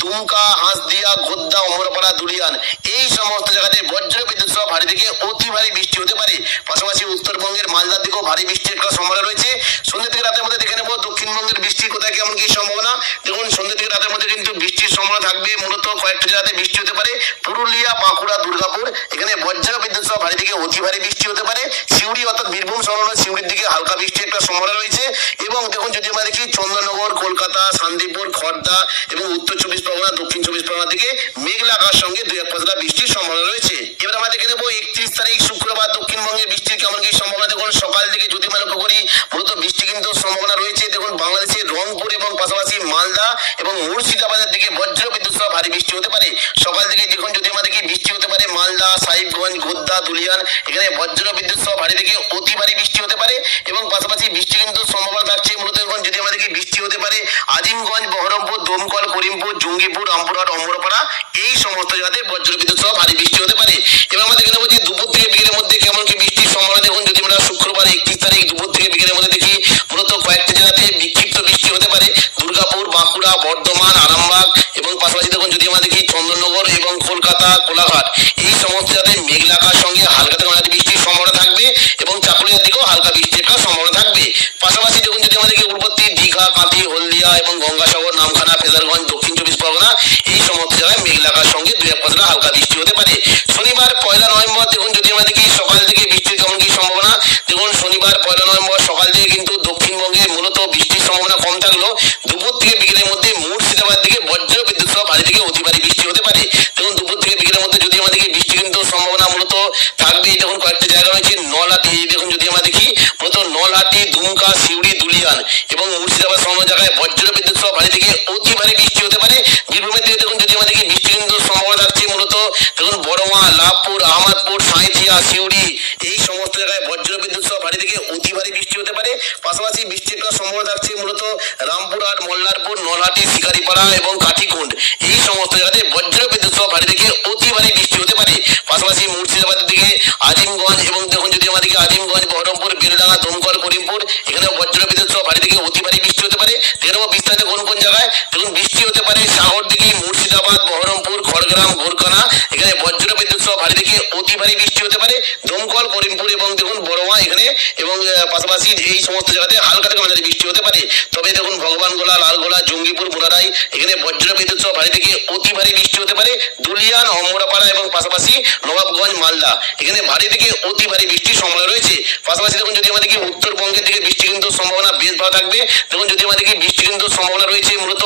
দুমকা, হাঁসদিয়া, গোদ্দা, অমরপাড়া, দুলিয়ান এই সমস্ত জায়গাতে বজ্রবিদ্যুৎ সহ ভারী থেকে অতি ভারী বৃষ্টি হতে পারে। পাশাপাশি উত্তরবঙ্গের মালদার দিকেও ভারী বৃষ্টির একটা সম্ভাবনা রয়েছে। সন্ধ্যে থেকে রাতের মধ্যে দেখে নেবো দক্ষিণবঙ্গের বৃষ্টি কোথায় কেমন কি সম্ভাবনা। দেখুন সন্ধ্যে থেকে রাতের মধ্যে কিন্তু বৃষ্টির সম্ভাবনা থাকবে মূলত কয়েকটা জায়গাতে বৃষ্টি হতে পারে পুরুলিয়া, বাঁকুড়া, দুর্গাপুর এখানে বজ্রবিদ্যুৎ সহ ভারী থেকে অতি ভারী বৃষ্টি হতে পারে। সিউড়ি অর্থাৎ বীরভূম সংলগ্ন সিউড়ির দিকে হালকা বৃষ্টির একটা সম্ভাবনা রয়েছে। এবং দেখুন যদি আমরা দেখি চন্দননগর, কলকাতা, শান্তিপুর, খড়দা এবং উত্তর 24 পরগনা, দক্ষিণ 24 পরগনা দিকে মেঘলা আকাশ সঙ্গে 2-1 পাতলা বৃষ্টির সম্ভাবনা রয়েছে। এবার আমরা দেখে নেবো 31 তারিখ শুক্রবার দক্ষিণবঙ্গে বৃষ্টির কেমন কি সম্ভাবনা। দেখুন সকাল থেকে যদি আমরা লক্ষ্য করি মূলত বৃষ্টি কিন্তু সম্ভাবনা রয়েছে। দেখুন বাংলাদেশের রংপুর এবং পাশাপাশি মালদা এবং মুর্শিদাবাদের দিকে বজ্রবিদ্যুৎ সহ ভারী বৃষ্টি হতে পারে। সকাল থেকে দেখুন যদি আমাদেরকে বৃষ্টি হতে পারে মালদা, সাহিবগঞ্জ, গোদ্দা, দুলিয়ান এখানে বজ্রবিদ্যুৎ সহ ভারী থেকে অতি ভারী বৃষ্টি হতে পারে। এবং পাশাপাশি বৃষ্টি কিন্তু সম্ভাবনা থাকছে মূলত এখন যদি আমাদেরকে বৃষ্টি হতে পারে আজিমগঞ্জ, বহরমপুর, দমকল, করিমপুর, জঙ্গিপুর, রামপুরহাট, অমরপাড়া এই সমস্ত জায়গাতে বজ্রবিদ্যুৎ সহ ভারী বৃষ্টি হতে পারে। এবার আমরা দেখে নেবো যে দুপুর থেকে বিকেলের মধ্যে কেমন কি বৃষ্টির সম্ভাবনা। দেখুন যদি আমরা শুক্রবার 31 তারিখ দুপুর থেকে বিকেলের মধ্যে দেখি মূলত কয়েকটি জায়গাতে বিক্ষিপ্ত বৃষ্টি হতে পারে দুর্গাপুর, বাঁকুড়া, বর্ধমান, আরামবাগ এবং পাশাপাশি দেখুন যদি আমরা দেখি চন্দননগর এবং কলকাতা, কোলাঘাট এই সমস্ত জায়গাতে মেঘলা আকাশ সঙ্গে হালকা থেকে মাঝারি বৃষ্টির সম্ভাবনা থাকবে এবং চাকুলিয়ার দিকেও হালকা বৃষ্টির একটা সম্ভাবনা থাকবে। পাশাপাশি দেখুন যদি আমাদেরকে উপরবর্তী দীঘা, কাঁথি, হলদিয়া এবং গঙ্গাসাগর, নামখানা, ফেজারগঞ্জ, দক্ষিণ 24 পরগনা এই সমস্ত জায়গায় মেঘলা আকাশ সঙ্গে 2-1 পাতলা হালকা বৃষ্টি হতে পারে। শনিবার 1 নভেম্বর দেখুন যদি আমরা দেখি সকাল থেকে বৃষ্টির কেমন কি সম্ভাবনা। দেখুন শনিবার 1 নভেম্বর সকাল থেকে কিন্তু দক্ষিণবঙ্গে মূলত বৃষ্টির সম্ভাবনা কম থাকলেও দুপুর থেকে বিকেলের মধ্যে মুর্শিদাবাদ দিকে বজ্রবিদ্যুৎ সহ ভারী থেকে অতি ভারী বৃষ্টি হতে পারে। দেখুন দুপুর থেকে বিকেলের মধ্যে যদি আমাদেরকে বৃষ্টি কিন্তু সম্ভাবনা মূলত থাকবে। দেখুন কয়েকটা জায়গা রয়েছে নলহাটি, দেখুন যদি আমরা দেখি মূলত নলহাটি, দুমকা, সিউড়ি, দুলিয়ান এবং মুর্শিদাবাদ সংলগ্ন জায়গায় বজ্রবিদ্যুৎ সহ ভারী থেকে অতি ভারী বৃষ্টি হতে পারে। বীরভূমের দিকে দেখুন যদি আমাদেরকে বৃষ্টি কিন্তু সম্ভাবনা থাকছে মূলত দেখুন বড়মা, লাভপুর, আহমদপুর, সাঁইথিয়া, সিউড়ি এই সমস্ত জায়গায় বজ্রবিদ্যুৎ সহ ভারী থেকে অতি ভারী বৃষ্টি হতে পারে। পাশাপাশি বৃষ্টির একটা সম্ভাবনা থাকছে মূলত রামপুরহাট, মল্লারপুর, নলহাটি, শিকারিপাড়া এবং কাঠিকুণ্ড এই সমস্ত জায়গাতে বজ্রবিদ্যুৎ সহ ভারী থেকে অতি ভারী বৃষ্টি হতে পারে। পাশাপাশি মুর্শিদাবাদের দিকে আজিমগঞ্জ এবং দেখুন যদি আমাদেরকে আজিমগঞ্জ, বহরমপুর, বেলডাঙ্গা, দমকল, করিমপুর এখানেও বজ্রবিদ্যুৎ সহ ভারী থেকে অতি ভারী বৃষ্টি হতে পারে। দেখবো বিস্তারিত কোন কোন জায়গায় দেখুন বৃষ্টি হতে পারে সাগর দিঘি, মুর্শিদাবাদ, বহরমপুর, খড়গ্রাম, গোরকানা এখানে বজ্রবিদ্যুৎ সহ ভারী থেকে অতি ভারী বৃষ্টি হতে পারে। দমকল, করিমপুর এবং দেখুন বড়মা এখানে এবং পাশাপাশি এই সমস্ত জায়গাতে হালকা থেকে মাঝারি বৃষ্টি হতে পারে। তবে দেখুন ভগবানগোলা, লালগোলা, জঙ্গিপুর, বোনারাই এখানে বজ্র বিদ্যুৎ সহ ভারী থেকে অতি ভারী বৃষ্টি হতে পারে। দুলিয়ান, অমরাপাড়া এবং পাশাপাশি নবাবগঞ্জ, মালদা এখানে ভারী থেকে অতি ভারী বৃষ্টির সম্ভাবনা রয়েছে। পাশাপাশি দেখুন যদি আমাদেরকে উত্তরবঙ্গের দিকে বৃষ্টি কিন্তু সম্ভাবনা বেশ ভালো থাকবে। দেখুন যদি আমাদেরকে বৃষ্টি কিন্তু সম্ভাবনা রয়েছে মূলত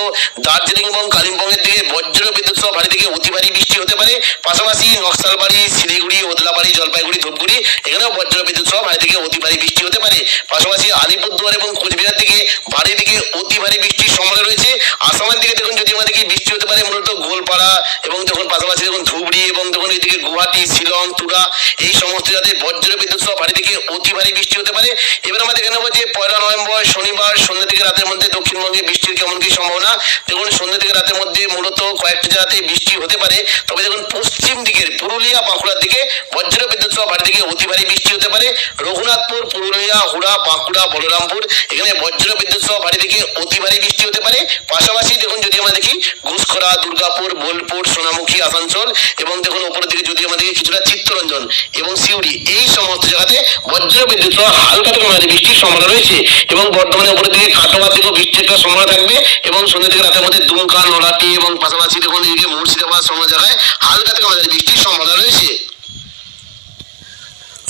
দার্জিলিং এবং কালিম্পংয়ের দিকে বজ্র বিদ্যুৎ সহ ভারী থেকে অতি ভারী বৃষ্টি হতে পারে। পাশাপাশি নকশালবাড়ি, শিলিগুড়ি, ওদলাবাড়ি, জলপাইগুড়ি, ধূপগুড়ি এখানেও বজ্র বিদ্যুৎ সহ ভারী থেকে অতি ভারী বৃষ্টি হতে পারে। পাশাপাশি আলিপুরদুয়ার এবং কোচবিহার দিকে ভারী থেকে অতি ভারী বৃষ্টির সম্ভাবনা রয়েছে। আসামের দিকে দেখুন যদি আমাদেরকে বৃষ্টি হতে পারে মূলত গোলপাড়া এবং দেখুন পাশাপাশি দেখুন ধুবড়ি এবং দেখুন এদিকে গুয়াহাটি, শিলং, তুরা এই সমস্ত জায়গায় বজ্র বিদ্যুৎ সহ ভারী থেকে অতি ভারী বৃষ্টি হতে পারে। এবার আমরা দেখে নেবো যে 1 নভেম্বর শনিবার সন্ধ্যা থেকে রাতের মধ্যে দক্ষিণবঙ্গে বৃষ্টির কেমন কি সম্ভাবনা। দেখুন সন্ধ্যা থেকে রাতের মধ্যে মূলত কয়েকটি জায়গাতে বৃষ্টি হতে পারে। তবে দেখুন পশ্চিম দিকের পুরুলিয়া, বাঁকুড়ার দিকে বজ্র বিদ্যুৎ সহ ভারী থেকে অতি ভারী বৃষ্টি হতে পারে। রঘুনাথপুর, পুরুলিয়া, হুড়া, বাঁকুড়া, বলরামপুর এখানে বজ্র বিদ্যুৎ সহ ভারী থেকে অতি ভারী বৃষ্টি হতে পারে। পাশাপাশি দেখুন যদি আমরা দেখি ঘুষখরা, দুর্গাপুর, বোলপুর, সোনামুখী, আসানসোল এবং দেখুন উপরের দিকে যদি আমাদের কিছুটা চিত্তরঞ্জন এবং সিউড়ি এই সমস্ত জায়গাতে বজ্র বিদ্যুৎ সহ হালকা থেকে মাঝারি বৃষ্টির সম্ভাবনা রয়েছে। এবং বর্ধমানে উপরের দিকে কাটোয়ার দিকেও বৃষ্টির একটা সম্ভাবনা থাকবে এবং সন্ধ্যা থেকে রাতের মধ্যে দুমকা, নলাটি এবং পাশাপাশি দেখুন এদিকে মুর্শিদাবাদ সমস্ত জায়গায় হালকা থেকে মাঝারি বৃষ্টির সম্ভাবনা রয়েছে।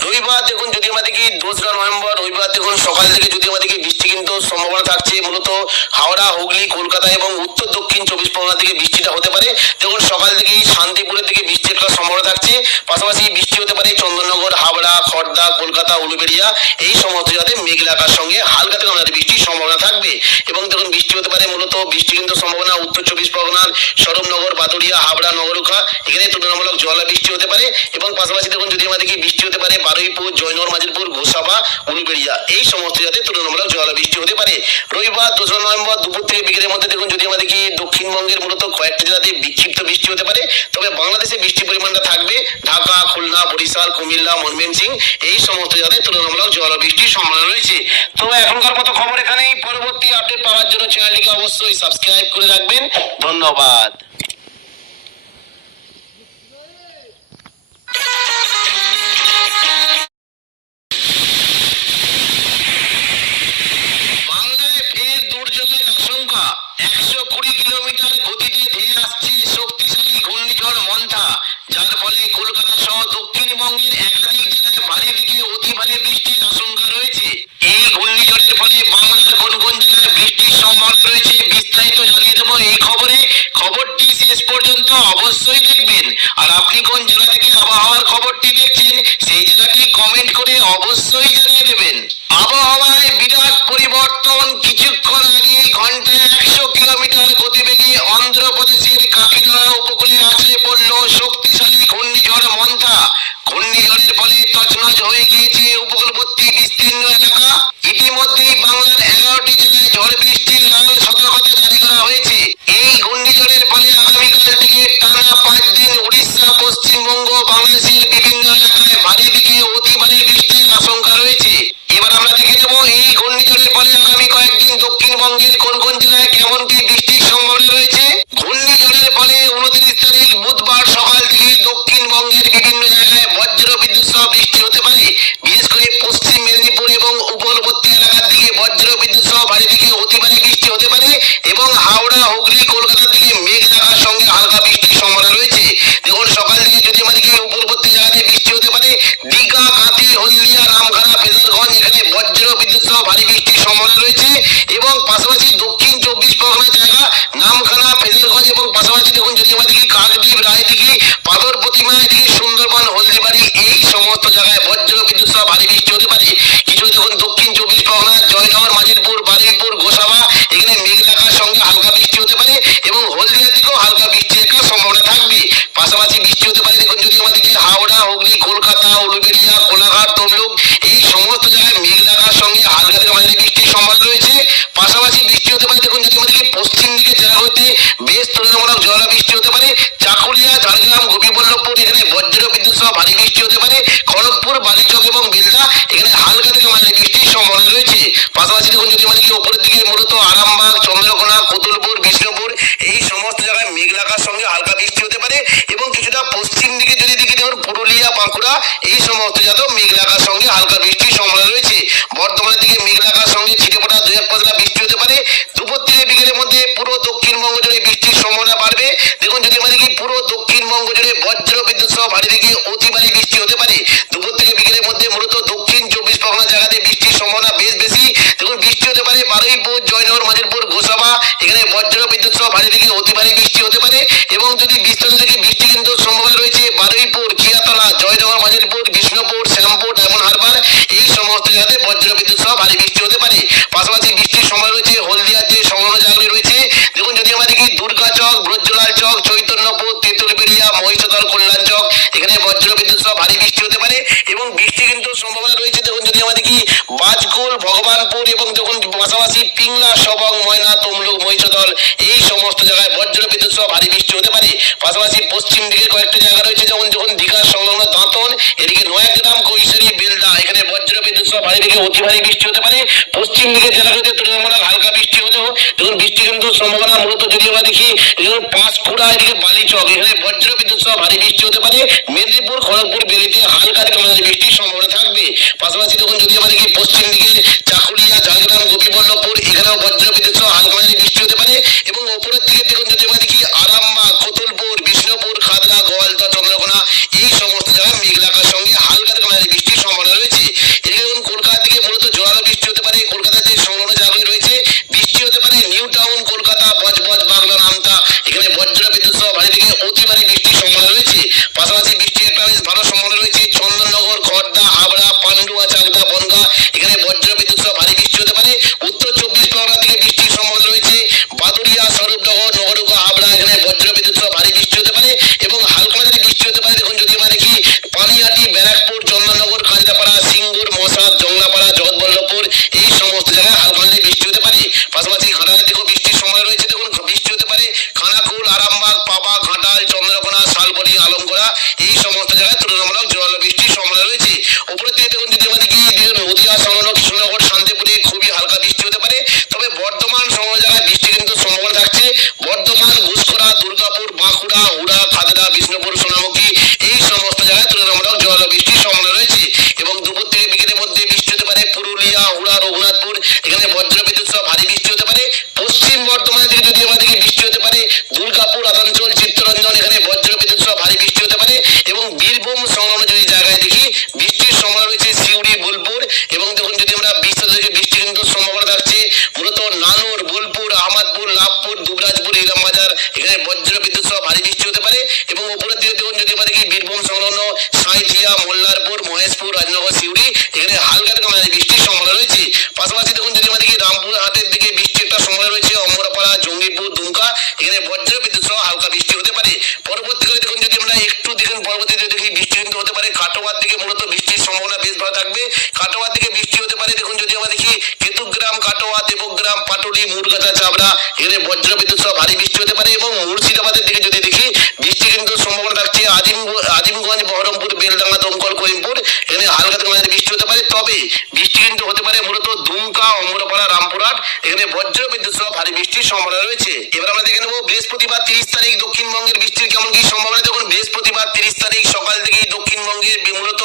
রবিবার দেখুন যদি আমাদেরকে 2 নভেম্বর রবিবার দেখুন সকাল থেকে যদি আমাদেরকে বৃষ্টি কিন্তু সম্ভাবনা থাকছে মূলত হাওড়া, হুগলি, কলকাতা এবং উত্তর দক্ষিণ 24 পরগনা থেকে বৃষ্টিটা হতে পারে। দেখুন সকাল থেকেই শান্তিপুরের দিকে বৃষ্টির একটা সম্ভাবনা থাকছে। পাশাপাশি বৃষ্টি হতে পারে চন্দননগর, হাবড়া, খড়দা, কলকাতা, উলুবেড়িয়া এই সমস্ত জায়গাতে মেঘলা আকাশ সঙ্গে হালকা থেকে মাঝারি বৃষ্টির সম্ভাবনা থাকবে। এবং দেখুন বৃষ্টি হতে পারে মূলত বৃষ্টি কিন্তু সম্ভাবনা উত্তর 24 পরগনার সরবনগর, বাদুড়িয়া, হাবড়া, নগরুখা এখানে তুলনামূলক জলা বৃষ্টি হতে পারে। এবং পাশাপাশি দেখুন যদি আমাদেরকে বৃষ্টি হতে পারে বারুইপুর, জয়নগর, মাজিলপুর, ঘোষাবা, উলুবেড়িয়া এই সমস্ত জায়গাতে তুলনামূলক জলা বৃষ্টি হতে পারে। রবিবার 2 নভেম্বর দুপুর থেকে বিকেলের মধ্যে দেখুন যদি আমাদেরকে দক্ষিণবঙ্গের মূলত কয়েকটি জায়গাতে বিক্ষিপ্ত বৃষ্টি হতে পারে। তবে বাংলাদেশে বৃষ্টির পরিমাণটা থাকবে ঢাকা, খুলনা, বরিশাল, কুমিল্লা, ময়মনসিংহ এই সমস্ত জায়গায় তুলনামূলক জলা বৃষ্টির সম্ভাবনা রয়েছে। তো এখনকার মতো খবর এখানেই। পরবর্তী আপডেট পাওয়ার জন্য চ্যানেলটিকে অবশ্যই সাবস্ক্রাইব করে রাখবেন। ধন্যবাদ। বাংলায় ফের দুর্যোগের আশঙ্কা। 120 কিলোমিটার গতিতে ধেয়ে আসছে শক্তিশালী ঘূর্ণিঝড় মন্থা, যার ফলে কলকাতা সহ দক্ষিণবঙ্গের একাধিক জেলায় ভারী থেকে অতি ভারী বৃষ্টির আশঙ্কা রয়েছে। এই ঘূর্ণিঝড়ের ফলে বাংলার কোন কোন জেলায় বৃষ্টির সম্ভাবনা রয়েছে বিস্তারিত জানিয়ে দেবো এই খবরে। খবরটি শেষ পর্যন্ত অবশ্যই দেখবেন। আর আপনি কোন জেলা থেকে আবহাওয়ার খবরটি দেখছেন সেই জেলাটি কমেন্ট করে অবশ্যই জানিয়ে দেবেন। আবহাওয়ায় বিরাট পরিবর্তন। কিছুক্ষণ আগে ঘন্টায় 100 কিলোমিটার গতিবেগে অন্ধ্রপ্রদেশের কাকিনাড়া উপকূলে আছড়ে পড়ল শক্তিশালী ঘূর্ণিঝড় মন্থা। ঘূর্ণিঝড়ের ফলে তছনছ হয়ে গিয়েছে উপকূলবর্তী বিস্তীর্ণ এলাকা। ইতিমধ্যেই বাংলার 11টি জেলায় ঝড় বৃষ্টির লাল সতর্কতা জারি করা হয়েছে। এই ঘূর্ণিঝড়ের ফলে আগামীকাল থেকে টানা 5 দিন উড়িষ্যা, পশ্চিমবঙ্গ, বাংলাদেশের বিভিন্ন এলাকায় ভারী থেকে অতি ভারী বৃষ্টির আশঙ্কা রয়েছে। এবার আমরা দেখে নেব এই ঘূর্ণিঝড়ের ফলে আগামী কয়েকদিন দক্ষিণবঙ্গের কোন কোন জেলায় কেমন কি বৃষ্টির সম্ভাবনা রয়েছে। ঘূর্ণিঝড়ের ফলে 29 তারিখ বুধবার সকাল থেকে দক্ষিণবঙ্গের বিভিন্ন জায়গায় বজ্র বিদ্যুৎ সহ বৃষ্টি হতে পারে। বিশেষ করে পশ্চিম মেদিনীপুর এবং উপকূলবর্তী এলাকার দিকে বজ্র বিদ্যুৎ সহ ভারী থেকে অতি ভারী বৃষ্টি হতে পারে। এবং হাওড়া, হুগলি, কলকাতার দিকে মেঘলা আকাশ সঙ্গে হালকা বৃষ্টির সম্ভাবনা রয়েছে। দেখুন সকাল থেকে যদি আমাদেরকে উপকূলবর্তী জায়গাতে বৃষ্টি হতে পারে দীঘা, কাঁথি, হলদিয়া, রামখানা, ফেজারগঞ্জ এখানে বজ্র বিদ্যুৎ সহ ভারী বৃষ্টির সম্ভাবনা রয়েছে। এবং পাশাপাশি দক্ষিণ 24 পরগনা জায়গা নামখানা, ফেজারগঞ্জ এবং পাশাপাশি দেখুন যদি আমাদেরকে কাকদ্বীপ, রায়দিঘি, পাথর প্রতিমা এদিকে সুন্দরবন, হলদিবাড়ি এই সমস্ত জায়গায় বজ্র বিদ্যুৎ সহ ভারী বৃষ্টি হতে পারে। কিছু দেখুন দক্ষিণ 24 পরগনা জয়নগর, মাজিলপুর, বারুইপুর, গোসাবা এখানে মেঘলা আকাশ সঙ্গে হালকা বৃষ্টি হতে পারে এবং হলদিয়ার দিকেও হালকা বৃষ্টির একটা সম্ভাবনা থাকবে। পাশাপাশি বৃষ্টি হতে পারে দেখুন যদি আমাদেরকে হাওড়া, হুগলি, কলকাতা, উলুবেড়িয়া, কোলাঘাট, তমলুক এই সমস্ত জায়গায় মেঘলা আকাশ সঙ্গে হালকা থেকে মাঝারি বৃষ্টির সম্ভাবনা রয়েছে। পাশাপাশি বৃষ্টি হতে পারে দেখুন যদি আমাদেরকে পশ্চিম দিকে জেলাগুলিতে বেশ তুলনামূলক জলা বৃষ্টি হতে পারে। চাকুলিয়া, ঝাড়গ্রাম, গোপীবল্লভপুর এখানে বজ্র বিদ্যুৎ সহ ভারী বৃষ্টি হতে পারে। খড়গপুর, বালিচক এবং বেলদা এখানে হালকা থেকে মাঝারি বৃষ্টির সম্ভাবনা রয়েছে। পাশাপাশি দেখুন যদি আমাদেরকে উপরের দিকে মূলত আরামবাগ, চন্দ্রকোনা, কতুলপুর, বিষ্ণুপুর এই সমস্ত জায়গায় মেঘলা আকাশ সঙ্গে হালকা বৃষ্টি হতে পারে। এবং কিছুটা পশ্চিম দিকে যদি দেখুন পুরুলিয়া, বাঁকুড়া এই সমস্ত জায়গায় মেঘলা আকাশ সঙ্গে হালকা বৃষ্টির সম্ভাবনা রাজকুল, ভগবানপুর এবং দেখুন পাশাপাশি পিংলা, সবং, ময়না, তমলুক, মহিষাদল এই সমস্ত জায়গায় বজ্র বিদ্যুৎ সহ ভারী বৃষ্টি হতে পারে। পাশাপাশি পশ্চিম দিকে কয়েকটা জায়গা রয়েছে, যেমন যখন দীঘার সংলগ্ন দাঁতন, এদিকে নয়াগ্রাম, কৈশোরী, বেলদা, এখানে বজ্র বিদ্যুৎ সহ ভারী থেকে অতি ভারী বৃষ্টি হতে পারে। পশ্চিম দিকে জেলা রয়েছে তুলনামূলক হালকা বৃষ্টি হলেও দেখুন বৃষ্টি কিন্তু সম্ভাবনা মূলত যদি আমরা দেখি দেখুন পাঁশকুড়া, এদিকে বালিচক, এখানে বজ্র বিদ্যুৎ সহ ভারী বৃষ্টি হতে পারে। মেদিনীপুর, খড়গপুর, বেরিতে হালকা থেকে মাঝারি বৃষ্টির সম্ভাবনা থাকবে। পাশাপাশি দেখুন যদি আমরা দেখি পশ্চিম দিকে চাকুলিয়া, ঝাড়গ্রাম, গোপীবল্লভপুর, এখানেও বজ্র বিদ্যুৎ সহ হালকা মাঝারি বৃষ্টি হতে পারে। এবং ওপরের দিকে দেখুন যদি আমরা দেখি আরামবাগ, কোতুলপুর, বিষ্ণুপুর, খাতড়া, গোয়ালদহ, চন্দ্রকোনা এই সমস্ত জায়গায় মেঘলা আকাশের সঙ্গে হালকা থেকে মাঝারি বৃষ্টির সম্ভাবনা রয়েছে। এদিকে দেখুন কলকাতা থেকে মূলত জোরালো বৃষ্টি হতে পারে। কলকাতার যে সংলগ্ন জায়গাগুলি রয়েছে বৃষ্টি হতে পারে। নিউ টাউন, কলকাতা, বজবজ, বাগলা, নামতা, এখানে বজ্র বিদ্যুৎ সহ ভারী থেকে অতি ভারী বৃষ্টির সম্ভাবনা রয়েছে। পাশাপাশি বৃষ্টির একটা বেশ ভালো সম্ভাবনা রয়েছে চন্দননগর, খড়দা, হাবড়া, পান্ডুয়া, চাকদা, বনগা, এখানে বজ্র বিদ্যুৎ সহ ভারী বৃষ্টি হতে পারে। উত্তর 24 পরগনা থেকে বৃষ্টির সম্ভাবনা রয়েছে বাদুড়িয়া, স্বরূপনগর, নগরুকা, হাবড়া, এখানে বজ্র বিদ্যুৎ সহ ভারী বৃষ্টি হতে পারে এবং হালকা মাঝারি বৃষ্টি হতে পারে। দেখুন যদি আমরা দেখি পানিহাটি, ব্যারাকপুর, চন্দননগর, কাজরাপাড়া, সিঙ্গুর, মশাদ, জংলাপাড়া, জগৎবল্লভপুর এই সমস্ত জায়গায় হালকা মাঝারি বৃষ্টি হতে পারে। পাশাপাশি ঘাটালের দিকেও বৃষ্টির সময় রয়েছে। দেখুন বৃষ্টি হতে পারে খানাকুল, আরামবাগ, পাবা, ঘাটাল, চন্দ্রকোনা, শালবনি, আলমগড়া এই সমস্ত জায়গায় তুলনামূলক জোরালো বৃষ্টির সম্ভাবনা রয়েছে। উপরের দিকে দেখুন যদি আমরা দেখি নদীয়া সংলগ্ন কৃষ্ণনগর, শান্তিপুরে খুবই হালকা বৃষ্টি হতে পারে। তবে বর্ধমান সংলগ্ন জায়গায় বৃষ্টি কিন্তু সম্ভাবনা থাকছে। বর্ধমান, ঘুষখরা, দুর্গাপুর, বাঁকুড়া, হুড়া, খাতড়া, বিষ্ণুপুর, সোনামুখী এই সমস্ত জায়গায় তুলনামূলক জোরালো বৃষ্টির সম্ভাবনা রয়েছে। এবং দুপুর থেকে বিকেলের মধ্যে বৃষ্টি হতে পারে পুরুলিয়া, হুড়া, রঘুনাথপুর, এখানে বজ্র বিদ্যুৎ সহ ভারী বৃষ্টি হতে পারে। পশ্চিম বর্ধমানের দিকে যদি আমরা দেখি বৃষ্টি হতে পারে দুর্গাপুর, আসানসোল, চিত্তরঞ্জন, এখানে বজ্র বিদ্যুৎ সহ ভারী বৃষ্টি হতে পারে। এবং বীরভূম সংলগ্ন যদি জায়গায় দেখি বৃষ্টির সম্ভাবনা রয়েছে সিউড়ি, বোলপুর এবং দেখুন যদি আমরা বিস্তার থেকে বৃষ্টি কিন্তু সম্ভাবনা থাকছে মূলত নানুর, বোলপুর, আহমদপুর, লাভপুর, দুবরাজপুর, ইলামবাজার, এখানে বজ্র বিদ্যুৎ সহ ভারী বৃষ্টি হতে পারে। এবং উপরের দিকে দেখুন যদি আমরা দেখি বীরভূম সংলগ্ন সাঁইথিয়া, মোল্লারপুর, মহেশপুর, রাজনগর, সিউড়ি, এখানে হালকা থেকে মাঝারি বৃষ্টির সম্ভাবনা রয়েছে। পাশাপাশি দেখুন যদি আমরা দেখি রামপুরহাটের দিকে বৃষ্টি একটা সম্ভাবনা রয়েছে। অমরপাড়া, জঙ্গিপুর, দুমকা, এখানে বজ্র বিদ্যুৎ সহ হালকা বৃষ্টি হতে পারে। পরবর্তীকালে দেখুন যদি আমরা একটু দেখুন পরবর্তীতে দেখি বৃষ্টি কিন্তু হতে পারে কাটোয়ার দিকে মূলত বৃষ্টির সম্ভাবনা বেশ ভালো থাকবে। কাটোয়ার দিকে বৃষ্টি হতে পারে। দেখুন যদি আমরা দেখি কেতুগ্রাম, কাটোয়া, দেবগ্রাম, পাটুলি, মুরগাছা, চাবড়া, এখানে বজ্র বিদ্যুৎ সহ ভারী বৃষ্টি হতে পারে। এবং মুর্শিদাবাদের দিকে যদি দেখি বৃষ্টি কিন্তু সম্ভাবনা থাকছে আজিমগঞ্জ, বহরমপুর, বেলডাঙ্গা, দমকল, করিমপুর, এখানে হালকা থেকে মাঝারি বৃষ্টি হতে পারে। তবে বৃষ্টি কিন্তু হতে পারে মূলত দুমকা, অমরপাড়া, রামপুরহাট, এখানে বজ্র বিদ্যুৎ সহ ভারী বৃষ্টির সম্ভাবনা রয়েছে। এবার আমরা দেখে নেবো বৃহস্পতিবার 30 তারিখ দক্ষিণবঙ্গের বৃষ্টির কেমন কি সম্ভাবনা। দেখুন বৃহস্পতিবার 30 তারিখ সকাল থেকেই দক্ষিণবঙ্গের মূলত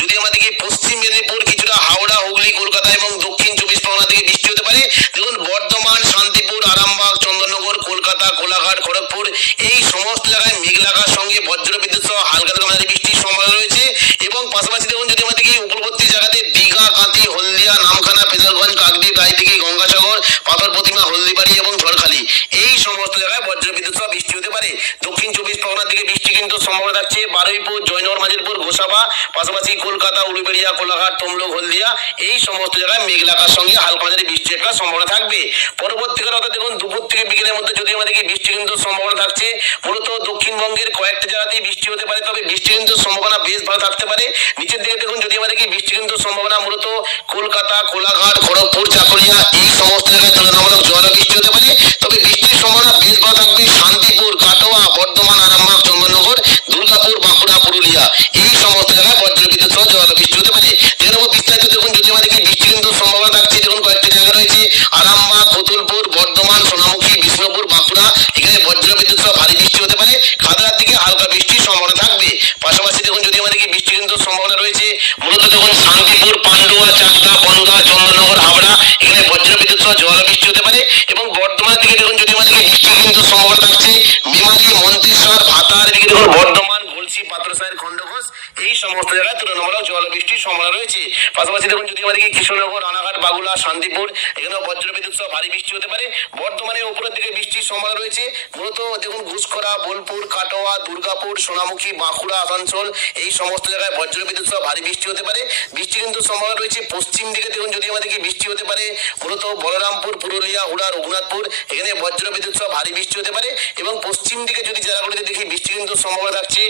যদি আমরা দেখি পশ্চিম মেদিনীপুর, কিছুটা হাওড়া, হুগলি, কলকাতা এবং দক্ষিণ 24 পরগনা থেকে বৃষ্টি হতে পারে। দেখুন বর্ধমান, শান্তিপুর, আরামবাগ, চন্দননগর, কলকাতা, কোলাঘাট, খড়গপুর এই সমস্ত জায়গায় মেঘলা আকাশের সঙ্গে বজ্র বিদ্যুৎ সহ হালকা থেকে মাঝারি বৃষ্টির সম্ভাবনা রয়েছে। এবং পাশাপাশি দেখুন যদি আমরা দেখি উপকূলবর্তী জায়গাতে দীঘা, কাঁথি, হলদিয়া, নামখানা, পেশারগঞ্জ, কাকদ্বীপ, রায়দিঘি, গঙ্গাসাগর, পাথর প্রতিমা, হলদিবাড়ি এবং ঝড়খালি এই সমস্ত জায়গায় বজ্র বিদ্যুৎ সহ বৃষ্টি হতে পারে। দক্ষিণ 24 পরগনার দিকে বৃষ্টি কিন্তু সম্ভাবনা থাকছে বারুইপুর, জয়নগর, মাজিলপুর, গোসাবা, পাশাপাশি কলকাতা, উলুবেড়িয়া, কোলাঘাট, তমলুক, হলদিয়া এই সমস্ত জায়গায় মেঘলা আকাশের সঙ্গে হালকা মাঝারি বৃষ্টির একটা সম্ভাবনা থাকবে। পরবর্তীকালে অর্থাৎ দেখুন দুপুর থেকে বিকেলের মধ্যে যদি আমরা দেখি বৃষ্টি কিন্তু সম্ভাবনা থাকছে মূলত দক্ষিণবঙ্গের কয়েকটা জায়গাতেই বৃষ্টি হতে পারে। তবে বৃষ্টি কিন্তু সম্ভাবনা বেশ ভালো থাকতে পারে। নিচের দিকে দেখুন যদি আমরা দেখি বৃষ্টি কিন্তু সম্ভাবনা মূলত কলকাতা, কোলাঘাট, খড়গপুর, চাকুলিয়া এই সমস্ত জায়গায় তুলনামূলক জোরালো বৃষ্টি হতে পারে। তবে বৃষ্টির সম্ভাবনা বেশ ভালো থাকবে শান্তিপুর, কাটোয়া, বর্ধমান, আরামবাগ, চন্দননগর, দুর্গাপুর, বাঁকুড়া, পুরুলিয়া এই সমস্ত জায়গায় বজ্র বিদ্যুৎ সহ জোরালো বৃষ্টি হতে পারে। দেখে নেবো বিস্তারিত। দেখুন যদি আমরা দেখি বৃষ্টি কিন্তু সম্ভাবনা থাকছে দেখুন কয়েকটি জায়গা রয়েছে আরামবাগ, কোতুলপুর, বর্ধমান, সোনামুখী, বিষ্ণুপুর, বাঁকুড়া, এখানে বজ্র বিদ্যুৎ সহ ভারী বৃষ্টি হতে পারে। খাতড়ার দিকে হালকা বৃষ্টির সম্ভাবনা থাকবে। পাশাপাশি দেখুন যদি আমরা দেখি বৃষ্টি কিন্তু সম্ভাবনা রয়েছে মূলত দেখুন শান্তিপুর, পান্ডুয়া, চাকদা, বনগা, চন্দননগর, হাবড়া, এখানে বজ্র বিদ্যুৎ সহ জোরালো বৃষ্টি হতে পারে। এবং বর্ধমানের দিকে দেখুন যদি আমরা দেখি বৃষ্টি কিন্তু সম্ভাবনা থাকছে মেমারি, মন্তেশ্বর, ভাতার দিকে দেখুন বর্ধমান, গলসি, পাত্রসাহের, খণ্ডঘোষ এই সমস্ত জায়গায় তুলনামূলক জল বৃষ্টির সম্ভাবনা রয়েছে। পাশাপাশি দেখুন যদি আমরা দেখি কৃষ্ণনগর, রানাঘাট, বাগুলা, শান্তিপুর, এখানেও বজ্র বিদ্যুৎ সহ ভারী বৃষ্টি হতে পারে। বর্ধমানের উপরের দিকে বৃষ্টির সম্ভাবনা রয়েছে মূলত দেখুন ঘুষখরা, বোলপুর, কাটোয়া, দুর্গাপুর, সোনামুখী, বাঁকুড়া, আসানসোল এই সমস্ত জায়গায় বজ্র বিদ্যুৎ সহ ভারী বৃষ্টি হতে পারে। বৃষ্টি কিন্তু সম্ভাবনা রয়েছে পশ্চিম দিকে দেখুন যদি আমরা দেখি বৃষ্টি হতে পারে মূলত বলরামপুর, পুরুলিয়া, হুড়া, রঘুনাথপুর, এখানে বজ্র বিদ্যুৎ সহ ভারী বৃষ্টি হতে পারে। এবং পশ্চিম দিকে যদি জেলাগুলিতে দেখি বৃষ্টি কিন্তু সম্ভাবনা থাকছে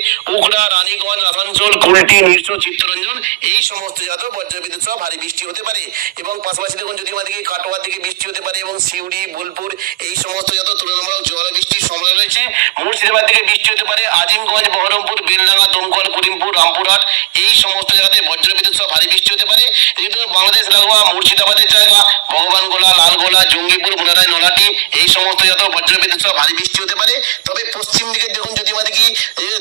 মুখড়া, রানীগঞ্জ, আসানসোল, কুলটি, নিরসো, চিত্তরঞ্জন এই সমস্ত জায়গাতেও বজ্রবিদ্যুৎ সহ ভারী বৃষ্টি হতে পারে। এবং পাশাপাশি দেখুন যদি আমাদেরকে কাটোয়ার দিকে বৃষ্টি হতে পারে এবং সিউড়ি, বোলপুর এই সমস্ত জায়গাতেও তুলনামূলক ঝড় বৃষ্টির সম্ভাবনা রয়েছে। মুর্শিদাবাদ দিকে বৃষ্টি হতে পারে। আজিমগঞ্জ, বহরমপুর, বেলডাঙ্গা, দমকল, করিমপুর, রামপুরহাট এই সমস্ত জায়গাতে বজ্রবিদ্যুৎ সহ ভারী বৃষ্টি হতে পারে। যেহেতু বাংলাদেশ লাগোয়া মুর্শিদাবাদের জায়গা ভগবানগোলা, লালগোলা, জঙ্গিপুর, মুরারাই, নলাটি এই সমস্ত জায়গাতেও বজ্রবিদ্যুৎ সহ ভারী বৃষ্টি হতে পারে। তবে পশ্চিম দিকে দেখুন যদি আমাদের কি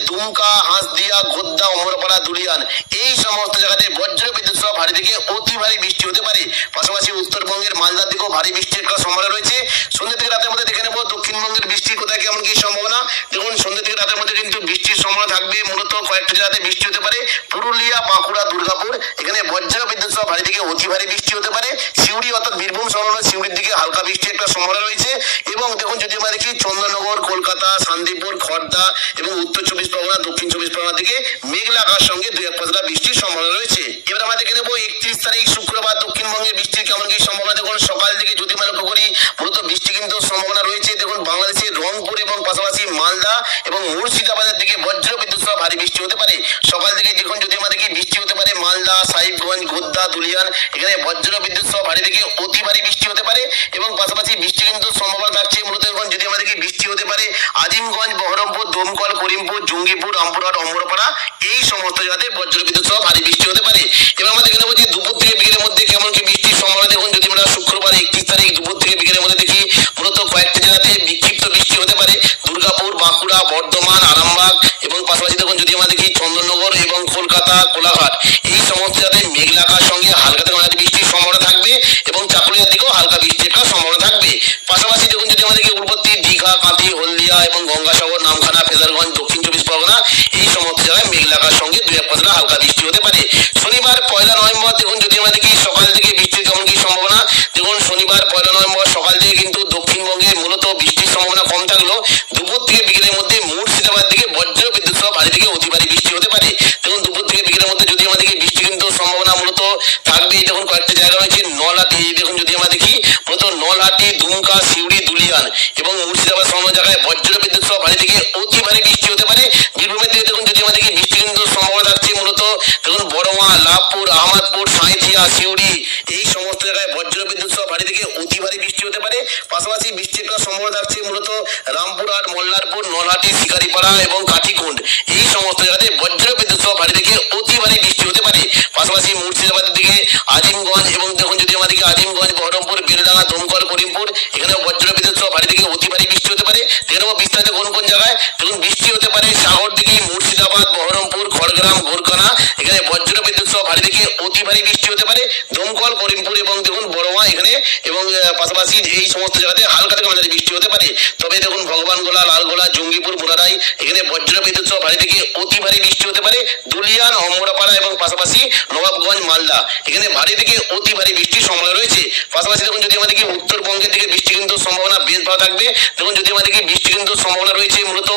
দুমকা, হাঁসদিয়া, গোদ্দা, অমরপাড়া, দুলিয়ান এই সমস্ত জায়গাতে বজ্রবিদ্যুৎ সহ ভারী থেকে অতি ভারী বৃষ্টি হতে পারে। পাশাপাশি উত্তরবঙ্গের মালদার দিকেও ভারী বৃষ্টির একটা সম্ভাবনা রয়েছে। সন্ধ্যে থেকে রাতের মধ্যে দেখে নেব দক্ষিণবঙ্গের বৃষ্টির কোথায় কেমন কি সম্ভাবনা। দেখুন সন্ধ্যে থেকে রাতের মধ্যে কিন্তু বৃষ্টির সম্ভাবনা থাকবে। মূলত কয়েকটা জায়গাতে বৃষ্টি হতে পারে। পুরুলিয়া, বাঁকুড়া, দুর্গাপুর এখানে বজ্রবিদ্যুৎ সহ ভারী থেকে অতি ভারী বৃষ্টি হতে পারে। সিউড়ি অর্থাৎ বীরভূম সংলগ্ন সিউড়ির দিকে হালকা বৃষ্টির একটা সম্ভাবনা রয়েছে। এবং দেখুন যদি আমরা দেখি চন্দননগর, কলকাতা, শান্তিপুর, খড়দা এবং উত্তর চব্বিশ পরগনা, দক্ষিণ চব্বিশ পরগনার দিকে মেঘলা আকাশের সঙ্গে দুই এক পাঁচটা বৃষ্টির সম্ভাবনা রয়েছে। এবার আমরা দেখে নেবো 31 তারিখ শুক্রবার দক্ষিণবঙ্গে বৃষ্টির কেমন কি সম্ভাবনা। দেখুন সকাল থেকে যদি আমরা লক্ষ্য করি মূলত বৃষ্টি কিন্তু সম্ভাবনা রয়েছে। দেখুন বাংলাদেশের রংপুর এবং পাশাপাশি মালদা এবং মুর্শিদাবাদের দিকে বজ্রবিদ্যুৎ সহ ভারী বৃষ্টি হতে পারে। সকাল থেকে দেখুন যদি আমাদের কি বৃষ্টি হতে পারে মালদা, সাহিবগঞ্জ, গোদ্দা, দুলিয়ান এখানে বজ্রবিদ্যুৎ সহ ভারী থেকে অতি ভারী বৃষ্টি হতে পারে। এবং পাশাপাশি বৃষ্টি কিন্তু সম্ভাবনা থাকছে মূলত এখন যদি আমাদের কি বৃষ্টি হতে পারে আজিমগঞ্জ, বহরমপুর, দমকল, করিমপুর, জঙ্গিপুর, রামপুরহাট, অমরপাড়া এই সমস্ত জায়গাতে বজ্রবিদ্যুৎ সহ ভারী বৃষ্টি হতে পারে। এবার আমরা দেখে নেবো যে দুপুর থেকে বিকেলের মধ্যে কেমন কি বৃষ্টির সম্ভাবনা। দেখুন যদি আমরা শুক্রবার 31 তারিখ দুপুর থেকে বিকেলের মধ্যে দেখি মূলত কয়েকটি জায়গাতে বিক্ষিপ্ত বৃষ্টি হতে পারে। দুর্গাপুর, বাঁকুড়া, বর্ধমান, আরামবাগ এবং পাশাপাশি দেখুন যদি আমরা দেখি চন্দননগর এবং কলকাতা, কোলাঘাট এই সমস্ত জায়গাতে মেঘলা আকাশের সঙ্গে হালকা থেকে মাঝারি বৃষ্টির সম্ভাবনা থাকবে এবং চাকুলিয়ার দিকেও হালকা বৃষ্টির একটা সম্ভাবনা থাকবে। পাশাপাশি দেখুন যদি আমাদেরকে উর্বত্তি, দীঘা, কাঁথি, হলদিয়া এবং গঙ্গাসাগর, নামখানা, ফেজারগঞ্জ, দক্ষিণ চব্বিশ পরগনা এই সমস্ত জায়গায় মেঘলা আকাশের সঙ্গে দুই এক পাঁচটা হালকা বৃষ্টি হতে পারে। শনিবার 1 নভেম্বর দেখুন যদি আমরা দেখি সকাল থেকে বৃষ্টির কেমন কি সম্ভাবনা। দেখুন শনিবার 1 নভেম্বর সকাল থেকে কিন্তু দক্ষিণবঙ্গে মূলত বৃষ্টির সম্ভাবনা কম থাকলেও দুপুর থেকে বিকেলের মধ্যে মুর্শিদাবাদ দিকে বজ্রবিদ্যুৎ সহ ভারী থেকে অতি ভারী বৃষ্টি হতে পারে। দেখুন দুপুর থেকে বিকেলের মধ্যে যদি আমাদেরকে বৃষ্টি কিন্তু সম্ভাবনা মূলত থাকবে। দেখুন কয়েকটা জায়গা রয়েছে নলহাটি, দেখুন যদি আমরা দেখি মূলত নলহাটি, দুমকা, সিউড়ি, দুলিয়ান এবং মুর্শিদাবাদ সমস্ত জায়গায় বজ্রবিদ্যুৎ সহ ভারী থেকে অতি ভারী বৃষ্টি হতে পারে। বীরভূমের দিকে দেখুন যদি আমাদেরকে বৃষ্টি কিন্তু সম্ভাবনা থাকছে মূলত দেখুন বড়মা, লাভপুর, আহমদপুর, সাঁইথিয়া, সিউড়ি এই সমস্ত জায়গায় বজ্রবিদ্যুৎ সহ ভারী থেকে অতি ভারী বৃষ্টি হতে পারে। পাশাপাশি বৃষ্টির একটা সম্ভাবনা থাকছে মূলত রামপুরহাট, মল্লারপুর, নলহাটি, শিকারিপাড়া এবং কাঠিকুণ্ড এই সমস্ত জায়গাতে বজ্রবিদ্যুৎ সহ ভারী থেকে অতি ভারী বৃষ্টি হতে পারে। পাশাপাশি মুর্শিদাবাদের দিকে আজিমগঞ্জ এবং দেখুন যদি আমাদেরকে আজিমগঞ্জ, বহরমপুর, বেলডাঙ্গা, দমকল, করিমপুর এখানেও বজ্রবিদ্যুৎ সহ ভারী থেকে অতি ভারী বৃষ্টি হতে পারে। দেখুন বিস্তারিত কোন কোন জায়গায় দেখুন বৃষ্টি হতে পারে সাগরদিঘি, মুর্শিদাবাদ, বহরমপুর, খড়গ্রাম, গোরকানা এখানে বজ্রবিদ্যুৎ সহ ভারী থেকে অতি ভারী বৃষ্টি হতে পারে। দমকল, করিমপুর এবং দেখুন বড়মা এখানে এবং পাশাপাশি এই সমস্ত জায়গাতে হালকা থেকে মাঝারি বৃষ্টি হতে পারে। তবে দেখুন ভগবানগোলা, লালগোলা, জঙ্গিপুর, মুরারাই এখানে বজ্রবিদ্যুৎ সহ ভারী থেকে অতি ভারী বৃষ্টি হতে পারে। দুলিয়ান, অমরাপাড়া এবং পাশাপাশি নবাবগঞ্জ, মালদা এখানে ভারী থেকে অতি ভারী বৃষ্টির সম্ভাবনা রয়েছে। পাশাপাশি দেখুন যদি আমাদেরকে উত্তরবঙ্গের দিকে বৃষ্টি কিন্তু সম্ভাবনা বেশ ভালো থাকবে। দেখুন যদি আমাদেরকে বৃষ্টি কিন্তু সম্ভাবনা রয়েছে মূলত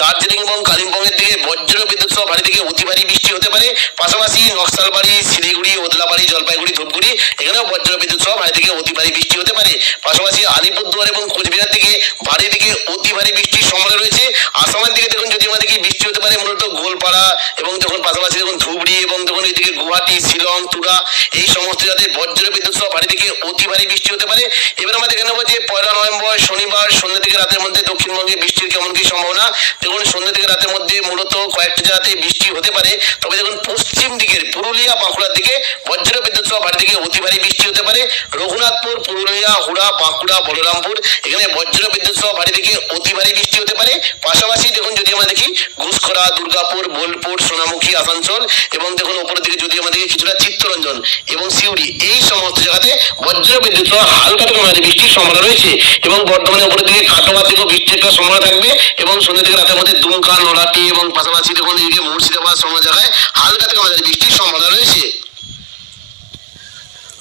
দার্জিলিং এবং কালিম্পংয়ের দিকে বজ্রবিদ্যুৎ সহ ভারী থেকে অতি ভারী বৃষ্টি হতে পারে। পাশাপাশি নকশালবাড়ি, শিলিগুড়ি, ওদলাবাড়ি, জলপাইগুড়ি, ধূপগুড়ি এখানেও বজ্রবিদ্যুৎ সহ ভারী থেকে অতি ভারী বৃষ্টি হতে পারে। পাশাপাশি আলিপুরদুয়ার এবং কোচবিহার দিকে ভারী থেকে অতি ভারী বৃষ্টির সম্ভাবনা রয়েছে। আসামের দিকে দেখুন যদি আমাদেরকে বৃষ্টি হতে পারে মূলত গোলপাড়া এবং দেখুন পাশাপাশি দেখুন ধুবড়ি এবং দেখুন এদিকে গুয়াহাটি, শিলং, তুরা এই সমস্ত জায়গাতে বজ্রবিদ্যুৎ সহ ভারী থেকে অতি ভারী বৃষ্টি হতে পারে। এবার আমরা দেখে নেবো যে 1 নভেম্বর শনিবার সন্ধ্যা থেকে রাতের মধ্যে দক্ষিণবঙ্গে বৃষ্টির কেমন কি সম্ভাবনা। দেখুন সন্ধ্যা থেকে রাতের মধ্যে মূলত কয়েকটি জায়গাতে বৃষ্টি হতে পারে। তবে দেখুন পশ্চিম দিকের পুরুলিয়া, বাঁকুড়ার দিকে বজ্রবিদ্যুৎ সহ ভারী থেকে অতি ভারী বৃষ্টি হতে পারে। রঘুনাথপুর, পুরুলিয়া, হুড়া, বাঁকুড়া, বলরামপুর এখানে বজ্রবিদ্যুৎ সহ ভারী থেকে অতি ভারী বৃষ্টি হতে পারে। পাশাপাশি দেখুন যদি আমরা দেখি ঘুষখরা, দুর্গাপুর, বোলপুর, সোনামুখী, আসানসোল এবং দেখুন উপরের দিকে যদি আমাদের কিছুটা চিত্তরঞ্জন এবং সিউড়ি এই সমস্ত জায়গাতে বজ্রবিদ্যুৎ সহ হালকা থেকে মাঝারি বৃষ্টির সম্ভাবনা রয়েছে। এবং বর্তমানে উপরের দিকে কাটোয়ার দিকেও বৃষ্টির একটা সম্ভাবনা থাকবে এবং সন্ধ্যা থেকে রাতের মধ্যে দুমকা, নলহাটি এবং পাশাপাশি দেখুন এদিকে মুর্শিদাবাদ সমস্ত জায়গায় হালকা থেকে মাঝারি বৃষ্টির সম্ভাবনা রয়েছে।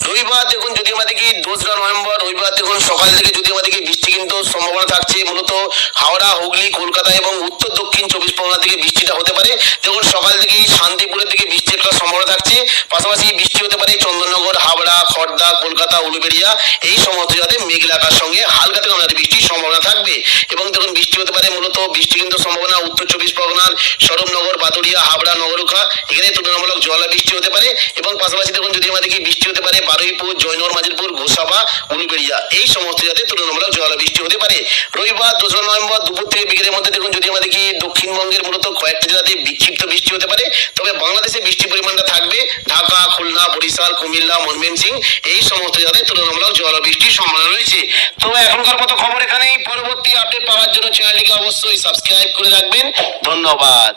রবিবার দেখুন যদি আমরা দেখি 2রা নভেম্বর রবিবার দেখুন সকাল থেকে যদি আমরা দেখি বৃষ্টি কিন্তু সম্ভাবনা থাকছে মূলত হাওড়া হুগলি কলকাতা এবং উত্তর দক্ষিণ 24 পরগনা থেকে বৃষ্টিটা হতে পারে। দেখুন সকাল থেকেই শান্তিপুরের দিকে বৃষ্টির একটা সম্ভাবনা থাকছে, পাশাপাশি বৃষ্টি হতে পারে চন্দননগর হাওড়া খড়দা কলকাতা উলুবেড়িয়া এই সমস্ত জায়গাতে মেঘলা আকাশের সঙ্গে হালকা থেকে মাঝারি বৃষ্টির সম্ভাবনা থাকবে। এবং দেখুন বৃষ্টি হতে পারে মূলত বৃষ্টি কিন্তু সম্ভাবনা উত্তর 24 পরগনার সরবনগর বাদুড়িয়া হাবড়া নগরুখা এখানে তুলনামূলক জলা বৃষ্টি হতে পারে। এবং পাশাপাশি দেখুন যদি আমরা দেখি বৃষ্টি হতে পারে বারুইপুর জয়নগর মাজিলপুর গোসাবা উলুবেড়িয়া এই সমস্ত জায়গাতে তুলনামূলক জলা বৃষ্টি হতে পারে। রবিবার 2রা নভেম্বর দুপুর থেকে বিকেলের মধ্যে দেখুন যদি আমরা দেখি দক্ষিণবঙ্গের মূলত কয়েকটা জেলাতে বিক্ষিপ্ত বৃষ্টি হতে পারে, তবে বাংলাদেশে বৃষ্টির পরিমাণটা থাকবে ঢাকা খুলনা বরিশাল কুমিল্লা ময়মনসিংহ এই সমস্ত জায়গায় তুলনামূলক জল বৃষ্টির সম্ভাবনা রয়েছে। তো এখনকার মতো খবর এখানেই, পরবর্তী আপডেট পাওয়ার জন্য চ্যানেলটিকে অবশ্যই সাবস্ক্রাইব করে রাখবেন। ধন্যবাদ।